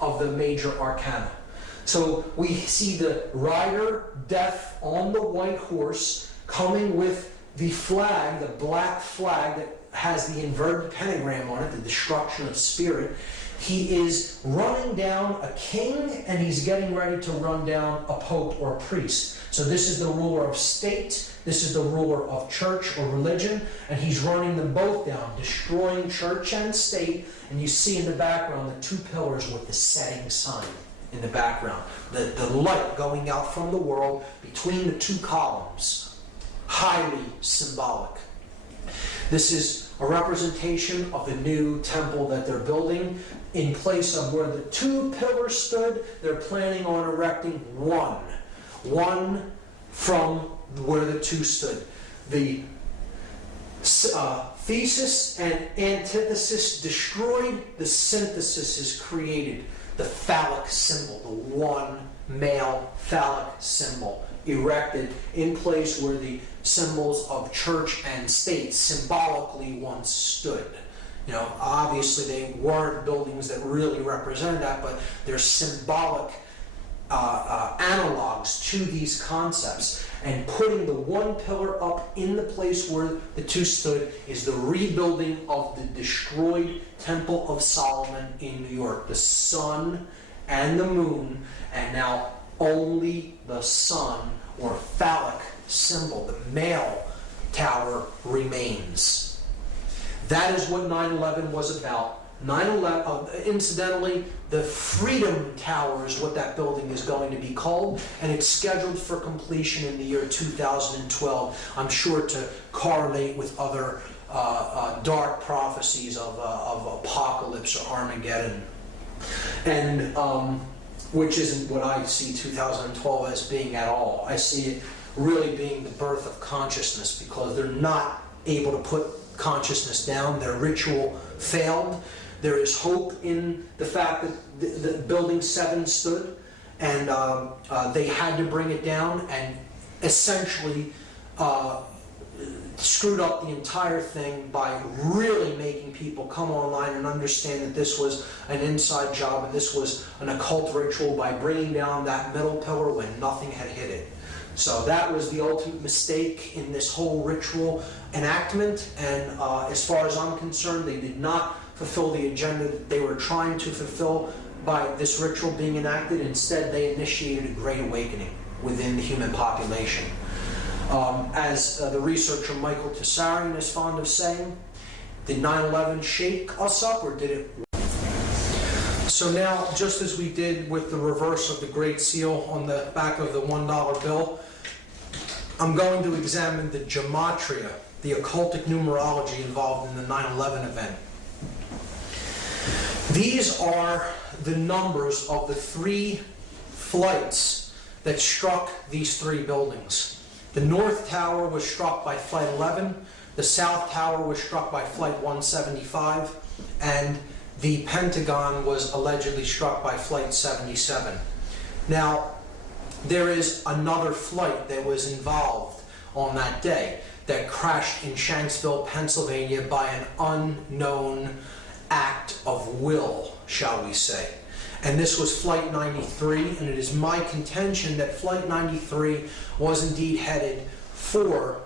of the major arcana. So we see the rider, death, on the white horse, coming with the flag, the black flag that has the inverted pentagram on it, the destruction of spirit. He is running down a king, and he's getting ready to run down a pope or a priest. So this is the ruler of state, this is the ruler of church or religion, and he's running them both down, destroying church and state. And you see in the background the 2 pillars with the setting sun in the background, the light going out from the world between the 2 columns. Highly symbolic. This is a representation of the new temple that they're building. In place of where the 2 pillars stood, they're planning on erecting one from where the 2 stood. The thesis and antithesis destroyed, the synthesis is created. The phallic symbol, the one male phallic symbol, erected in place where the symbols of church and state symbolically once stood. You know, obviously they weren't buildings that really represent that, but they're symbolic analogs to these concepts. And putting the 1 pillar up in the place where the 2 stood is the rebuilding of the destroyed Temple of Solomon in New York. The sun and the moon, and now only the sun, or phallic symbol, the male tower, remains. That is what 9/11 was about. Incidentally, the Freedom Tower is what that building is going to be called, and it's scheduled for completion in the year 2012. I'm sure to correlate with other dark prophecies of apocalypse or Armageddon, and which isn't what I see 2012 as being at all. I see it really being the birth of consciousness, because they're not able to put consciousness down. Their ritual failed. There is hope in the fact that the Building 7 stood, and they had to bring it down and essentially screwed up the entire thing by really making people come online and understand that this was an inside job and this was an occult ritual, by bringing down that middle pillar when nothing had hit it. So that was the ultimate mistake in this whole ritual enactment, and as far as I'm concerned, they did not fulfill the agenda that they were trying to fulfill by this ritual being enacted. Instead, they initiated a great awakening within the human population. As the researcher Michael Tessarian is fond of saying, did 9/11 shake us up, or did it? So now, just as we did with the reverse of the Great Seal on the back of the $1 bill, I'm going to examine the gematria, the occultic numerology involved in the 9/11 event. These are the numbers of the 3 flights that struck these 3 buildings. The North Tower was struck by Flight 11, the South Tower was struck by Flight 175, and the Pentagon was allegedly struck by Flight 77. Now, there is another flight that was involved on that day that crashed in Shanksville, Pennsylvania by an unknown act of will, shall we say. And this was Flight 93, and it is my contention that Flight 93 was indeed headed for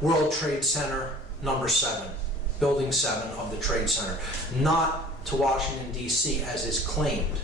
World Trade Center number 7, Building 7 of the Trade Center, not to Washington, D.C., as is claimed.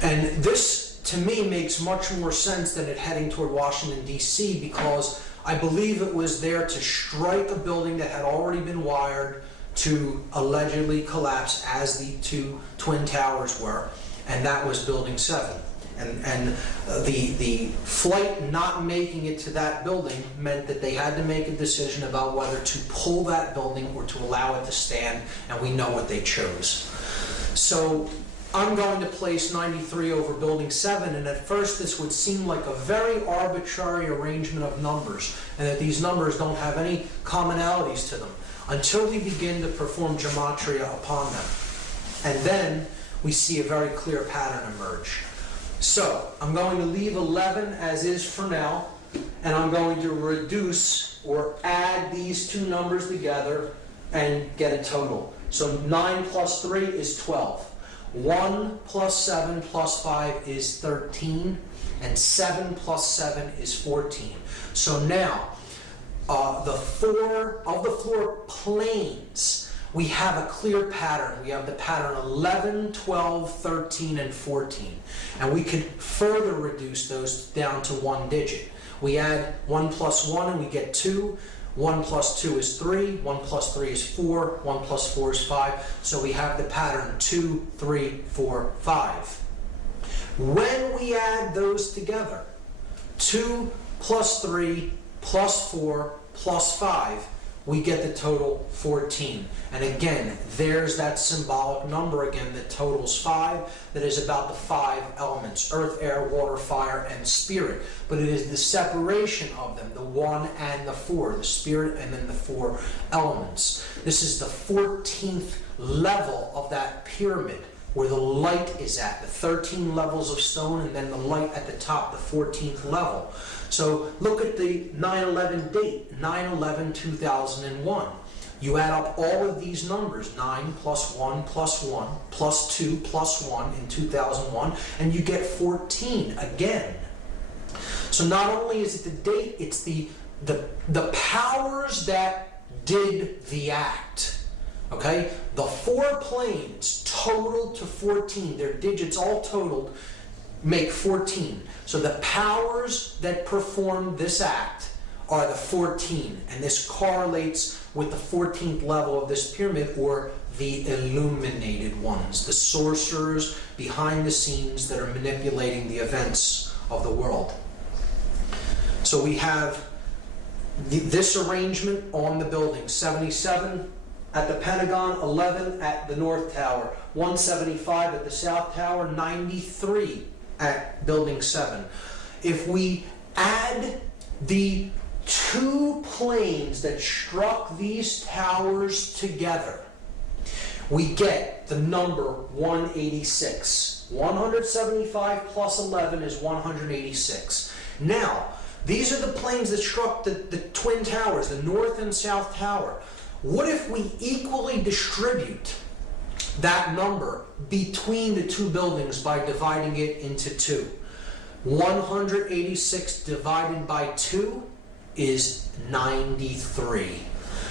And this, to me, makes much more sense than it heading toward Washington, D.C., because I believe it was there to strike a building that had already been wired to allegedly collapse, as the 2 twin towers were, and that was Building 7. And the flight not making it to that building meant that they had to make a decision about whether to pull that building or to allow it to stand, and we know what they chose. So I'm going to place 93 over Building 7, and at first this would seem like a very arbitrary arrangement of numbers, and that these numbers don't have any commonalities to them, until we begin to perform gematria upon them. And then we see a very clear pattern emerge. So I'm going to leave 11 as is for now, and I'm going to reduce or add these 2 numbers together and get a total. So 9 plus 3 is 12. 1 plus 7 plus 5 is 13, and 7 plus 7 is 14. So now, the 4 of the 4 planes, we have a clear pattern. We have the pattern 11, 12, 13, and 14. And we could further reduce those down to 1 digit. We add 1 plus 1 and we get 2. 1 plus 2 is 3. 1 plus 3 is 4. 1 plus 4 is 5. So we have the pattern 2, 3, 4, 5. When we add those together, 2 plus 3 plus 4 plus 5, we get the total 14. And again, there's that symbolic number again that totals 5, that is about the 5 elements: earth, air, water, fire, and spirit. But it is the separation of them, the 1 and the 4, the spirit and then the 4 elements. This is the 14th level of that pyramid, where the light is at, the 13 levels of stone, and then the light at the top, the 14th level. So look at the 9/11 date, 9/11/2001. You add up all of these numbers, 9 plus 1 plus 1 plus 2 plus 1 in 2001, and you get 14 again. So not only is it the date, it's the powers that did the act. Okay? The 4 planes totaled to 14. Their digits all totaled make 14. So the powers that performed this act are the 14, and this correlates with the 14th level of this pyramid, or the illuminated ones, the sorcerers behind the scenes that are manipulating the events of the world. So we have this arrangement on the building: 77 at the Pentagon, 11 at the North Tower, 175 at the South Tower, 93 at Building 7. If we add the two planes that struck these towers together, we get the number 186. 175 plus 11 is 186. Now, these are the planes that struck the twin towers, the North and South Tower. What if we equally distribute that number between the two buildings by dividing it into two? 186 divided by 2 is 93.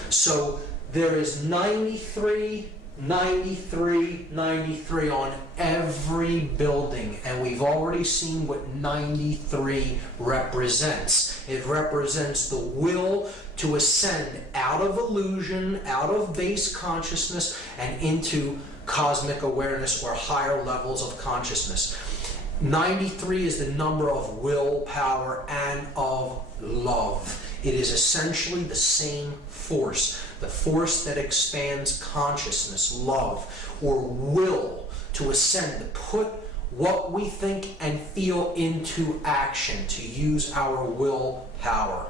So there is 93, 93, 93 on every building, and we've already seen what 93 represents. It represents the will to ascend out of illusion, out of base consciousness, and into cosmic awareness, or higher levels of consciousness. 93 is the number of willpower and of love. It is essentially the same force, the force that expands consciousness, love, or will to ascend, to put what we think and feel into action, to use our willpower.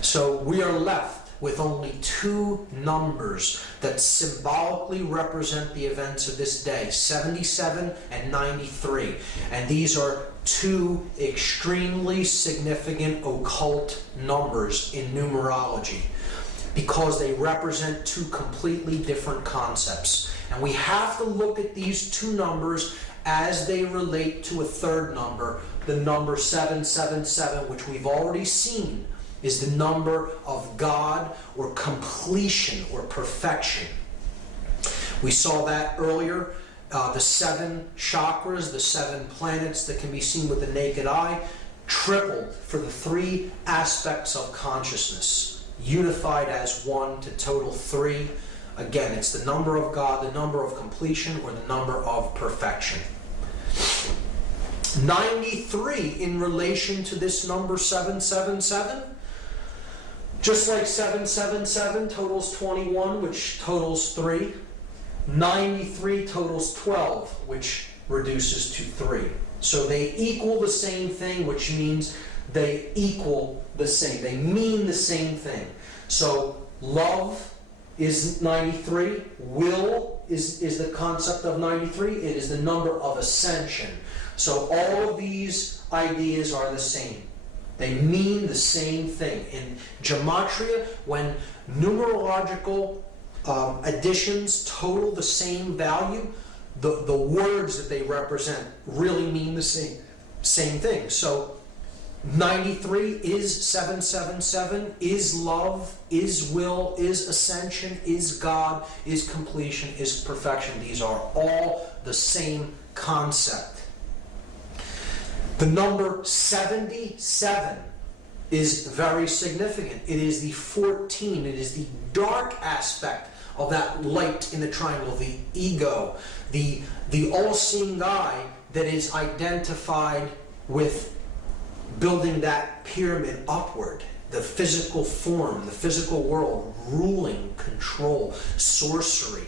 So we are left with only two numbers that symbolically represent the events of this day: 77 and 93. And these are two extremely significant occult numbers in numerology, because they represent two completely different concepts. And we have to look at these two numbers as they relate to a third number, the number 777, which we've already seen is the number of God, or completion, or perfection. We saw that earlier. The 7 chakras, the 7 planets that can be seen with the naked eye, tripled for the 3 aspects of consciousness, unified as one to total 3. Again, it's the number of God, the number of completion, or the number of perfection. 93 in relation to this number 777. Just like 777 totals 21, which totals 3, 93 totals 12, which reduces to 3. So they equal the same thing, which means they equal the same. They mean the same thing. So love is 93. Will is the concept of 93. It is the number of ascension. So all of these ideas are the same. They mean the same thing. In gematria, when numerological additions total the same value, the words that they represent really mean the same thing. So 93 is 777, is love, is will, is ascension, is God, is completion, is perfection. These are all the same concept. The number 77 is very significant. It is the 14. It is the dark aspect of that light in the triangle, the ego, the all-seeing eye that is identified with building that pyramid upward, the physical form, the physical world, ruling, control, sorcery.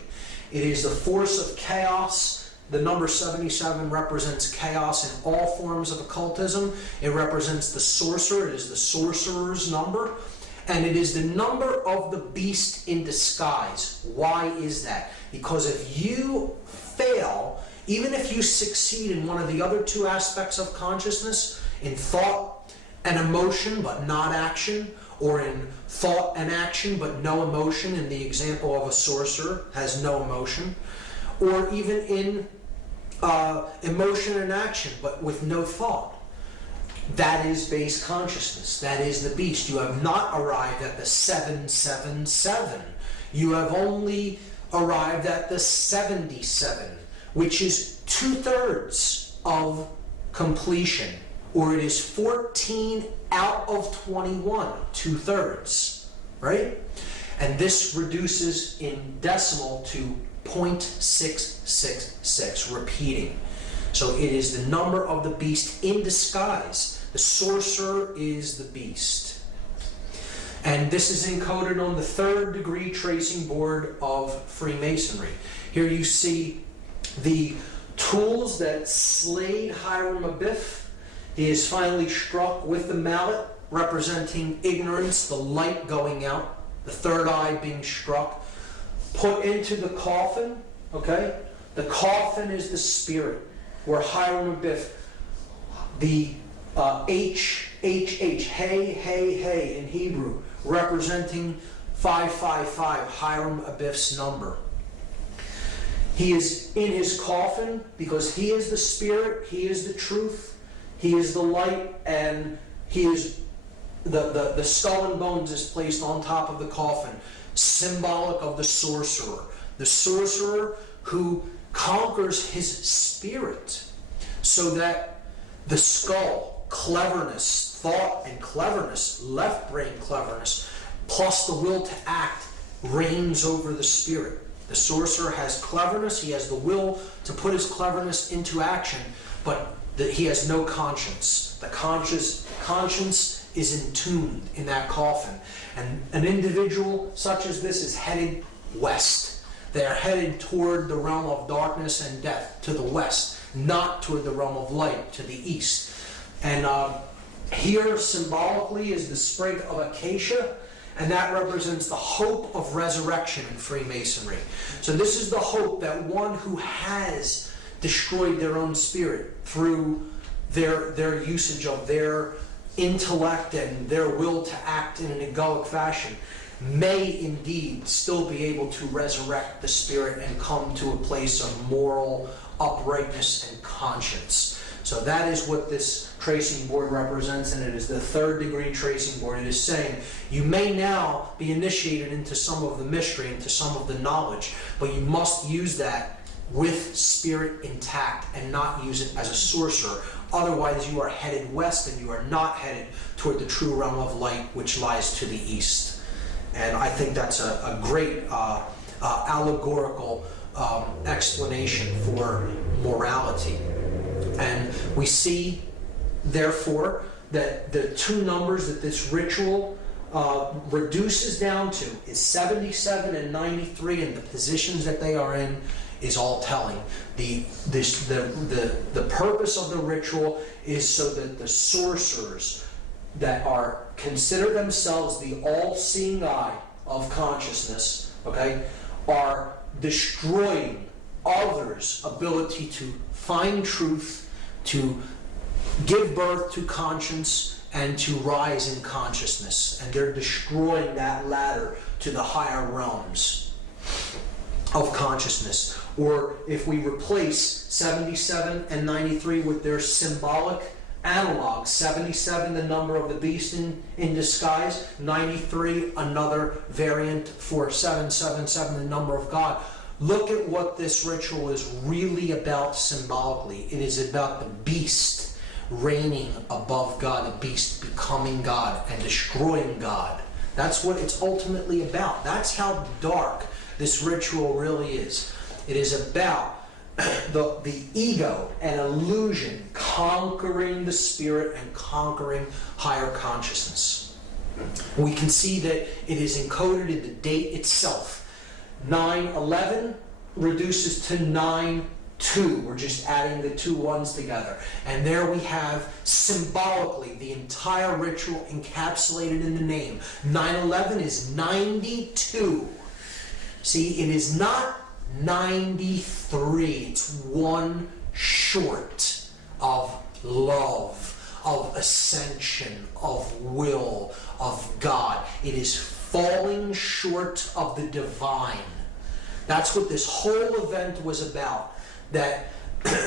It is the force of chaos. The number 77 represents chaos in all forms of occultism. It represents the sorcerer. It is the sorcerer's number. And it is the number of the beast in disguise. Why is that? Because if you fail, even if you succeed in one of the other two aspects of consciousness, in thought and emotion but not action, or in thought and action but no emotion, in the example of a sorcerer has no emotion, or even in emotion and action but with no thought, that is base consciousness. That is the beast. You have not arrived at the 777. You have only arrived at the 77, which is 2/3 of completion, or it is 14 out of 21, 2/3, right? And this reduces in decimal to 0.666, repeating. So it is the number of the beast in disguise. The sorcerer is the beast. And this is encoded on the 3rd degree tracing board of Freemasonry. Here you see the tools that slayed Hiram Abiff. He is finally struck with the mallet, representing ignorance, the light going out, the third eye being struck, put into the coffin, okay? The coffin is the spirit, where Hiram Abiff, the HHH, hey in Hebrew, representing 555, Hiram Abiff's number. He is in his coffin because he is the spirit, he is the truth, he is the light, and he is the skull and bones is placed on top of the coffin, symbolic of the sorcerer. The sorcerer who conquers his spirit, so that the skull, cleverness, thought and cleverness, left brain cleverness, plus the will to act, reigns over the spirit. The sorcerer has cleverness, he has the will to put his cleverness into action, but he has no conscience. The conscience is entombed in that coffin. And an individual such as this is headed west. They are headed toward the realm of darkness and death, to the west, not toward the realm of light, to the east. And here symbolically is the sprig of acacia, and that represents the hope of resurrection in Freemasonry. So this is the hope that one who has destroyed their own spirit through their usage of their intellect and their will to act in an egoic fashion may indeed still be able to resurrect the spirit and come to a place of moral uprightness and conscience. So that is what this tracing board represents, and it is the 3rd degree tracing board. It is saying you may now be initiated into some of the mystery, into some of the knowledge, but you must use that with spirit intact and not use it as a sorcerer. Otherwise you are headed west and you are not headed toward the true realm of light, which lies to the east. And I think that's a great allegorical explanation for morality. And we see, therefore, that the two numbers that this ritual reduces down to is 77 and 93, and the positions that they are in is all telling. The purpose of the ritual is so that the sorcerers that are consider themselves the all-seeing eye of consciousness, okay, are destroying others' ability to find truth, to give birth to conscience, and to rise in consciousness. And they're destroying that ladder to the higher realms of consciousness. Or if we replace 77 and 93 with their symbolic analog, 77 the number of the beast in disguise, 93 another variant for 777 the number of God. Look at what this ritual is really about symbolically. It is about the beast reigning above God, the beast becoming God and destroying God. That's what it's ultimately about. That's how dark this ritual really is. It is about the ego and illusion conquering the spirit and conquering higher consciousness. We can see that it is encoded in the date itself. 9/11 reduces to 9/2. We're just adding the two ones together. And there we have symbolically the entire ritual encapsulated in the name. 9/11 is 92. See, it is not 93. It's one short of love, of ascension, of will, of God. It is falling short of the divine. That's what this whole event was about. That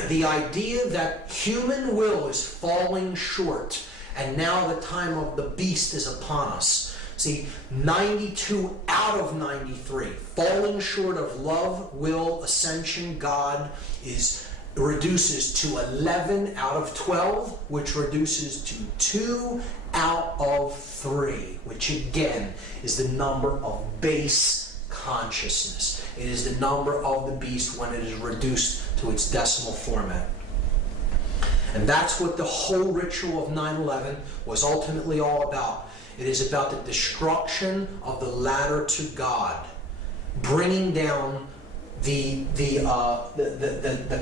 the idea that human will is falling short, and now the time of the beast is upon us. See, 92 out of 93, falling short of love, will, ascension, God, is reduces to 11 out of 12, which reduces to 2 out of 3, which again is the number of base consciousness. It is the number of the beast when it is reduced to its decimal format. And that's what the whole ritual of 9/11 was ultimately all about. It is about the destruction of the ladder to God, bringing down the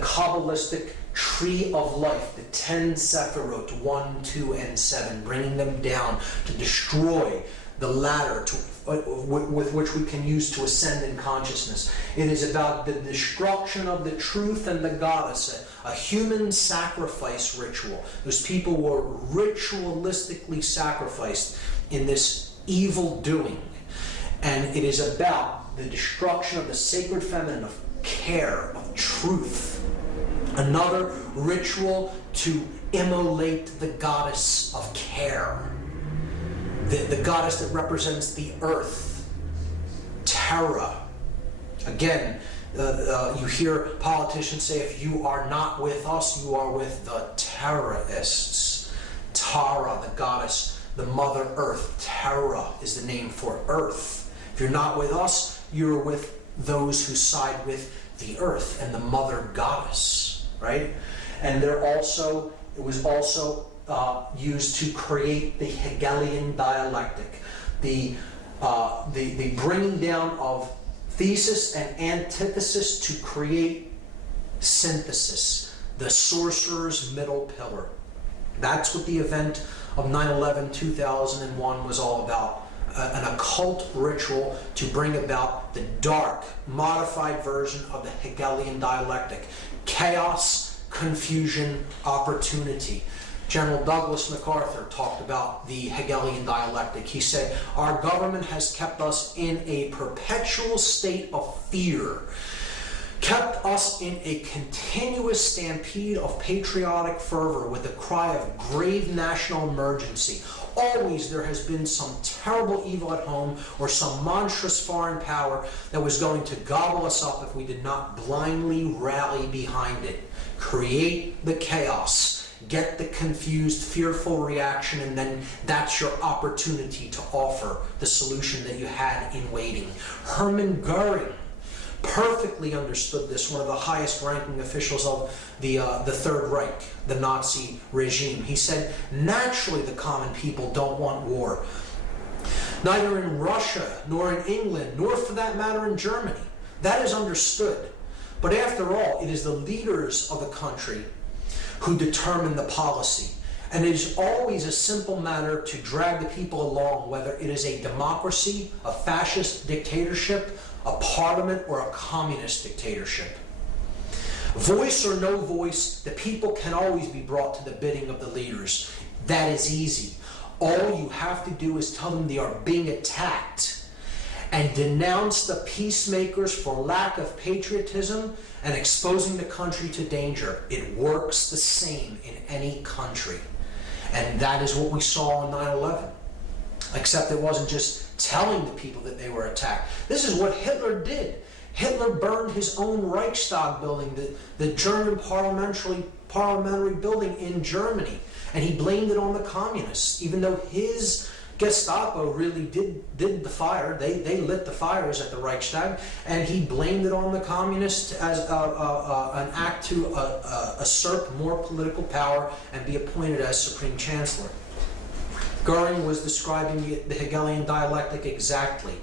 Kabbalistic tree of life, the 10 Sephirot, 1, 2, and 7, bringing them down to destroy the ladder with which we can use to ascend in consciousness. It is about the destruction of the truth and the goddess, a human sacrifice ritual. Those people were ritualistically sacrificed in this evil doing. And it is about the destruction of the sacred feminine, of care, of truth. Another ritual to immolate the goddess of care. The goddess that represents the earth, Terra. Again, you hear politicians say, if you are not with us, you are with the terrorists. Tara, the goddess, the Mother Earth. Terra is the name for earth. If you're not with us, you're with those who side with the earth and the Mother Goddess, right? And it was also used to create the Hegelian dialectic, the bringing down of thesis and antithesis to create synthesis, the sorcerer's middle pillar. That's what the event of 9/11/2001 was all about. An occult ritual to bring about the dark, modified version of the Hegelian dialectic. Chaos, confusion, opportunity. General Douglas MacArthur talked about the Hegelian dialectic. He said, our government has kept us in a perpetual state of fear, kept us in a continuous stampede of patriotic fervor with the cry of grave national emergency. Always there has been some terrible evil at home or some monstrous foreign power that was going to gobble us up if we did not blindly rally behind it. Create the chaos, get the confused, fearful reaction, and then that's your opportunity to offer the solution that you had in waiting. Hermann Goering perfectly understood this, one of the highest ranking officials of the Third Reich, the Nazi regime. He said, naturally the common people don't want war. Neither in Russia, nor in England, nor for that matter in Germany. That is understood. But after all, it is the leaders of the country who determine the policy. And it is always a simple matter to drag the people along, whether it is a democracy, a fascist dictatorship, a parliament, or a communist dictatorship. Voice or no voice, the people can always be brought to the bidding of the leaders. That is easy. All you have to do is tell them they are being attacked and denounce the peacemakers for lack of patriotism and exposing the country to danger. It works the same in any country. And that is what we saw on 9/11. Except it wasn't just telling the people that they were attacked. This is what Hitler did. Hitler burned his own Reichstag building, the German parliamentary building in Germany, and he blamed it on the communists, even though his Gestapo really did the fire. They lit the fires at the Reichstag, and he blamed it on the communists as an act to usurp more political power and be appointed as Supreme Chancellor. Goering was describing the Hegelian dialectic exactly.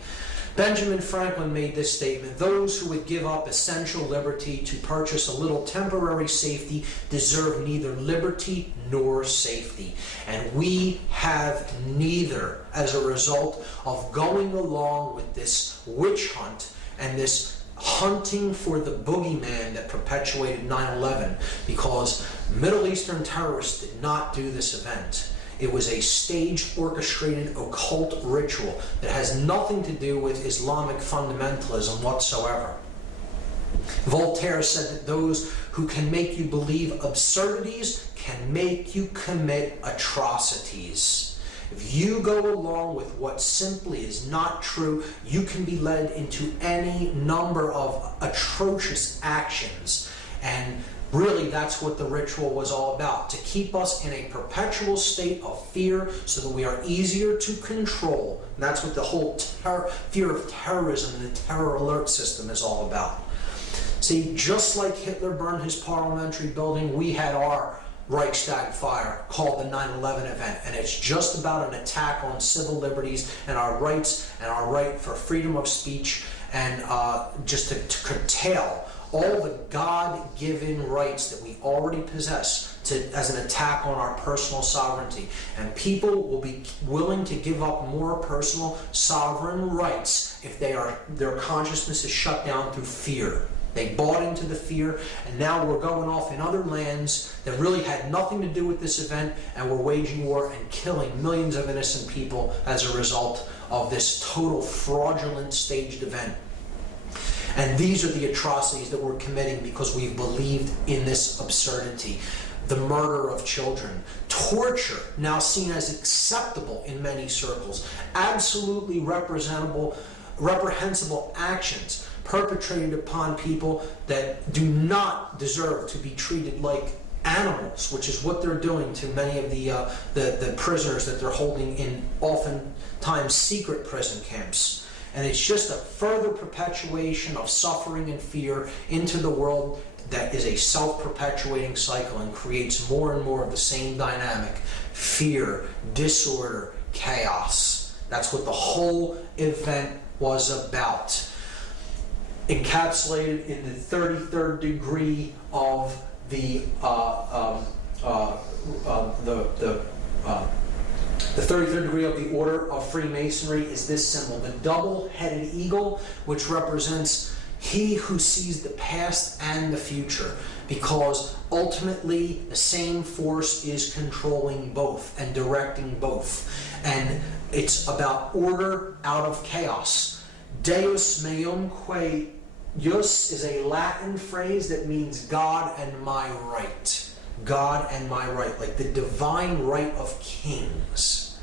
Benjamin Franklin made this statement: those who would give up essential liberty to purchase a little temporary safety deserve neither liberty nor safety. And we have neither as a result of going along with this witch hunt and this hunting for the boogeyman that perpetuated 9/11, because Middle Eastern terrorists did not do this event. It was a staged, orchestrated, occult ritual that has nothing to do with Islamic fundamentalism whatsoever. Voltaire said that those who can make you believe absurdities can make you commit atrocities. If you go along with what simply is not true, you can be led into any number of atrocious actions. And Really, that's what the ritual was all about, to keep us in a perpetual state of fear so that we are easier to control. And that's what the whole fear of terrorism and the terror alert system is all about. See, just like Hitler burned his parliamentary building, we had our Reichstag fire called the 9/11 event, and it's just about an attack on civil liberties and our rights and our right for freedom of speech, and just to curtail all the God-given rights that we already possess as an attack on our personal sovereignty. And people will be willing to give up more personal sovereign rights if their consciousness is shut down through fear. They bought into the fear, and now we're going off in other lands that really had nothing to do with this event, and we're waging war and killing millions of innocent people as a result of this total fraudulent staged event. And these are the atrocities that we're committing because we've believed in this absurdity. The murder of children, torture, now seen as acceptable in many circles, absolutely reprehensible actions perpetrated upon people that do not deserve to be treated like animals, which is what they're doing to many of the prisoners that they're holding in oftentimes secret prison camps. And it's just a further perpetuation of suffering and fear into the world that is a self-perpetuating cycle and creates more and more of the same dynamic: fear, disorder, chaos. That's what the whole event was about. Encapsulated in the 33rd degree of the 33rd degree of the Order of Freemasonry is this symbol, the double-headed eagle, which represents he who sees the past and the future, because ultimately the same force is controlling both and directing both. And it's about order out of chaos. Deus meum quae jus is a Latin phrase that means God and my right. God and my right, like the divine right of kings.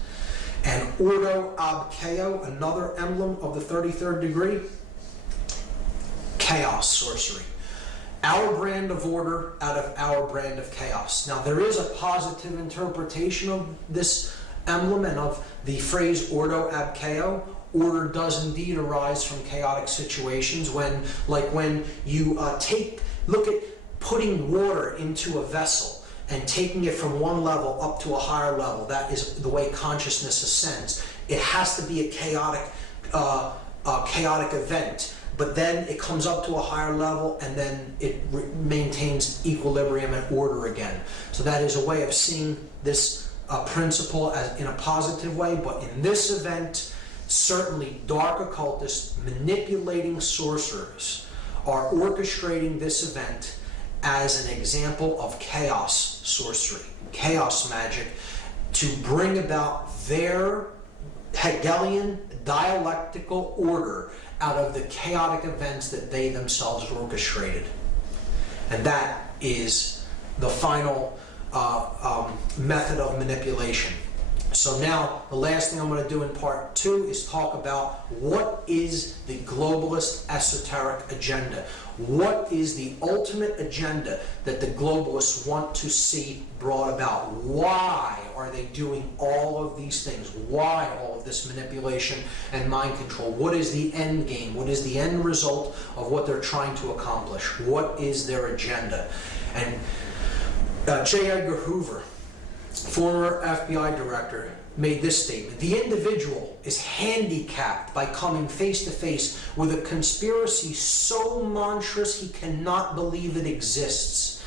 And ordo ab chaos, another emblem of the 33rd degree, chaos, sorcery. Our brand of order out of our brand of chaos. Now there is a positive interpretation of this emblem and of the phrase ordo ab chaos. Order does indeed arise from chaotic situations when you look at putting water into a vessel and taking it from one level up to a higher level. That is the way consciousness ascends. It has to be a chaotic event, but then it comes up to a higher level and then it maintains equilibrium and order again. So that is a way of seeing this principle as in a positive way, but in this event, certainly dark occultists manipulating sorcerers are orchestrating this event as an example of chaos sorcery, chaos magic, to bring about their Hegelian dialectical order out of the chaotic events that they themselves orchestrated. And that is the final method of manipulation. So now, the last thing I'm going to do in part 2 is talk about what is the globalist esoteric agenda. What is the ultimate agenda that the globalists want to see brought about? Why are they doing all of these things? Why all of this manipulation and mind control? What is the end game? What is the end result of what they're trying to accomplish? What is their agenda? And J. Edgar Hoover, former FBI director, made this statement: the individual is handicapped by coming face to face with a conspiracy so monstrous he cannot believe it exists.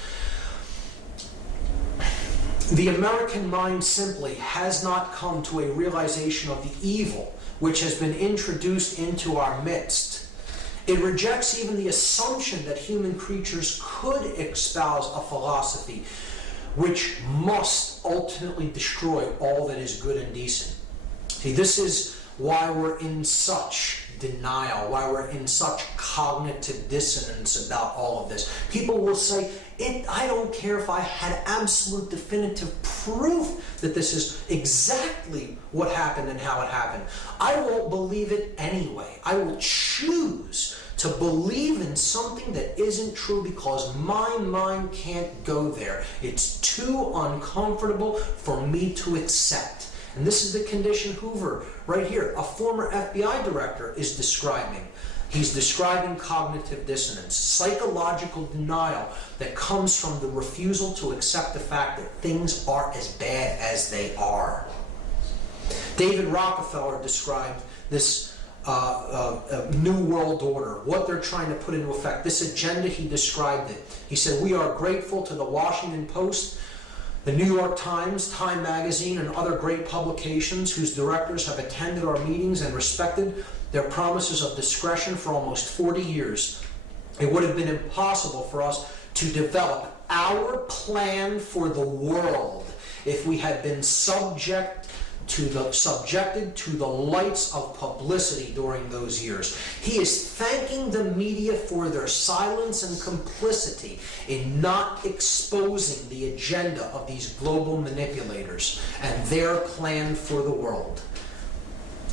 The American mind simply has not come to a realization of the evil which has been introduced into our midst. It rejects even the assumption that human creatures could espouse a philosophy which must ultimately destroy all that is good and decent. See, this is why we're in such denial, why we're in such cognitive dissonance about all of this. People will say, I don't care if I had absolute definitive proof that this is exactly what happened and how it happened. I won't believe it anyway. I will choose to believe in something that isn't true because my mind can't go there. It's too uncomfortable for me to accept. And this is the condition Hoover, right here, a former FBI director, is describing. He's describing cognitive dissonance, psychological denial that comes from the refusal to accept the fact that things are as bad as they are. David Rockefeller described this New World Order, what they're trying to put into effect. This agenda, he described it. He said, "We are grateful to the Washington Post, the New York Times, Time Magazine, and other great publications whose directors have attended our meetings and respected their promises of discretion for almost 40 years. It would have been impossible for us to develop our plan for the world if we had been subjected to the lights of publicity during those years." He is thanking the media for their silence and complicity in not exposing the agenda of these global manipulators and their plan for the world.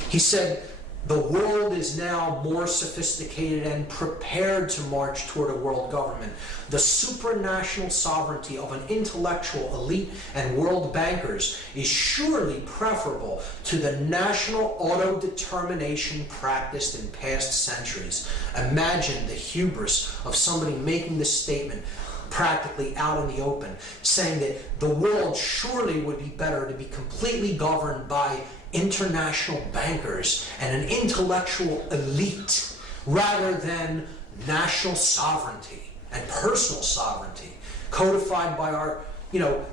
He said, "The world is now more sophisticated and prepared to march toward a world government. The supranational sovereignty of an intellectual elite and world bankers is surely preferable to the national auto-determination practiced in past centuries." Imagine the hubris of somebody making this statement practically out in the open, saying that the world surely would be better to be completely governed by international bankers and an intellectual elite rather than national sovereignty and personal sovereignty codified by our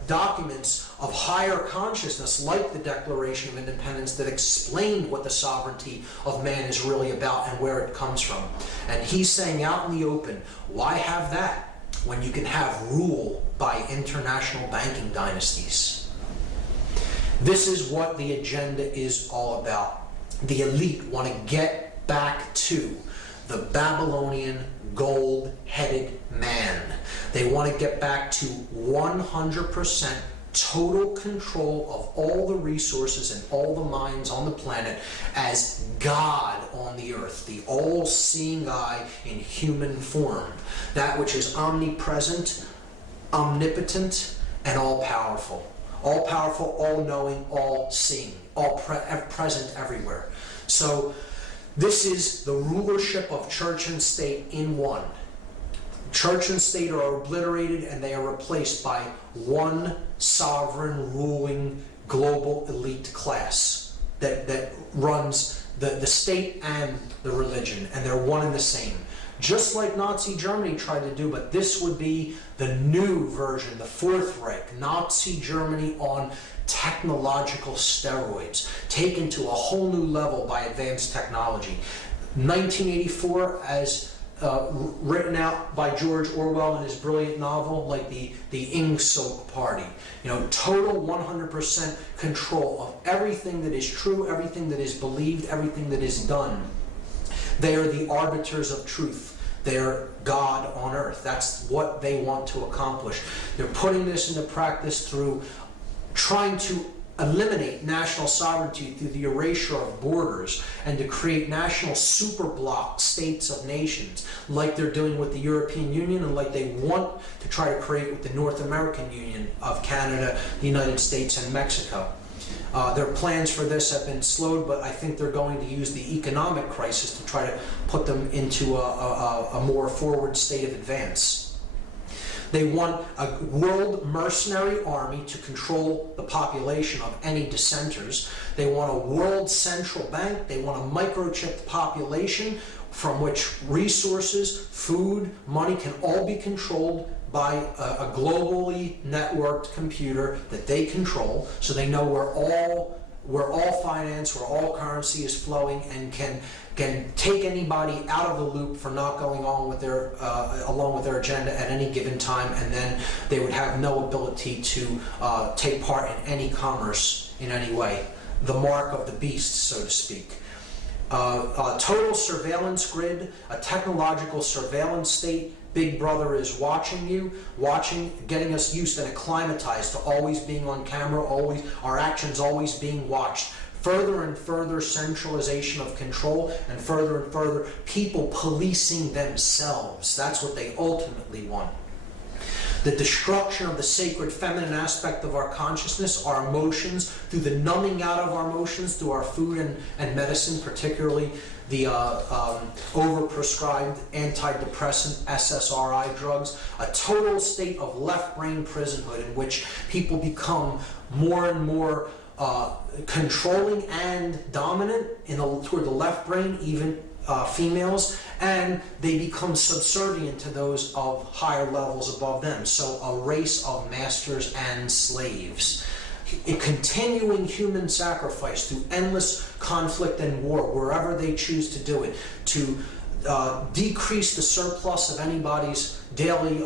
documents of higher consciousness, like the Declaration of Independence, that explained what the sovereignty of man is really about and where it comes from. And he's saying out in the open, why have that when you can have rule by international banking dynasties? This is what the agenda is all about. The elite want to get back to the Babylonian gold-headed man. They want to get back to 100% total control of all the resources and all the minds on the planet as God on the earth, the all-seeing eye in human form, that which is omnipresent, omnipotent, and all-powerful. All-powerful, all-knowing, all-seeing, present everywhere. So this is the rulership of church and state in one. Church and state are obliterated and they are replaced by one sovereign, ruling, global elite class that runs the state and the religion, and they're one and the same. Just like Nazi Germany tried to do, but this would be the new version, the Fourth Reich, Nazi Germany on technological steroids, taken to a whole new level by advanced technology. 1984, as written out by George Orwell in his brilliant novel, like the Ingsoc Party. Total 100% control of everything that is true, everything that is believed, everything that is done. They are the arbiters of truth. They're God on earth. That's what they want to accomplish. They're putting this into practice through trying to eliminate national sovereignty through the erasure of borders and to create national superblock states of nations, like they're doing with the European Union and like they want to try to create with the North American Union of Canada, the United States, and Mexico. Their plans for this have been slowed, but I think they're going to use the economic crisis to try to put them into a more forward state of advance. They want a world mercenary army to control the population of any dissenters. They want a world central bank. They want a microchipped population from which resources, food, money can all be controlled by a globally networked computer that they control, so they know where all finance, where all currency is flowing, and can take anybody out of the loop for not going on with their along with their agenda at any given time, and then they would have no ability to take part in any commerce in any way. The mark of the beast, so to speak. A total surveillance grid, a technological surveillance state. Big Brother is watching you, getting us used and acclimatized to always being on camera, always our actions always being watched. further and further centralization of control, and further people policing themselves. That's what they ultimately want. The destruction of the sacred feminine aspect of our consciousness, our emotions, through the numbing out of our emotions, through our food and medicine, particularly the overprescribed antidepressant SSRI drugs, a total state of left brain prisonhood in which people become more and more controlling and dominant toward the left brain, even females, and they become subservient to those of higher levels above them. So a race of masters and slaves. A continuing human sacrifice through endless conflict and war, wherever they choose to do it, to decrease the surplus of anybody's daily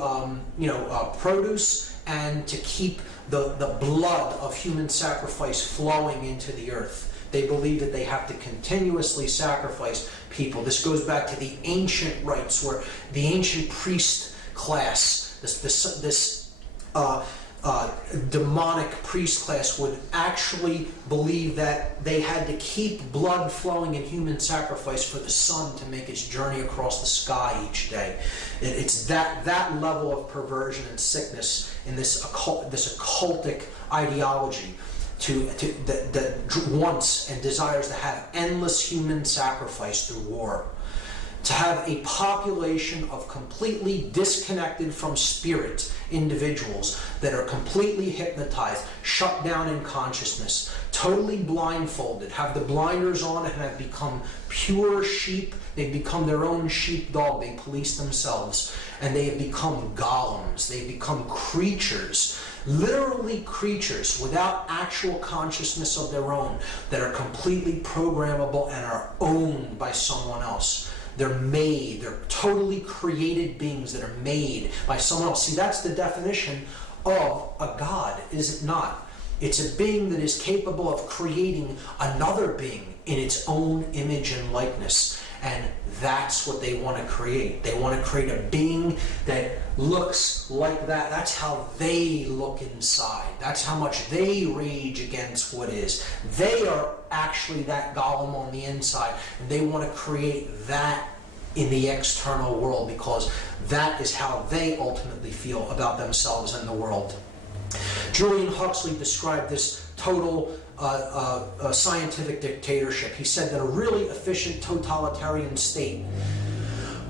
produce, and to keep the blood of human sacrifice flowing into the earth. They believe that they have to continuously sacrifice people. This goes back to the ancient rites, where the ancient priest class, this demonic priest class, would actually believe that they had to keep blood flowing in human sacrifice for the sun to make its journey across the sky each day. It's that level of perversion and sickness in this occultic ideology that wants and desires to have endless human sacrifice through war. To have a population of completely disconnected from spirit individuals that are completely hypnotized, shut down in consciousness, totally blindfolded, have the blinders on, and have become pure sheep. They've become their own sheepdog. They police themselves, and they have become golems. They've become creatures, literally creatures without actual consciousness of their own, that are completely programmable and are owned by someone else. They're totally created beings that are made by someone else. See, that's the definition of a god, is it not? It's a being that is capable of creating another being in its own image and likeness. And that's what they want to create. They want to create a being that looks like that. That's how they look inside. That's how much they rage against what is. They are actually that golem on the inside. And they want to create that in the external world, because that is how they ultimately feel about themselves and the world. Julian Huxley described this total scientific dictatorship. He said that a really efficient totalitarian state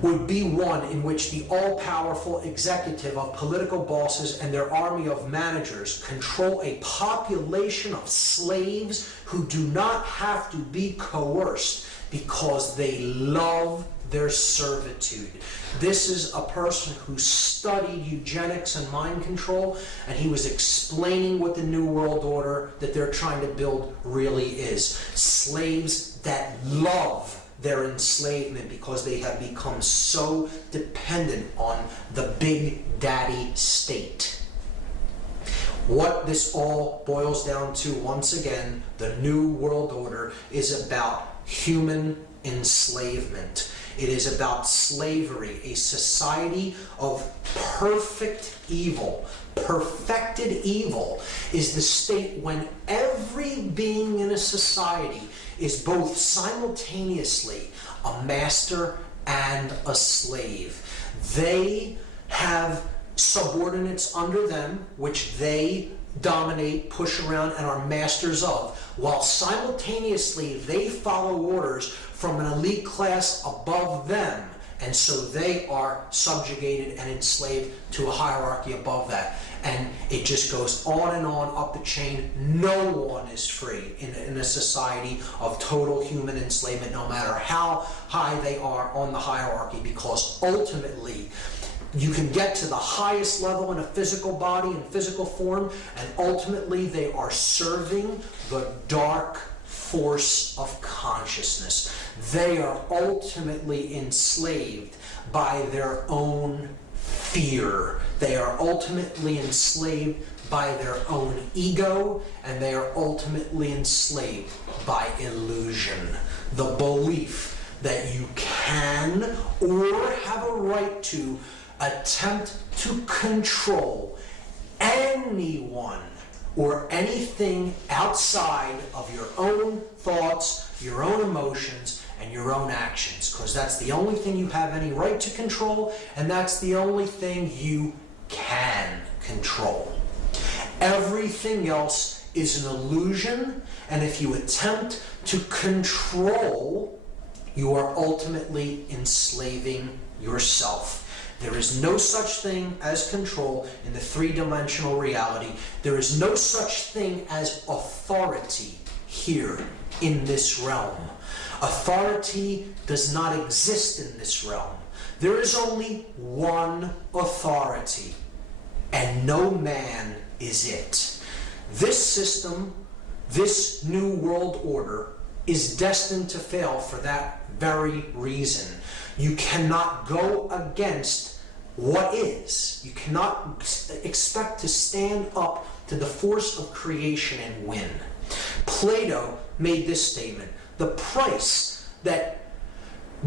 would be one in which the all-powerful executive of political bosses and their army of managers control a population of slaves who do not have to be coerced because they love their servitude. This is a person who studied eugenics and mind control, and he was explaining what the New World Order that they're trying to build really is. Slaves that love their enslavement because they have become so dependent on the big daddy state. What this all boils down to, once again, the New World Order is about human enslavement. It is about slavery, a society of perfect evil. Perfected evil is the state when every being in a society is both simultaneously a master and a slave. They have subordinates under them, which they dominate, push around, and are masters of, while simultaneously they follow orders from an elite class above them, and so they are subjugated and enslaved to a hierarchy above that. And it just goes on and on up the chain. No one is free in a society of total human enslavement, no matter how high they are on the hierarchy, because ultimately you can get to the highest level in a physical body and physical form, and ultimately they are serving the dark force of consciousness. They are ultimately enslaved by their own fear. They are ultimately enslaved by their own ego, and they are ultimately enslaved by illusion. The belief that you can or have a right to attempt to control anyone or anything outside of your own thoughts, your own emotions, and your own actions, because that's the only thing you have any right to control, and that's the only thing you can control. Everything else is an illusion, and if you attempt to control, you are ultimately enslaving yourself. There is no such thing as control in the three-dimensional reality. There is no such thing as authority here in this realm. Authority does not exist in this realm. There is only one authority, and no man is it. This system, this new world order, is destined to fail for that very reason. You cannot go against what is. You cannot expect to stand up to the force of creation and win. Plato made this statement: the price that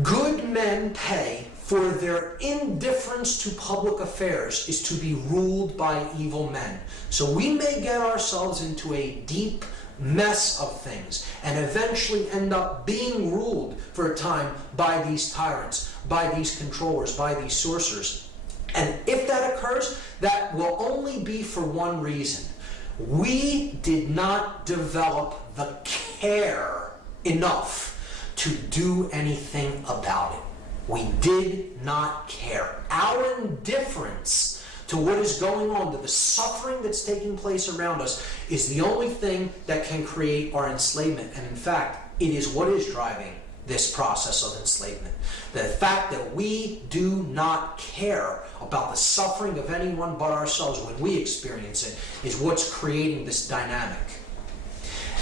good men pay for their indifference to public affairs is to be ruled by evil men. So we may get ourselves into a deep mess of things and eventually end up being ruled for a time by these tyrants, by these controllers, by these sorcerers. And if that occurs, that will only be for one reason. We did not develop the care enough to do anything about it. We did not care. Our indifference to what is going on, to the suffering that's taking place around us, is the only thing that can create our enslavement. And in fact, it is what is driving this process of enslavement. The fact that we do not care about the suffering of anyone but ourselves when we experience it is what's creating this dynamic.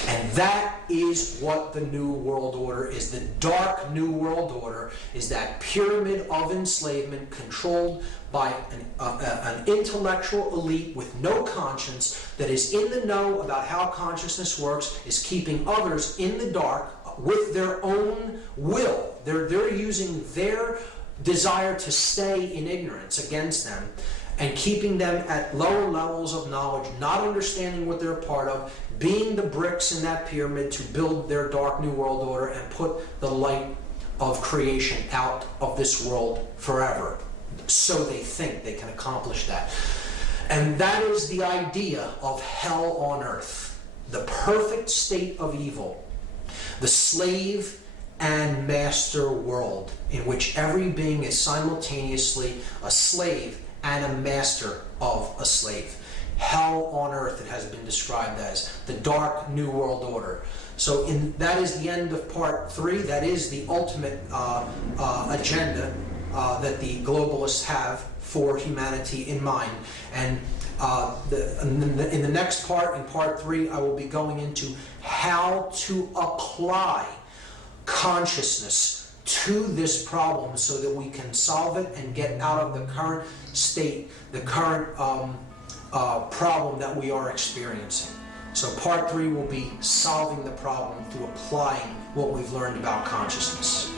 And that is what the New World Order is. The dark New World Order is that pyramid of enslavement controlled by an intellectual elite with no conscience that is in the know about how consciousness works, is keeping others in the dark with their own will. They're using their desire to stay in ignorance against them and keeping them at lower levels of knowledge, not understanding what they're part of, being the bricks in that pyramid to build their dark New World Order and put the light of creation out of this world forever. So they think they can accomplish that. And that is the idea of hell on earth, the perfect state of evil, the slave and master world in which every being is simultaneously a slave and a master of a slave. Hell on earth, it has been described as the dark New World Order. So that is the end of part 3. That is the ultimate agenda that the globalists have for humanity in mind. And in the next part, in part 3, I will be going into how to apply consciousness to this problem so that we can solve it and get out of the current state, the current problem that we are experiencing. So part 3 will be solving the problem through applying what we've learned about consciousness.